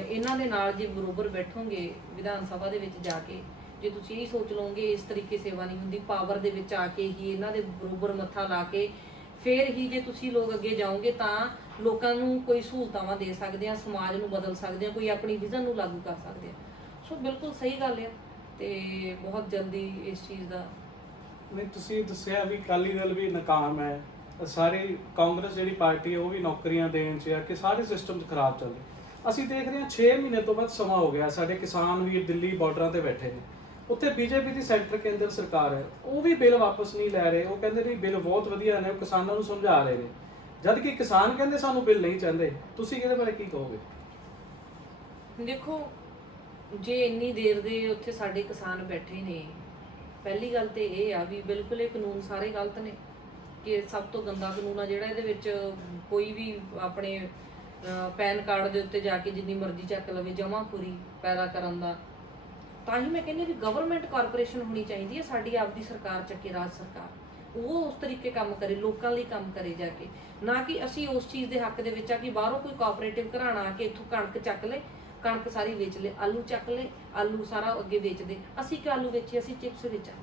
ਇਹਨਾਂ ਦੇ ਨਾਲ ਜੇ ਬਰੋਬਰ ਬੈਠੋਗੇ ਵਿਧਾਨ ਸਭਾ ਦੇ ਵਿੱਚ ਜਾ ਕੇ, ਜੇ ਤੁਸੀਂ ਇਹ ਸੋਚ ਲਓਗੇ ਇਸ ਤਰੀਕੇ ਸੇਵਾ ਨਹੀਂ ਹੁੰਦੀ, ਪਾਵਰ ਦੇ ਵਿੱਚ ਆ ਕੇ ਹੀ ਇਹਨਾਂ ਦੇ ਬਰੋਬਰ ਮੱਥਾ ਲਾ ਕੇ ਫਿਰ ਹੀ ਜੇ ਤੁਸੀਂ ਲੋਕ ਅੱਗੇ ਜਾਓਗੇ ਤਾਂ ਲੋਕਾਂ ਨੂੰ ਕੋਈ ਸਹੂਲਤਾਂ ਦੇ ਸਕਦੇ ਆ, ਸਮਾਜ ਨੂੰ ਬਦਲ ਸਕਦੇ ਆ, ਕੋਈ ਆਪਣੀ ਵਿਜ਼ਨ ਨੂੰ ਲਾਗੂ ਕਰ ਸਕਦੇ ਆ। ਸੋ ਬਿਲਕੁਲ ਸਹੀ ਗੱਲ ਆ, ਤੇ ਬਹੁਤ ਜਲਦੀ ਇਸ ਚੀਜ਼ ਦਾ। ਨਹੀਂ, ਤੁਸੀਂ ਦੱਸਿਆ ਵੀ ਅਕਾਲੀ ਦਲ ਵੀ ਨਾਕਾਮ ਹੈ, ਸਾਰੀ ਕਾਂਗਰਸ ਜਿਹੜੀ ਪਾਰਟੀ ਹੈ ਉਹ ਵੀ ਨੌਕਰੀਆਂ ਦੇਣ 'ਚ ਆ, ਕਿ ਸਾਰੇ ਸਿਸਟਮ 'ਚ ਖਰਾਬ ਚੱਲ ਰਿਹਾ। ਅਸੀਂ ਦੇਖ ਰਹੇ ਹਾਂ 6 ਮਹੀਨੇ ਤੋਂ ਵੱਧ ਸਮਾਂ ਹੋ ਗਿਆ, ਸਾਡੇ ਕਿਸਾਨ ਵੀ ਦਿੱਲੀ ਬਾਰਡਰਾਂ ਤੇ ਬੈਠੇ ਨੇ, ਉੱਥੇ ਬੀਜੇਪੀ ਦੀ ਸੈਂਟਰ ਕੇਂਦਰ ਸਰਕਾਰ ਹੈ, ਉਹ ਵੀ ਬਿੱਲ ਵਾਪਸ ਨਹੀਂ ਲੈ ਰਹੇ। ਉਹ ਕਹਿੰਦੇ ਨੇ ਬਿੱਲ ਬਹੁਤ ਵਧੀਆ ਨੇ, ਉਹ ਕਿਸਾਨਾਂ ਨੂੰ ਸਮਝਾ ਰਹੇ ਨੇ, ਜਦ ਕਿ ਕਿਸਾਨ ਕਹਿੰਦੇ ਸਾਨੂੰ ਬਿੱਲ ਨਹੀਂ ਚਾਹੁੰਦੇ। ਤੁਸੀਂ ਇਹਦੇ ਬਾਰੇ ਕੀ ਕਹੋਗੇ? ਦੇਖੋ, ਜੇ ਇੰਨੀ ਦੇਰ ਦੇ ਉੱਥੇ ਸਾਡੇ ਕਿਸਾਨ ਬੈਠੇ ਨੇ, ਪਹਿਲੀ ਗੱਲ ਤੇ ਇਹ ਆ ਵੀ ਬਿਲਕੁਲ ਇਹ ਕਾਨੂੰਨ ਸਾਰੇ ਗਲਤ ਨੇ, ਕਿ ਸਭ ਤੋਂ ਗੰਦਾ ਕਾਨੂੰਨ ਆ ਜਿਹੜਾ ਇਹਦੇ ਵਿੱਚ ਕੋਈ ਵੀ ਆਪਣੇ ਪੈਨ ਕਾਰਡ ਦੇ ਉੱਤੇ ਜਾ ਕੇ ਜਿੰਨੀ ਮਰਜ਼ੀ ਚੱਕ ਲਵੇ, ਜਮਾਖੋਰੀ ਪੈਦਾ ਕਰਨ ਦਾ। ਤਾਂ ਹੀ ਮੈਂ ਕਹਿੰਦੀ ਵੀ ਗਵਰਨਮੈਂਟ ਕਾਰਪੋਰੇਸ਼ਨ ਹੋਣੀ ਚਾਹੀਦੀ ਹੈ ਸਾਡੀ, ਆਪਦੀ ਸਰਕਾਰ ਚੱਕੇ, ਰਾਜ ਸਰਕਾਰ, ਉਹ ਉਸ ਤਰੀਕੇ ਕੰਮ ਕਰੇ, ਲੋਕਾਂ ਲਈ ਕੰਮ ਕਰੇ ਜਾ ਕੇ, ਨਾ ਕਿ ਅਸੀਂ ਉਸ ਚੀਜ਼ ਦੇ ਹੱਕ ਦੇ ਵਿੱਚ ਆ ਕਿ ਬਾਹਰੋਂ ਕੋਈ ਕੋਆਪਰੇਟਿਵ ਘਰਾਣਾ ਆ ਕੇ ਇੱਥੋਂ ਕਣਕ ਚੱਕ ਲੇ, ਕਣਕ ਸਾਰੀ ਵੇਚ ਲੇ, ਆਲੂ ਚੱਕ ਲੇ, ਆਲੂ ਸਾਰਾ ਅੱਗੇ ਵੇਚ ਦੇ। ਅਸੀਂ ਕਿ ਆਲੂ ਵੇਚੀਏ? ਅਸੀਂ ਚਿਪਸ ਵੇਚਾਂ,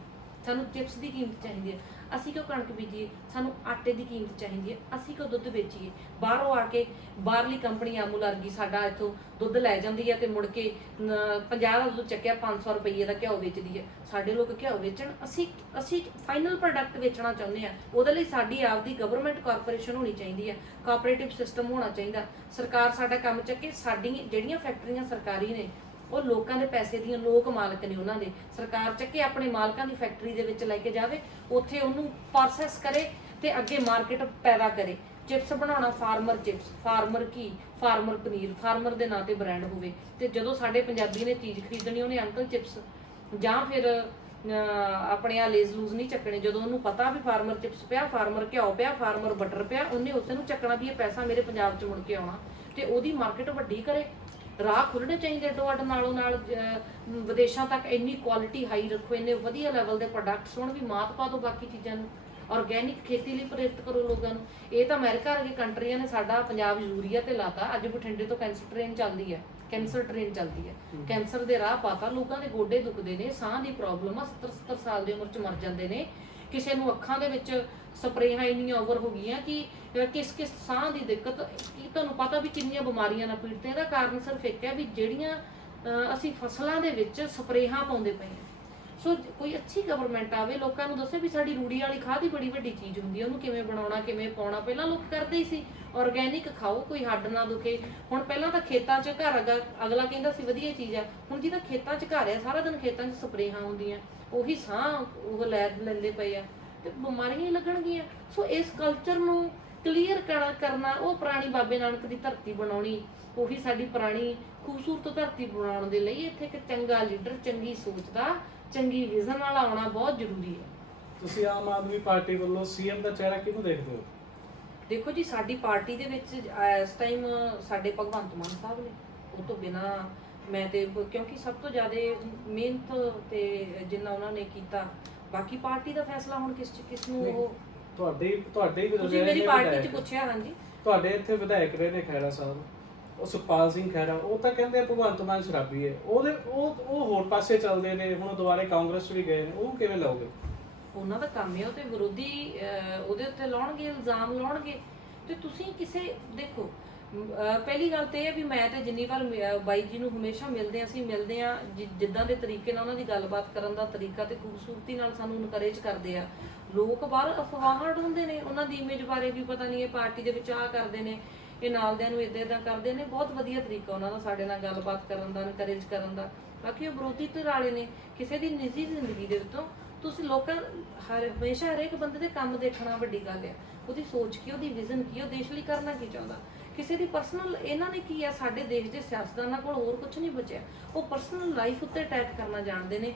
ਸਾਨੂੰ ਚਿਪਸ ਦੀ ਕੀਮਤ ਚਾਹੀਦੀ ਹੈ। ਅਸੀਂ ਕਿਉਂ ਕਣਕ ਬੀਜੀਏ? ਸਾਨੂੰ ਆਟੇ ਦੀ ਕੀਮਤ ਚਾਹੀਦੀ ਹੈ। ਅਸੀਂ ਕਿਉਂ ਦੁੱਧ ਵੇਚੀਏ? ਬਾਹਰੋਂ ਆ ਕੇ ਬਾਹਰਲੀ ਕੰਪਨੀ ਅਮੁਲ ਵਰਗੀ ਸਾਡਾ ਇੱਥੋਂ ਦੁੱਧ ਲੈ ਜਾਂਦੀ ਹੈ ਤੇ ਮੁੜ ਕੇ 50 ਦਾ ਦੁੱਧ ਚੱਕਿਆ 500 ਰੁਪਏ ਦਾ ਘਿਓ ਵੇਚਦੀ ਹੈ। ਸਾਡੇ ਲੋਕ ਘਿਓ ਵੇਚਣ, ਅਸੀਂ ਫਾਈਨਲ ਪ੍ਰੋਡਕਟ ਵੇਚਣਾ ਚਾਹੁੰਦੇ ਆ। ਉਹਦੇ ਲਈ ਸਾਡੀ ਆਪਦੀ ਗਵਰਨਮੈਂਟ ਕਾਰਪੋਰੇਸ਼ਨ ਹੋਣੀ ਚਾਹੀਦੀ ਹੈ, ਕੋਆਪਰੇਟਿਵ ਸਿਸਟਮ ਹੋਣਾ ਚਾਹੀਦਾ। ਸਰਕਾਰ ਸਾਡਾ ਕੰਮ ਚੱਕੇ, ਸਾਡੀ ਜਿਹੜੀਆਂ ਫੈਕਟਰੀਆਂ ਸਰਕਾਰੀ ਨੇ ਉਹ ਲੋਕਾਂ ਦੇ ਪੈਸੇ ਦੀਆਂ, ਲੋਕ ਮਾਲਕ ਨੇ ਉਹਨਾਂ ਦੇ, ਸਰਕਾਰ ਚੱਕੇ ਆਪਣੇ ਮਾਲਕਾਂ ਦੀ ਫੈਕਟਰੀ ਦੇ ਵਿੱਚ ਲੈ ਕੇ ਜਾਵੇ, ਉੱਥੇ ਉਹਨੂੰ ਪ੍ਰੋਸੈਸ ਕਰੇ ਤੇ ਅੱਗੇ ਮਾਰਕੀਟ ਪੈਦਾ ਕਰੇ। ਚਿਪਸ ਬਣਾਉਣਾ, ਫਾਰਮਰ ਚਿਪਸ, ਫਾਰਮਰ ਕੀ, ਫਾਰਮਰ ਪਨੀਰ, ਫਾਰਮਰ ਦੇ ਨਾਂ ਤੇ ਬ੍ਰਾਂਡ ਹੋਵੇ। ਤੇ ਜਦੋਂ ਸਾਡੇ ਪੰਜਾਬੀ ਨੇ ਚੀਜ਼ ਖਰੀਦਣੀ, ਉਹਨੇ ਅੰਕਲ ਚਿਪਸ ਜਾਂ ਫਿਰ ਆਪਣੇ ਆ ਲੇਜ਼ ਲੂਜ਼ ਨਹੀਂ ਚੱਕਣੇ। ਜਦੋਂ ਉਹਨੂੰ ਪਤਾ ਵੀ ਫਾਰਮਰ ਚਿਪਸ ਪਿਆ, ਫਾਰਮਰ ਘਿਓ ਪਿਆ, ਫਾਰਮਰ ਬਟਰ ਪਿਆ, ਉਹਨੇ ਉਸੇ ਨੂੰ ਚੱਕਣਾ ਵੀ ਇਹ ਪੈਸਾ ਮੇਰੇ ਪੰਜਾਬ 'ਚ ਮੁੜ ਕੇ ਆਉਣਾ, ਤੇ ਉਹਦੀ ਮਾਰਕੀਟ ਵੱਡੀ ਕਰੇ। ਰਾਹ ਖੁੱਲ੍ਹਣੇ ਚਾਹੀਦੇ ਅੱਡੋ ਅੱਡ, ਨਾਲੋਂ ਨਾਲ ਵਿਦੇਸ਼ਾਂ ਤੱਕ ਇੰਨੀ ਕੁਆਲਿਟੀ ਹਾਈ ਰੱਖੋ, ਇੰਨੇ ਵਧੀਆ ਲੈਵਲ ਦੇ ਪ੍ਰੋਡਕਟਸ ਹੋਣ, ਵੀ ਮਾਤ ਪਾ ਦਿਓ ਬਾਕੀ ਚੀਜ਼ਾਂ ਨੂੰ। ਆਰਗੈਨਿਕ ਖੇਤੀ ਲਈ ਪ੍ਰੇਰਿਤ ਕਰੋ ਲੋਕਾਂ ਨੂੰ। ਇਹ ਤਾਂ ਅਮਰੀਕਾ ਵਰਗੀ ਕੰਟਰੀਆਂ ਨੇ ਸਾਡਾ ਪੰਜਾਬ ਯੂਰੀਆ ਤੇ ਲਾਤਾ। ਅੱਜ ਬਠਿੰਡੇ ਤੋਂ ਕੈਂਸਰ ਟ੍ਰੇਨ ਚੱਲਦੀ ਹੈ, ਕੈਂਸਰ ਟ੍ਰੇਨ ਚੱਲਦੀ ਹੈ, ਕੈਂਸਰ ਦੇ ਰਾਹ ਪਾਤਾ। ਲੋਕਾਂ ਦੇ ਗੋਡੇ ਦੁਖਦੇ ਨੇ, ਸਾਹ ਦੀ ਪ੍ਰੋਬਲਮ ਆ, 70-70 ਸਾਲ ਦੀ ਉਮਰ 'ਚ ਮਰ ਜਾਂਦੇ ਨੇ। ਕਿਸੇ ਨੂੰ ਅੱਖਾਂ ਦੇ ਵਿੱਚ ਸਪਰੇਹਾਂ ਇੰਨੀਆਂ ਓਵਰ ਹੋ ਗਈਆਂ ਕਿ ਕਿਸ ਸਾਹ ਦੀ ਦਿੱਕਤ, ਕੀ ਤੁਹਾਨੂੰ ਪਤਾ ਵੀ ਕਿੰਨੀਆਂ ਬਿਮਾਰੀਆਂ ਨਾਲ ਪੀੜਤ। ਇਹਦਾ ਕਾਰਨ ਸਿਰਫ ਇੱਕ ਹੈ ਵੀ ਜਿਹੜੀਆਂ ਅਸੀਂ ਫਸਲਾਂ ਦੇ ਵਿੱਚ ਸਪਰੇਹਾਂ ਪਾਉਂਦੇ ਪਏ ਹਾਂ। ਸੋ ਕੋਈ ਅੱਛੀ ਗਵਰਨਮੈਂਟ ਆਵੇ, ਲੋਕਾਂ ਨੂੰ ਦੱਸੇ ਵੀ ਸਾਡੀ ਰੂੜੀ ਵਾਲੀ ਖਾਦ ਹੀ ਬੜੀ ਵੱਡੀ ਚੀਜ਼ ਹੁੰਦੀ ਹੈ, ਉਹਨੂੰ ਕਿਵੇਂ ਬਣਾਉਣਾ, ਕਿਵੇਂ ਪਾਉਣਾ। ਪਹਿਲਾਂ ਲੋਕ ਕਰਦੇ ਹੀ ਸੀ ਆਰਗੈਨਿਕ ਖਾਓ, ਕੋਈ ਹੱਡ ਨਾ ਦੁਖੇ। ਹੁਣ ਪਹਿਲਾਂ ਤਾਂ ਖੇਤਾਂ 'ਚ ਘਰ ਅਗਲਾ ਕਹਿੰਦਾ ਸੀ ਵਧੀਆ ਚੀਜ਼ ਆ, ਹੁਣ ਜਿਹਦਾ ਖੇਤਾਂ 'ਚ ਘਰ ਆ, ਸਾਰਾ ਦਿਨ ਖੇਤਾਂ 'ਚ ਸਪਰੇਹਾਂ ਹੁੰਦੀਆਂ, ਉਹੀ ਸਾਹ ਉਹ ਲੈਂਦੇ ਪਏ ਆ, ਤੇ ਬਿਮਾਰੀਆਂ ਹੀ ਲੱਗਣਗੀਆਂ। ਸੋ ਇਸ ਕਲਚਰ ਨੂੰ ਕਲੀਅਰ ਕਰਨਾ, ਉਹ ਪੁਰਾਣੀ ਬਾਬੇ ਨਾਨਕ ਦੀ ਧਰਤੀ ਬਣਾਉਣੀ, ਉਹੀ ਸਾਡੀ ਪੁਰਾਣੀ ਖੂਬਸੂਰਤ ਧਰਤੀ ਬਣਾਉਣ ਦੇ ਲਈ ਇੱਥੇ ਇੱਕ ਚੰਗਾ ਲੀਡਰ, ਚੰਗੀ ਸੋਚ ਦਾ, ਚੰਗੀ ਵਿਜ਼ਨ ਵਾਲਾ ਆਉਣਾ ਬਹੁਤ ਜ਼ਰੂਰੀ ਹੈ। ਤੁਸੀਂ ਆਮ ਆਦਮੀ ਪਾਰਟੀ ਵੱਲੋਂ ਸੀਐਮ ਦਾ ਚਿਹਰਾ ਕਿਹਨੂੰ ਦੇਖਦੇ ਹੋ? ਦੇਖੋ ਜੀ, ਸਾਡੀ ਪਾਰਟੀ ਦੇ ਵਿੱਚ ਇਸ ਟਾਈਮ ਸਾਡੇ ਭਗਵੰਤ ਮਾਨ ਸਾਹਿਬ ਨੇ। ਉਹ ਤੋਂ ਬਿਨਾਂ ਮੈਂ ਤੇ, ਕਿਉਂਕਿ ਸਭ ਤੋਂ ਜ਼ਿਆਦਾ ਮਿਹਨਤ ਤੇ ਜਿੰਨਾ ਉਹਨਾਂ ਨੇ ਕੀਤਾ, ਬਾਕੀ ਪਾਰਟੀ ਦਾ ਫੈਸਲਾ ਹੁਣ ਕਿਸ ਨੂੰ ਉਹ ਤੁਹਾਡੇ ਤੁਸੀਂ ਮੇਰੀ ਪਾਰਟੀ 'ਚ ਪੁੱਛਿਆ। ਹਾਂਜੀ, ਤੁਹਾਡੇ ਇੱਥੇ ਵਿਧਾਇਕ ਰਹੇ ਨੇ ਖਹਿਰਾ ਸਾਹਿਬ, ਉਹ ਸੁਖਪਾਲ ਸਿੰਘ ਖਹਿਰਾ, ਉਹ ਤਾਂ ਕਹਿੰਦੇ ਭਗਵੰਤ ਮਾਨ ਸ਼ਰਾਬੀ ਹੈ। ਉਹ ਹੋਰ ਪਾਸੇ ਚੱਲਦੇ ਨੇ, ਹੁਣ ਦੁਬਾਰੇ ਕਾਂਗਰਸ ਵੀ ਗਏ ਨੇ, ਉਹ ਕਿਵੇਂ ਲਾਓਗੇ? ਉਹਨਾਂ ਦਾ ਕੰਮ ਹੈ, ਉਹ ਤੇ ਵਿਰੋਧੀ ਉਹਦੇ ਉੱਤੇ ਲਾਉਣਗੇ, ਇਲਜ਼ਾਮ ਲਾਉਣਗੇ। ਤੇ ਤੁਸੀਂ ਕਿਸੇ, ਦੇਖੋ ਪਹਿਲੀ ਗੱਲ ਤੇ ਇਹ ਹੈ ਵੀ ਮੈਂ ਤੇ ਜਿੰਨੀ ਵਾਰ ਬਾਈ ਜੀ ਨੂੰ ਹਮੇਸ਼ਾ ਮਿਲਦੇ ਆ, ਜਿੱਦਾਂ ਦੇ ਤਰੀਕੇ ਨਾਲ ਉਹਨਾਂ ਦੀ ਗੱਲਬਾਤ ਕਰਨ ਦਾ ਤਰੀਕਾ ਤੇ ਖੂਬਸੂਰਤੀ ਨਾਲ ਸਾਨੂੰ ਇਨਕਰੇਜ ਕਰਦੇ ਆ। ਲੋਕ ਬਾਹਰ ਅਫਵਾਹਾਂ ਢੂੰਢਦੇ ਨੇ ਉਹਨਾਂ ਦੀ ਇਮੇਜ ਬਾਰੇ, ਵੀ ਪਤਾ ਨਹੀਂ ਇਹ ਪਾਰਟੀ ਦੇ ਵਿੱਚ ਆਹ ਕਰਦੇ ਨੇ, ਇਹ ਨਾਲਦਿਆਂ ਨੂੰ ਇੱਦਾਂ ਕਰਦੇ ਨੇ। ਬਹੁਤ ਵਧੀਆ ਤਰੀਕਾ ਉਹਨਾਂ ਦਾ ਸਾਡੇ ਨਾਲ ਗੱਲਬਾਤ ਕਰਨ ਦਾ, ਇਨਕਰੇਜ ਕਰਨ ਦਾ। ਬਾਕੀ ਉਹ ਵਿਰੋਧੀ ਧਿਰ ਵਾਲੇ ਨੇ, ਕਿਸੇ ਦੀ ਨਿੱਜੀ ਜ਼ਿੰਦਗੀ ਦੇ ਵਿੱਚੋਂ ਤੁਸੀਂ ਲੋਕਾਂ ਹਮੇਸ਼ਾ ਹਰੇਕ ਬੰਦੇ ਦੇ ਕੰਮ ਦੇਖਣਾ ਵੱਡੀ ਗੱਲ ਆ, ਉਹਦੀ ਸੋਚ ਕੀ, ਉਹਦੀ ਵਿਜ਼ਨ ਕੀ, ਉਹ ਦੇਸ਼ ਲਈ ਕਰਨਾ ਕੀ ਚਾਹੁੰਦਾ। ਕਿਸੇ ਦੀ ਪਰਸਨਲ ਇਹਨਾਂ ਨੇ ਕੀ ਆ, ਸਾਡੇ ਦੇਸ਼ ਦੇ ਸਿਆਸਤਦਾਨਾਂ ਕੋਲ ਹੋਰ ਕੁਝ ਨਹੀਂ ਬਚਿਆ, ਉਹ ਪਰਸਨਲ ਲਾਈਫ ਉੱਤੇ ਅਟੈਕ ਕਰਨਾ ਜਾਣਦੇ ਨੇ,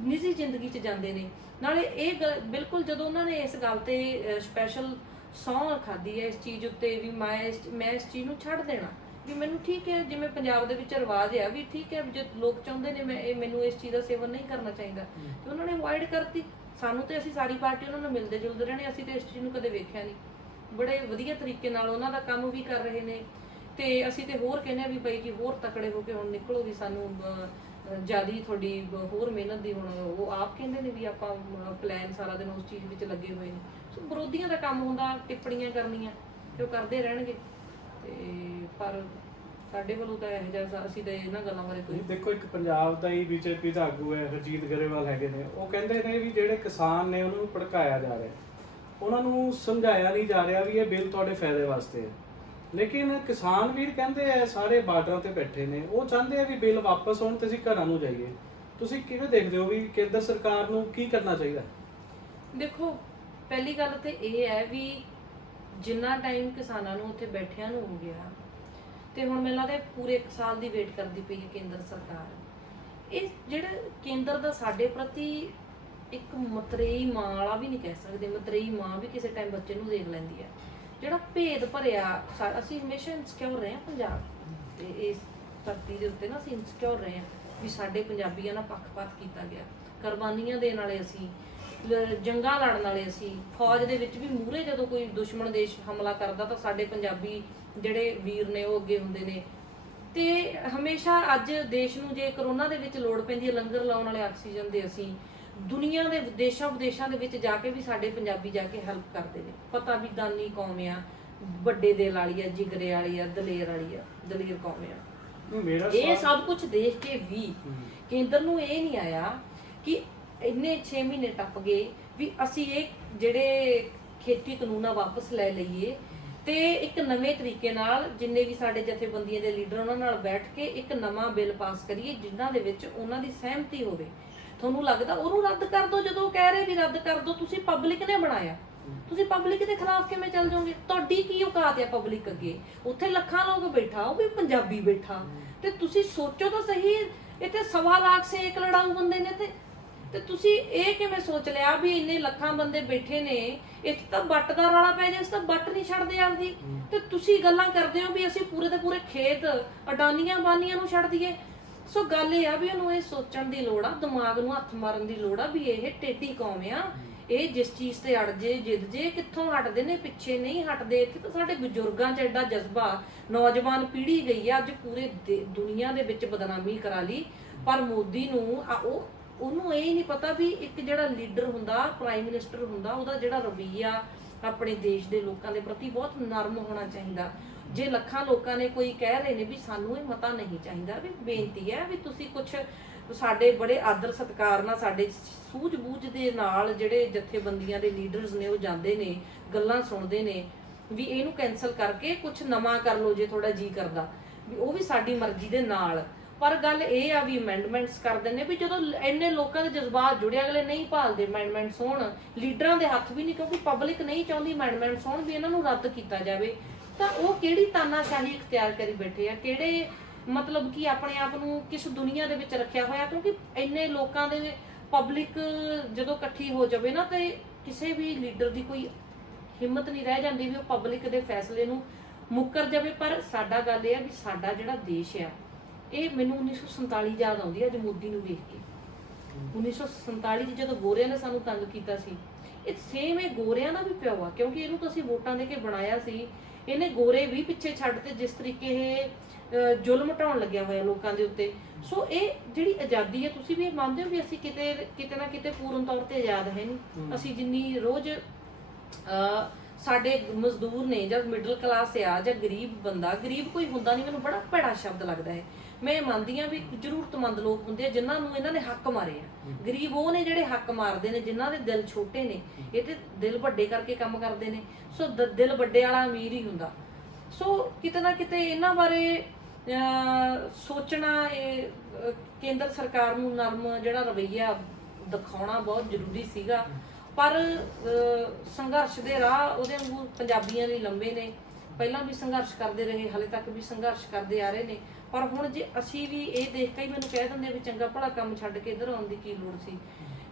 ਨਿੱਜੀ ਜ਼ਿੰਦਗੀ 'ਚ ਜਾਂਦੇ ਨੇ। ਨਾਲੇ ਇਹ ਬਿਲਕੁਲ ਜਦੋਂ ਉਹਨਾਂ ਨੇ ਇਸ ਗੱਲ ਤੇ ਸਪੈਸ਼ਲ ਸਹੁੰ ਖਾਧੀ ਹੈ ਇਸ ਚੀਜ਼ ਉੱਤੇ ਵੀ ਮੈਂ ਇਸ ਚੀਜ਼ ਨੂੰ ਛੱਡ ਦੇਣਾ, ਵੀ ਮੈਨੂੰ ਠੀਕ ਹੈ ਜਿਵੇਂ ਪੰਜਾਬ ਦੇ ਵਿੱਚ ਰਿਵਾਜ ਆ ਵੀ ਠੀਕ ਹੈ ਜੇ ਲੋਕ ਚਾਹੁੰਦੇ ਨੇ ਮੈਨੂੰ ਇਸ ਚੀਜ਼ ਦਾ ਸੇਵਨ ਨਹੀਂ ਕਰਨਾ ਚਾਹੀਦਾ, ਤੇ ਉਹਨਾਂ ਨੇ ਅਵੋਇਡ ਕਰਤੀ। ਸਾਨੂੰ ਤੇ ਅਸੀਂ ਸਾਰੀ ਪਾਰਟੀ ਉਹਨਾਂ ਨੂੰ ਮਿਲਦੇ ਜੁਲਦੇ ਰਹਿਣੇ, ਅਸੀਂ ਤੇ ਇਸ ਚੀਜ਼ ਨੂੰ ਕਦੇ ਵੇਖਿਆ ਨਹੀਂ। ਬੜੇ ਵਧੀਆ ਤਰੀਕੇ ਨਾਲ ਉਹਨਾਂ ਦਾ ਕੰਮ ਵੀ ਕਰ ਰਹੇ ਨੇ, ਤੇ ਅਸੀਂ ਤੇ ਹੋਰ ਕਹਿੰਦੇ ਆ ਵੀ ਭਾਈ ਜੀ ਹੋਰ ਤਕੜੇ ਹੋ ਕੇ ਹੁਣ ਨਿਕਲੋ, ਵੀ ਸਾਨੂੰ ਜਿਆਦੀ ਤੁਹਾਡੀ ਹੋਰ ਮਿਹਨਤ ਦੀ। ਹੁਣ ਉਹ ਆਪ ਕਹਿੰਦੇ ਨੇ ਵੀ ਆਪਾਂ ਪਲਾਨ ਸਾਰਾ ਦਿਨ ਉਸ ਚੀਜ਼ ਵਿੱਚ ਲੱਗੇ ਹੋਏ ਨੇ। ਸੋ ਵਿਰੋਧੀਆਂ ਦਾ ਕੰਮ ਹੁੰਦਾ ਟਿੱਪਣੀਆਂ ਕਰਨੀਆਂ, ਤੇ ਉਹ ਕਰਦੇ ਰਹਿਣਗੇ। ਤੇ ਪਰ ਸਾਡੇ ਵੱਲੋਂ ਤਾਂ ਇਹੋ ਜਿਹਾ ਅਸੀਂ ਤਾਂ ਇਹਨਾਂ ਗੱਲਾਂ ਬਾਰੇ ਕੋਈ ਦੇਖੋ, ਇੱਕ ਪੰਜਾਬ ਦਾ ਹੀ ਬੀਜੇਪੀ ਦਾ ਆਗੂ ਹੈ ਹਰਜੀਤ ਗਰੇਵਾਲ ਹੈਗੇ ਨੇ, ਉਹ ਕਹਿੰਦੇ ਨੇ ਵੀ ਜਿਹੜੇ ਕਿਸਾਨ ਨੇ ਉਹਨਾਂ ਨੂੰ ਭੜਕਾਇਆ ਜਾ ਰਿਹਾ, ਉਹਨਾਂ ਨੂੰ ਸਮਝਾਇਆ ਨਹੀਂ ਜਾ ਰਿਹਾ ਵੀ ਇਹ ਬਿੱਲ ਤੁਹਾਡੇ ਫਾਇਦੇ ਵਾਸਤੇ ਹੈ। ਲੇਕਿਨ ਕਿਸਾਨ ਵੀਰ ਕਹਿੰਦੇ ਆ ਸਾਰੇ ਬਾਰਡਰਾਂ ਤੇ ਬੈਠੇ ਨੇ, ਉਹ ਚਾਹੁੰਦੇ ਆ ਵੀ ਬਿੱਲ ਵਾਪਸ ਆਉਣ ਤੇ ਅਸੀਂ ਘਰਾਂ ਨੂੰ ਜਾਈਏ। ਤੁਸੀਂ ਕਿਵੇਂ ਦੇਖਦੇ ਹੋ ਵੀ ਕੇਂਦਰ ਸਰਕਾਰ ਨੂੰ ਕੀ ਕਰਨਾ ਚਾਹੀਦਾ? ਦੇਖੋ, ਪਹਿਲੀ ਗੱਲ ਤੇ ਇਹ ਹੈ ਵੀ ਜਿੰਨਾ ਟਾਈਮ ਕਿਸਾਨਾਂ ਨੂੰ ਉੱਥੇ ਬੈਠਿਆਂ ਨੂੰ ਹੋ ਗਿਆ, ਤੇ ਹੁਣ ਮੈਨੂੰ ਲੱਗਦਾ ਪੂਰੇ 1 ਸਾਲ ਦੀ ਵੇਟ ਕਰਦੀ ਪਈ ਹੈ ਕੇਂਦਰ ਸਰਕਾਰ। ਇਹ ਜਿਹੜਾ ਕੇਂਦਰ ਦਾ ਸਾਡੇ ਪ੍ਰਤੀ ਇੱਕ ਮਤਰੇਈ ਮਾਂ ਵਾਲਾ ਵੀ ਨਹੀਂ ਕਹਿ ਸਕਦੇ, ਮਤਰੇਈ ਮਾਂ ਵੀ ਕਿਸੇ ਟਾਈਮ ਬੱਚੇ ਨੂੰ ਦੇਖ ਲੈਂਦੀ ਹੈ। ਜਿਹੜਾ ਭੇਦ ਭਰਿਆ ਅਸੀਂ ਹਮੇਸ਼ਾ ਇਨਸਿਕਿਉਰ ਰਹੇ ਹਾਂ ਪੰਜਾਬ ਤੇ ਇਸ ਧਰਤੀ ਦੇ ਉੱਤੇ ਨਾ, ਅਸੀਂ ਇਨਸਿਕਿਉਰ ਰਹੇ ਹਾਂ ਵੀ ਸਾਡੇ ਪੰਜਾਬੀਆਂ ਨਾਲ ਪੱਖਪਾਤ ਕੀਤਾ ਗਿਆ, ਕੁਰਬਾਨੀਆਂ ਦੇਣ ਵਾਲੇ ਅਸੀਂ, ਜੰਗਾਂ ਲੜਨ ਵਾਲੇ ਅਸੀਂ, ਫੌਜ ਦੇ ਵਿੱਚ ਵੀ ਮੂਹਰੇ ਜਦੋਂ ਕੋਈ ਦੁਸ਼ਮਣ ਦੇਸ਼ ਹਮਲਾ ਕਰਦਾ ਤਾਂ ਸਾਡੇ ਪੰਜਾਬੀ ਜਿਹੜੇ ਵੀਰ ਨੇ ਉਹ ਅੱਗੇ ਹੁੰਦੇ ਨੇ। ਤੇ ਹਮੇਸ਼ਾ ਅੱਜ ਦੇਸ਼ ਨੂੰ ਜੇ ਕਰੋਨਾ ਦੇ ਵਿੱਚ ਲੋੜ ਪੈਂਦੀ ਹੈ ਲੰਗਰ ਲਾਉਣ ਵਾਲੇ ਆਕਸੀਜਨ ਦੇ, ਅਸੀਂ ਦੁਨੀਆ ਦੇ ਦੇਸ਼ਾਂ ਵਿਦੇਸ਼ਾਂ ਦੇ ਵਿੱਚ ਜਾ ਕੇ ਵੀ ਸਾਡੇ ਪੰਜਾਬੀ ਜਾ ਕੇ ਹੈਲਪ ਕਰਦੇ ਨੇ। ਪਤਾ ਵੀ ਦਾਨੀ ਕੌਮ ਆ, ਵੱਡੇ ਦਿਲ ਵਾਲੀ ਆ, ਜਿਗਰੇ ਵਾਲੀ ਆ, ਦਲੇਰ ਵਾਲੀ ਆ, ਦਲੇਰ ਕੌਮ ਆ। ਇਹ ਸਭ ਕੁਝ ਦੇਖ ਕੇ ਵੀ ਕੇਂਦਰ ਨੂੰ ਇਹ ਨਹੀਂ ਆਇਆ ਕਿ ਇੰਨੇ 6 ਮਹੀਨੇ ਟੱਪ ਗਏ ਵੀ ਅਸੀਂ ਇਹ ਜਿਹੜੇ ਖੇਤੀ ਕਾਨੂੰਨਾਂ ਵਾਪਸ ਲੈ ਲਈਏ, ਤੇ ਇੱਕ ਨਵੇਂ ਤਰੀਕੇ ਨਾਲ ਜਿੰਨੇ ਵੀ ਸਾਡੇ ਜਥੇਬੰਦੀਆਂ ਦੇ ਲੀਡਰ ਉਹਨਾਂ ਨਾਲ ਬੈਠ ਕੇ ਇੱਕ ਨਵਾਂ ਬਿੱਲ ਪਾਸ ਕਰੀਏ ਜਿਨ੍ਹਾਂ ਦੇ ਵਿੱਚ ਉਹਨਾਂ ਦੀ ਸਹਿਮਤੀ ਹੋਵੇ। ਤੁਹਾਨੂੰ ਲੱਗਦਾ ਉਹਨੂੰ ਰੱਦ ਕਰ ਦੋ, ਜਦੋਂ ਉਹ ਕਹਿ ਰਹੇ ਵੀ ਰੱਦ ਕਰ ਦੋ, ਤੁਸੀਂ ਪਬਲਿਕ ਨੇ ਬਣਾਇਆ, ਤੁਸੀਂ ਪਬਲਿਕ ਦੇ ਖਿਲਾਫ ਕਿਵੇਂ ਚੱਲ ਜਾਓਗੇ? ਤੁਹਾਡੀ ਕੀ ਔਕਾਤ ਹੈ ਪਬਲਿਕ ਅੱਗੇ? ਉੱਥੇ ਲੱਖਾਂ ਲੋਕ ਬੈਠਾ, ਉਹ ਵੀ ਪੰਜਾਬੀ ਬੈਠਾ, ਤੇ ਤੁਸੀਂ ਸੋਚੋ ਤਾਂ ਸਹੀ, ਇੱਥੇ 1.25 ਲੱਖ ਸੇ ਇੱਕ ਲੜਾਊ ਬੰਦੇ ਨੇ ਤੇ ਤੁਸੀਂ ਇਹ ਕਿਵੇਂ ਸੋਚ ਲਿਆ ਵੀ ਇੰਨੇ ਲੱਖਾਂ ਬੰਦੇ ਬੈਠੇ ਨੇ, ਇੱਥੇ ਤਾਂ ਬੱਟ ਦਾ ਰੌਲਾ ਪੈ ਜਾਏ, ਇਸ ਤਾਂ ਬੱਟ ਨਹੀਂ ਛੱਡਦੇ ਆਪਦੀ, ਤੇ ਤੁਸੀਂ ਗੱਲਾਂ ਕਰਦੇ ਹੋ ਵੀ ਅਸੀਂ ਪੂਰੇ ਦੇ ਪੂਰੇ ਖੇਤ ਅਡਾਨੀਆਂ ਬਾਨੀਆਂ ਨੂੰ ਛੱਡ ਦਈਏ। ਸੋ ਗੱਲ ਇਹ ਆ ਵੀ ਉਹਨੂੰ ਇਹ ਸੋਚਣ ਦੀ ਲੋੜ ਆ, ਦਿਮਾਗ ਨੂੰ ਹੱਥ ਮਾਰਨ ਦੀ ਲੋੜ ਆ ਵੀ ਇਹ ਟੇਢੀ ਕੌਮ ਆ, ਇਹ ਜਿਸ ਚੀਜ਼ ਤੇ ਅੜ ਜੇ ਜਿੱਦ ਜੇ ਕਿੱਥੋਂ ਹਟਦੇ ਨੇ, ਪਿੱਛੇ ਨਹੀਂ ਹਟਦੇ। ਇੱਥੇ ਤਾਂ ਸਾਡੇ ਬਜ਼ੁਰਗਾਂ 'ਚ ਐਡਾ ਜਜ਼ਬਾ, ਨੌਜਵਾਨ ਪੀੜ੍ਹੀ ਗਈ ਆ ਅੱਜ ਪੂਰੇ ਦੁਨੀਆ ਦੇ ਵਿੱਚ ਬਦਨਾਮੀ ਕਰਾ ਲਈ, ਪਰ ਮੋਦੀ ਨੂੰ ਉਹਨੂੰ ਇਹ ਨਹੀਂ ਪਤਾ ਵੀ ਇੱਕ ਜਿਹੜਾ ਲੀਡਰ ਹੁੰਦਾ, ਪ੍ਰਾਈਮ ਮਿਨਿਸਟਰ ਹੁੰਦਾ, ਉਹਦਾ ਜਿਹੜਾ ਰਵੱਈਆ ਆਪਣੇ ਦੇਸ਼ ਦੇ ਲੋਕਾਂ ਦੇ ਪ੍ਰਤੀ ਬਹੁਤ ਨਰਮ ਹੋਣਾ ਚਾਹੀਦਾ। ਜੇ ਲੱਖਾਂ ਲੋਕਾਂ ਨੇ ਕੋਈ ਕਹਿ ਰਹੇ ਨੇ ਵੀ ਸਾਨੂੰ ਇਹ ਮਤਾ ਨਹੀਂ ਚਾਹੀਦਾ, ਵੀ ਬੇਨਤੀ ਹੈ ਵੀ ਤੁਸੀਂ ਕੁਝ ਸਾਡੇ ਬੜੇ ਆਦਰ ਸਤਿਕਾਰ ਨਾਲ, ਸਾਡੇ ਸੂਝ-ਬੂਝ ਦੇ ਨਾਲ ਜਿਹੜੇ ਜਥੇਬੰਦੀਆਂ ਦੇ ਲੀਡਰਸ ਨੇ ਉਹ ਜਾਂਦੇ ਨੇ, ਗੱਲਾਂ ਸੁਣਦੇ ਨੇ ਵੀ ਇਹਨੂੰ ਕੈਨਸਲ ਕਰਕੇ ਕੁਝ ਨਵਾਂ ਕਰ ਲਓ ਜੇ ਤੁਹਾਡਾ ਜੀ ਕਰਦਾ, ਵੀ ਉਹ ਵੀ ਸਾਡੀ ਮਰਜ਼ੀ ਦੇ ਨਾਲ। ਪਰ ਗੱਲ ਇਹ ਆ ਵੀ ਅਮੈਂਡਮੈਂਟਸ ਕਰ ਦਿੰਦੇ ਵੀ ਜਦੋਂ ਇੰਨੇ ਲੋਕਾਂ ਦੇ ਜਜ਼ਬਾਤ ਜੁੜੇ, ਅਗਲੇ ਨਹੀਂ ਭਾਲਦੇ ਅਮੈਂਡਮੈਂਟਸ ਹੋਣ, ਲੀਡਰਾਂ ਦੇ ਹੱਥ ਵੀ ਨਹੀਂ, ਕਿਉਂਕਿ ਪਬਲਿਕ ਨਹੀਂ ਚਾਹੁੰਦੀ ਅਮੈਂਡਮੈਂਟਸ ਹੋਣ ਵੀ ਇਹਨਾਂ ਨੂੰ ਰੱਦ ਕੀਤਾ ਜਾਵੇ। ਤਾਂ ਉਹ ਕਿਹੜੀ ਤਾਨਾਸ਼ਾਹੀ ਇਖਤਿਆਰ ਕਰੀ ਬੈਠੇ ਆ, ਕਿਹੜੇ ਮਤਲਬ ਕਿ ਆਪਣੇ ਆਪ ਨੂੰ ਕਿਸ ਦੁਨੀਆ ਦੇ ਵਿੱਚ ਰੱਖਿਆ ਹੋਇਆ। ਕਿਉਂਕਿ ਇੰਨੇ ਲੋਕਾਂ ਦੇ ਪਬਲਿਕ ਜਦੋਂ ਇਕੱਠੀ ਹੋ ਜਾਵੇ ਨਾ, ਤੇ ਕਿਸੇ ਵੀ ਲੀਡਰ ਦੀ ਕੋਈ ਹਿੰਮਤ ਨਹੀਂ ਰਹਿ ਜਾਂਦੀ ਵੀ ਉਹ ਪਬਲਿਕ ਦੇ ਫੈਸਲੇ ਨੂੰ ਮੁੱਕਰ ਜਾਵੇ। ਪਰ ਸਾਡਾ ਗੱਲ ਇਹ ਆ ਵੀ ਸਾਡਾ ਜਿਹੜਾ ਦੇਸ਼ ਆ, ਇਹ ਮੈਨੂੰ 1947 ਯਾਦ ਆਉਂਦੀ ਹੈ ਅੱਜ ਮੋਦੀ ਨੂੰ ਵੇਖ ਕੇ। 1947 ਚ ਜਦੋਂ ਗੋਰਿਆਂ ਨੇ ਸਾਨੂੰ ਤੰਗ ਕੀਤਾ ਸੀ, ਇਹ ਸੇਮ ਇਹ ਗੋਰਿਆਂ ਦਾ ਵੀ ਪਿਓ ਆ, ਕਿਉਂਕਿ ਇਹਨੂੰ ਤਾਂ ਅਸੀਂ ਵੋਟਾਂ ਦੇ ਕੇ ਬਣਾਇਆ ਸੀ। ਇਹਨੇ ਗੋਰੇ ਵੀ ਪਿੱਛੇ ਛੱਡ ਤੇ ਜਿਸ ਤਰੀਕੇ ਇਹ ਜ਼ੁਲਮ ਢਾਉਣ ਲੱਗਿਆ ਹੋਇਆ ਲੋਕਾਂ ਦੇ ਉੱਤੇ। ਸੋ ਇਹ ਜਿਹੜੀ ਆਜ਼ਾਦੀ ਹੈ, ਤੁਸੀਂ ਵੀ ਇਹ ਮੰਨਦੇ ਹੋ ਵੀ ਅਸੀਂ ਕਿਤੇ ਨਾ ਕਿਤੇ ਪੂਰਨ ਤੌਰ ਤੇ ਆਜ਼ਾਦ ਹੈ ਨਹੀਂ। ਅਸੀਂ ਜਿੰਨੀ ਰੋਜ਼ ਸਾਡੇ ਮਜ਼ਦੂਰ ਨੇ ਜਾਂ ਮਿਡਲ ਕਲਾਸ ਆ ਜਾਂ ਗਰੀਬ ਬੰਦਾ, ਗਰੀਬ ਕੋਈ ਹੁੰਦਾ ਨਹੀਂ, ਮੈਨੂੰ ਬੜਾ ਭੈੜਾ ਸ਼ਬਦ ਲੱਗਦਾ ਹੈ। ਮੈਂ ਮੰਨਦੀ ਹਾਂ ਵੀ ਜ਼ਰੂਰਤਮੰਦ ਲੋਕ ਹੁੰਦੇ ਆ ਜਿਨ੍ਹਾਂ ਨੂੰ ਇਹਨਾਂ ਨੇ ਹੱਕ ਮਾਰੇ ਆ। ਗਰੀਬ ਉਹ ਨੇ ਜਿਹੜੇ ਹੱਕ ਮਾਰਦੇ ਨੇ, ਜਿਨ੍ਹਾਂ ਦੇ ਦਿਲ ਛੋਟੇ ਨੇ, ਇਹ ਤੇ ਦਿਲ ਵੱਡੇ ਕਰਕੇ ਕੰਮ ਕਰਦੇ ਨੇ। ਸੋ ਦਿਲ ਵੱਡੇ ਵਾਲਾ ਅਮੀਰ ਹੀ ਹੁੰਦਾ। ਸੋ ਕਿਤੇ ਨਾ ਕਿਤੇ ਇਹਨਾਂ ਬਾਰੇ ਸੋਚਣਾ, ਇਹ ਕੇਂਦਰ ਸਰਕਾਰ ਨੂੰ ਨਰਮ ਜਿਹੜਾ ਰਵੱਈਆ ਦਿਖਾਉਣਾ ਬਹੁਤ ਜ਼ਰੂਰੀ ਸੀਗਾ, ਪਰ ਸੰਘਰਸ਼ ਦੇ ਰਾਹ ਉਹਦੇ ਵਾਂਗੂ ਪੰਜਾਬੀਆਂ ਲਈ ਲੰਬੇ ਨੇ। ਪਹਿਲਾਂ ਵੀ ਸੰਘਰਸ਼ ਕਰਦੇ ਰਹੇ, ਹਾਲੇ ਤੱਕ ਵੀ ਸੰਘਰਸ਼ ਕਰਦੇ ਆ ਰਹੇ ਨੇ। ਪਰ ਹੁਣ ਜੇ ਅਸੀਂ ਵੀ ਇਹ ਦੇਖ ਕੇ ਹੀ ਮੈਨੂੰ ਕਹਿ ਦਿੰਦੇ ਵੀ ਚੰਗਾ ਭਲਾ ਕੰਮ ਛੱਡ ਕੇ ਇੱਧਰ ਆਉਣ ਦੀ ਕੀ ਲੋੜ ਸੀ।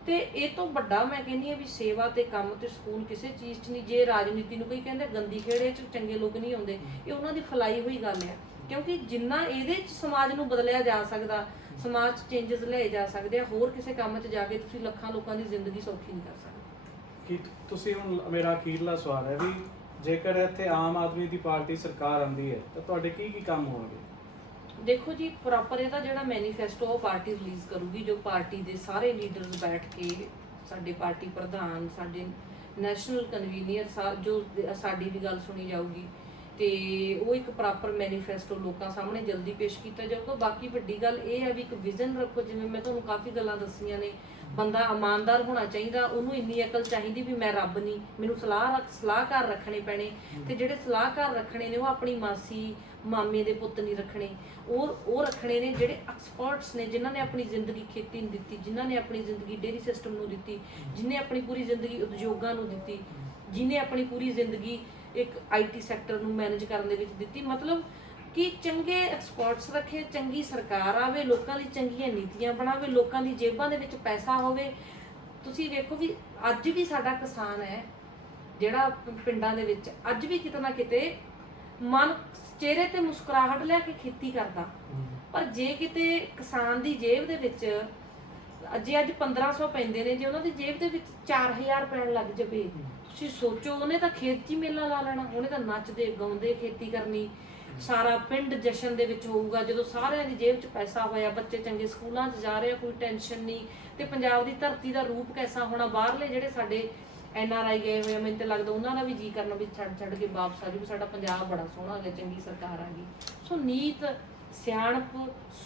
ਤੇ ਇਹ ਤੋਂ ਵੱਡਾ ਮੈਂ ਕਹਿੰਦੀ ਹਾਂ ਵੀ ਸੇਵਾ ਤੇ ਕੰਮ ਤੇ ਸਕੂਨ ਕਿਸੇ ਚੀਜ਼ 'ਚ ਨਹੀਂ। ਜੇ ਰਾਜਨੀਤੀ ਨੂੰ ਕੋਈ ਕਹਿੰਦੇ ਗੰਦੀ ਖੇੜੇ 'ਚ ਚੰਗੇ ਲੋਕ ਨਹੀਂ ਆਉਂਦੇ, ਇਹ ਉਹਨਾਂ ਦੀ ਫੈਲਾਈ ਹੋਈ ਗੱਲ ਹੈ। ਕਿਉਂਕਿ ਜਿੰਨਾ ਇਹਦੇ 'ਚ ਸਮਾਜ ਨੂੰ ਬਦਲਿਆ ਜਾ ਸਕਦਾ, ਸਮਾਜ 'ਚ ਚੇਂਜਸ ਲਿਆਏ ਜਾ ਸਕਦੇ ਆ, ਹੋਰ ਕਿਸੇ ਕੰਮ 'ਚ ਜਾ ਕੇ ਤੁਸੀਂ ਲੱਖਾਂ ਲੋਕਾਂ ਦੀ ਜ਼ਿੰਦਗੀ ਸੌਖੀ ਨਹੀਂ ਕਰ ਸਕਦੇ। ਕਿ ਤੁਸੀਂ ਹੁਣ, ਮੇਰਾ ਅਖੀਰਲਾ ਸਵਾਲ ਹੈ ਵੀ ਜੇਕਰ ਇੱਥੇ ਆਮ ਆਦਮੀ ਦੀ ਪਾਰਟੀ ਸਰਕਾਰ ਆਉਂਦੀ ਹੈ ਤਾਂ ਤੁਹਾਡੇ ਕੀ ਕੀ ਕੰਮ ਹੋਣਗੇ? ਦੇਖੋ ਜੀ, ਪ੍ਰੋਪਰ ਇਹਦਾ ਜਿਹੜਾ ਮੈਨੀਫੈਸਟੋ ਉਹ ਪਾਰਟੀ ਰਿਲੀਜ਼ ਕਰੂਗੀ, ਜੋ ਪਾਰਟੀ ਦੇ ਸਾਰੇ ਲੀਡਰਸ ਬੈਠ ਕੇ, ਸਾਡੇ ਪਾਰਟੀ ਪ੍ਰਧਾਨ, ਸਾਡੇ ਨੈਸ਼ਨਲ ਕਨਵੀਨਰ, ਜੋ ਸਾਡੀ ਵੀ ਗੱਲ ਸੁਣੀ ਜਾਊਗੀ ਤੇ ਉਹ ਇੱਕ ਪ੍ਰੋਪਰ ਮੈਨੀਫੈਸਟੋ ਲੋਕਾਂ ਸਾਹਮਣੇ ਜਲਦੀ ਪੇਸ਼ ਕੀਤਾ ਜਾਊਗਾ। ਬਾਕੀ ਵੱਡੀ ਗੱਲ ਇਹ ਹੈ ਵੀ ਇੱਕ ਵਿਜ਼ਨ ਰੱਖੋ, ਜਿਵੇਂ ਮੈਂ ਤੁਹਾਨੂੰ ਕਾਫੀ ਗੱਲਾਂ ਦੱਸੀਆਂ ਨੇ। ਬੰਦਾ ਇਮਾਨਦਾਰ ਹੋਣਾ ਚਾਹੀਦਾ, ਉਹਨੂੰ ਇੰਨੀ ਅਕਲ ਚਾਹੀਦੀ ਵੀ ਮੈਂ ਰੱਬ ਨਹੀਂ, ਮੈਨੂੰ ਸਲਾਹਕਾਰ ਰੱਖਣੇ ਪੈਣੇ। ਤੇ ਜਿਹੜੇ ਸਲਾਹਕਾਰ ਰੱਖਣੇ ਨੇ ਉਹ ਆਪਣੀ ਮਾਸੀ ਮਾਮੇ ਦੇ ਪੁੱਤ ਨਹੀਂ ਰੱਖਣੇ, ਉਹ ਰੱਖਣੇ ਨੇ ਜਿਹੜੇ ਐਕਸਪਰਟਸ ਨੇ, ਜਿਨ੍ਹਾਂ ਨੇ ਆਪਣੀ ਜ਼ਿੰਦਗੀ ਖੇਤੀ ਨੂੰ ਦਿੱਤੀ, ਜਿਨ੍ਹਾਂ ਨੇ ਆਪਣੀ ਜ਼ਿੰਦਗੀ ਡੇਅਰੀ ਸਿਸਟਮ ਨੂੰ ਦਿੱਤੀ, ਜਿਨ੍ਹਾਂ ਆਪਣੀ ਪੂਰੀ ਜ਼ਿੰਦਗੀ ਉਦਯੋਗਾਂ ਨੂੰ ਦਿੱਤੀ, ਜਿਨ੍ਹਾਂ ਆਪਣੀ ਪੂਰੀ ਜ਼ਿੰਦਗੀ ਇੱਕ IT ਸੈਕਟਰ ਨੂੰ ਮੈਨੇਜ ਕਰਨ ਦੇ ਵਿੱਚ ਦਿੱਤੀ। ਮਤਲਬ ਕਿ ਚੰਗੇ ਐਕਸਪਰਟਸ ਰੱਖੇ, ਚੰਗੀ ਸਰਕਾਰ ਆਵੇ, ਲੋਕਾਂ ਲਈ ਚੰਗੀਆਂ ਨੀਤੀਆਂ ਬਣਾਵੇ, ਲੋਕਾਂ ਦੀ ਜੇਬਾਂ ਦੇ ਵਿੱਚ ਪੈਸਾ ਹੋਵੇ। ਤੁਸੀਂ ਵੇਖੋ ਵੀ ਅੱਜ ਵੀ ਸਾਡਾ ਕਿਸਾਨ ਹੈ ਜਿਹੜਾ ਪਿੰਡਾਂ ਦੇ ਵਿੱਚ ਅੱਜ ਵੀ ਕਿਤੇ ਨਾ ਕਿਤੇ ਮਨ ਚਿਹਰੇ ਤੇ ਮੁਸਕਰਾਹਟ ਲੈ ਕੇ ਖੇਤੀ ਕਰਦਾ, ਪਰ ਜੇ ਕਿਤੇ ਕਿਸਾਨ ਦੀ ਜੇਬ ਦੇ ਵਿੱਚ ਜੇ ਅੱਜ 1500 ਪੈਂਦੇ ਨੇ, ਜੇ ਉਹਨਾਂ ਦੀ ਜੇਬ ਦੇ ਵਿੱਚ 4000 ਪੈਣ ਲੱਗ ਜਾਵੇ, ਤੁਸੀਂ ਸੋਚੋ, ਉਹਨੇ ਤਾਂ ਖੇਤ 'ਚ ਹੀ ਮੇਲਾ ਲਾ ਲੈਣਾ, ਉਹਨੇ ਤਾਂ ਨੱਚਦੇ ਗਾਉਂਦੇ ਖੇਤੀ ਕਰਨੀ, ਸਾਰਾ ਪਿੰਡ ਜਸ਼ਨ ਦੇ ਵਿੱਚ ਹੋਊਗਾ। ਜਦੋਂ ਸਾਰਿਆਂ ਦੀ ਜੇਬ 'ਚ ਪੈਸਾ ਹੋਇਆ, ਬੱਚੇ ਚੰਗੇ ਸਕੂਲਾਂ 'ਚ ਜਾ ਰਹੇ ਆ, ਕੋਈ ਟੈਨਸ਼ਨ ਨਹੀਂ। ਤੇ ਪੰਜਾਬ ਦੀ ਧਰਤੀ ਦਾ ਰੂਪ ਕੈਸਾ ਹੋਣਾ। ਬਾਹਰਲੇ ਜਿਹੜੇ ਸਾਡੇ NRI ਗਏ ਹੋਏ ਆ, ਮੈਨੂੰ ਤਾਂ ਲੱਗਦਾ ਉਹਨਾਂ ਦਾ ਵੀ ਜੀ ਕਰਨਾ ਵੀ ਛੱਡ ਕੇ ਵਾਪਸ ਆ ਜਾਓ, ਵੀ ਸਾਡਾ ਪੰਜਾਬ ਬੜਾ ਸੋਹਣਾ ਹੋ ਗਿਆ, ਚੰਗੀ ਸਰਕਾਰ ਆ ਗਈ। ਸੋ ਨੀਤ, ਸਿਆਣਪ,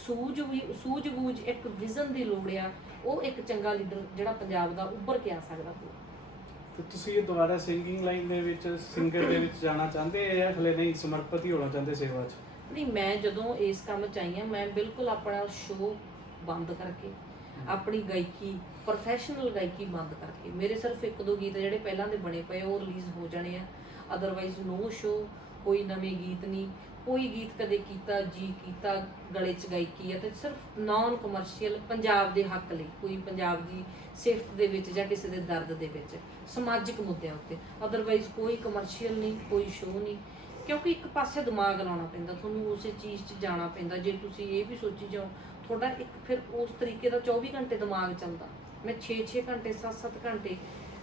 ਸੂਝ-ਬੂਝ, ਇੱਕ ਵਿਜ਼ਨ ਦੀ ਲੋੜ ਆ। ਉਹ ਇੱਕ ਚੰਗਾ ਲੀਡਰ ਜਿਹੜਾ ਪੰਜਾਬ ਦਾ ਉੱਭਰ ਕੇ ਆ ਸਕਦਾ। ਤੇ ਤੁਸੀਂ ਇਹ ਦੁਬਾਰਾ ਸਿੰਗਿੰਗ ਲਾਈਨ ਦੇ ਵਿੱਚ, ਸਿੰਗਰ ਦੇ ਵਿੱਚ ਜਾਣਾ ਚਾਹੁੰਦੇ ਜਾਂ ਹਲੇ ਨਹੀਂ, ਸਮਰਪਿਤ ਹੀ ਹੋਣਾ ਚਾਹੁੰਦੇ ਸੇਵਾ 'ਚ? ਨਹੀਂ, ਮੈਂ ਜਦੋਂ ਇਸ ਕੰਮ 'ਚ ਆਈ ਹਾਂ, ਮੈਂ ਬਿਲਕੁਲ ਆਪਣਾ ਸ਼ੋਅ ਬੰਦ ਕਰਕੇ, ਆਪਣੀ ਗਾਇਕੀ, ਪ੍ਰੋਫੈਸ਼ਨਲ ਗਾਇਕੀ ਬੰਦ ਕਰਕੇ, ਮੇਰੇ ਸਿਰਫ 1-2 ਗੀਤ ਜਿਹੜੇ ਪਹਿਲਾਂ ਦੇ ਬਣੇ ਪਏ ਉਹ ਰਿਲੀਜ਼ ਹੋ ਜਾਣੇ ਆ। ਅਦਰਵਾਈਜ਼ ਨੋ ਸ਼ੋਅ, ਕੋਈ ਨਵੇਂ ਗੀਤ ਨਹੀਂ, ਕੋਈ ਗੀਤ ਕਦੇ ਕੀਤਾ ਜੀ ਕੀਤਾ ਗਲੇ 'ਚ ਗਾਇਕੀ ਹੈ ਤੇ ਸਿਰਫ ਨਾਨ ਕਮਰਸ਼ੀਅਲ, ਪੰਜਾਬ ਦੇ ਹੱਕ ਲਈ, ਕੋਈ ਪੰਜਾਬ ਦੀ ਸਿਫਤ ਦੇ ਵਿੱਚ ਜਾਂ ਕਿਸੇ ਦੇ ਦਰਦ ਦੇ ਵਿੱਚ, ਸਮਾਜਿਕ ਮੁੱਦਿਆਂ ਉੱਤੇ। ਅਦਰਵਾਈਜ਼ ਕੋਈ ਕਮਰਸ਼ੀਅਲ ਨਹੀਂ, ਕੋਈ ਸ਼ੋਅ ਨਹੀਂ। ਕਿਉਂਕਿ ਇੱਕ ਪਾਸੇ ਦਿਮਾਗ ਲਾਉਣਾ ਪੈਂਦਾ, ਤੁਹਾਨੂੰ ਉਸੇ ਚੀਜ਼ 'ਚ ਜਾਣਾ ਪੈਂਦਾ। ਜੇ ਤੁਸੀਂ ਇਹ ਵੀ ਸੋਚੀ ਜਾਓ, ਤੁਹਾਡਾ ਇੱਕ ਫਿਰ ਉਸ ਤਰੀਕੇ ਦਾ 24 ਘੰਟੇ ਦਿਮਾਗ ਚੱਲਦਾ। ਮੈਂ 6-6 ਘੰਟੇ 7-7 ਘੰਟੇ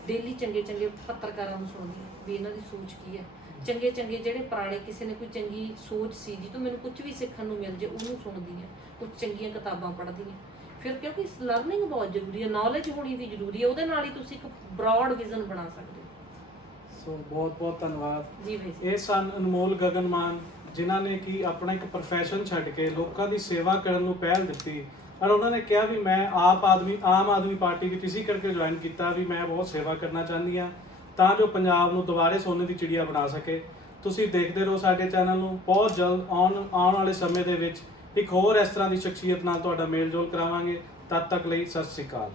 ਡੇਲੀ ਚੰਗੇ ਪੱਤਰਕਾਰਾਂ ਨੂੰ ਸੁਣਦੀ ਹਾਂ ਵੀ ਇਹਨਾਂ ਦੀ ਸੋਚ ਕੀ ਹੈ। ਚੰਗੇ ਜਿਹੜੇ ਪੁਰਾਣੇ, ਕਿਸੇ ਨੇ ਕੋਈ ਚੰਗੀ ਸੋਚ ਸੀ ਜੀ ਤੋਂ ਮੈਨੂੰ ਕੁਝ ਵੀ ਸਿੱਖਣ ਨੂੰ ਮਿਲ ਜੇ, ਉਹਨੂੰ ਸੁਣਦੀ ਹਾਂ। ਕੁਝ ਚੰਗੀਆਂ ਕਿਤਾਬਾਂ ਪੜ੍ਹਦੀ ਹਾਂ ਫਿਰ, ਕਿਉਂਕਿ ਲਰਨਿੰਗ ਬਹੁਤ ਜ਼ਰੂਰੀ ਹੈ, ਨੌਲੇਜ ਹੋਣੀ ਵੀ ਜ਼ਰੂਰੀ ਹੈ। ਉਹਦੇ ਨਾਲ ਹੀ ਤੁਸੀਂ ਇੱਕ ਬ੍ਰੌਡ ਵਿਜ਼ਨ ਬਣਾ ਸਕਦੇ ਹੋ। ਸੋ ਬਹੁਤ ਧੰਨਵਾਦ ਜੀ ਭਾਈ। ਇਹ ਸਨ ਅਨਮੋਲ ਗਗਨ ਮਾਨ, ਜਿਨ੍ਹਾਂ ਨੇ ਕਿ ਆਪਣਾ ਇੱਕ ਪ੍ਰੋਫੈਸ਼ਨ ਛੱਡ ਕੇ ਲੋਕਾਂ ਦੀ ਸੇਵਾ ਕਰਨ ਨੂੰ ਪਹਿਲ ਦਿੱਤੀ। ਔਰ ਉਹਨਾਂ ਨੇ ਕਿਹਾ ਵੀ ਮੈਂ ਆਮ ਆਦਮੀ ਪਾਰਟੀ ਵਿੱਚ ਇਸੇ ਕਰਕੇ ਜੁਆਇਨ ਕੀਤਾ ਵੀ ਮੈਂ ਬਹੁਤ ਸੇਵਾ ਕਰਨਾ ਚਾਹੁੰਦੀ ਹਾਂ ਤਾਂ ਜੋ ਪੰਜਾਬ ਨੂੰ ਦੁਬਾਰੇ ਸੋਨੇ ਦੀ ਚਿੜੀਆ ਬਣਾ ਸਕੇ। ਤੁਸੀਂ ਦੇਖਦੇ ਰਹੋ ਸਾਡੇ ਚੈਨਲ ਨੂੰ। ਬਹੁਤ ਜਲਦ ਆਉਣ ਵਾਲੇ ਸਮੇਂ ਦੇ ਵਿੱਚ ਇੱਕ ਹੋਰ ਇਸ ਤਰ੍ਹਾਂ ਦੀ ਸ਼ਖਸੀਅਤ ਨਾਲ ਤੁਹਾਡਾ ਮੇਲ ਜੋਲ ਕਰਾਵਾਂਗੇ। ਤਦ ਤੱਕ ਲਈ ਸਤਿ ਸ਼੍ਰੀ ਅਕਾਲ।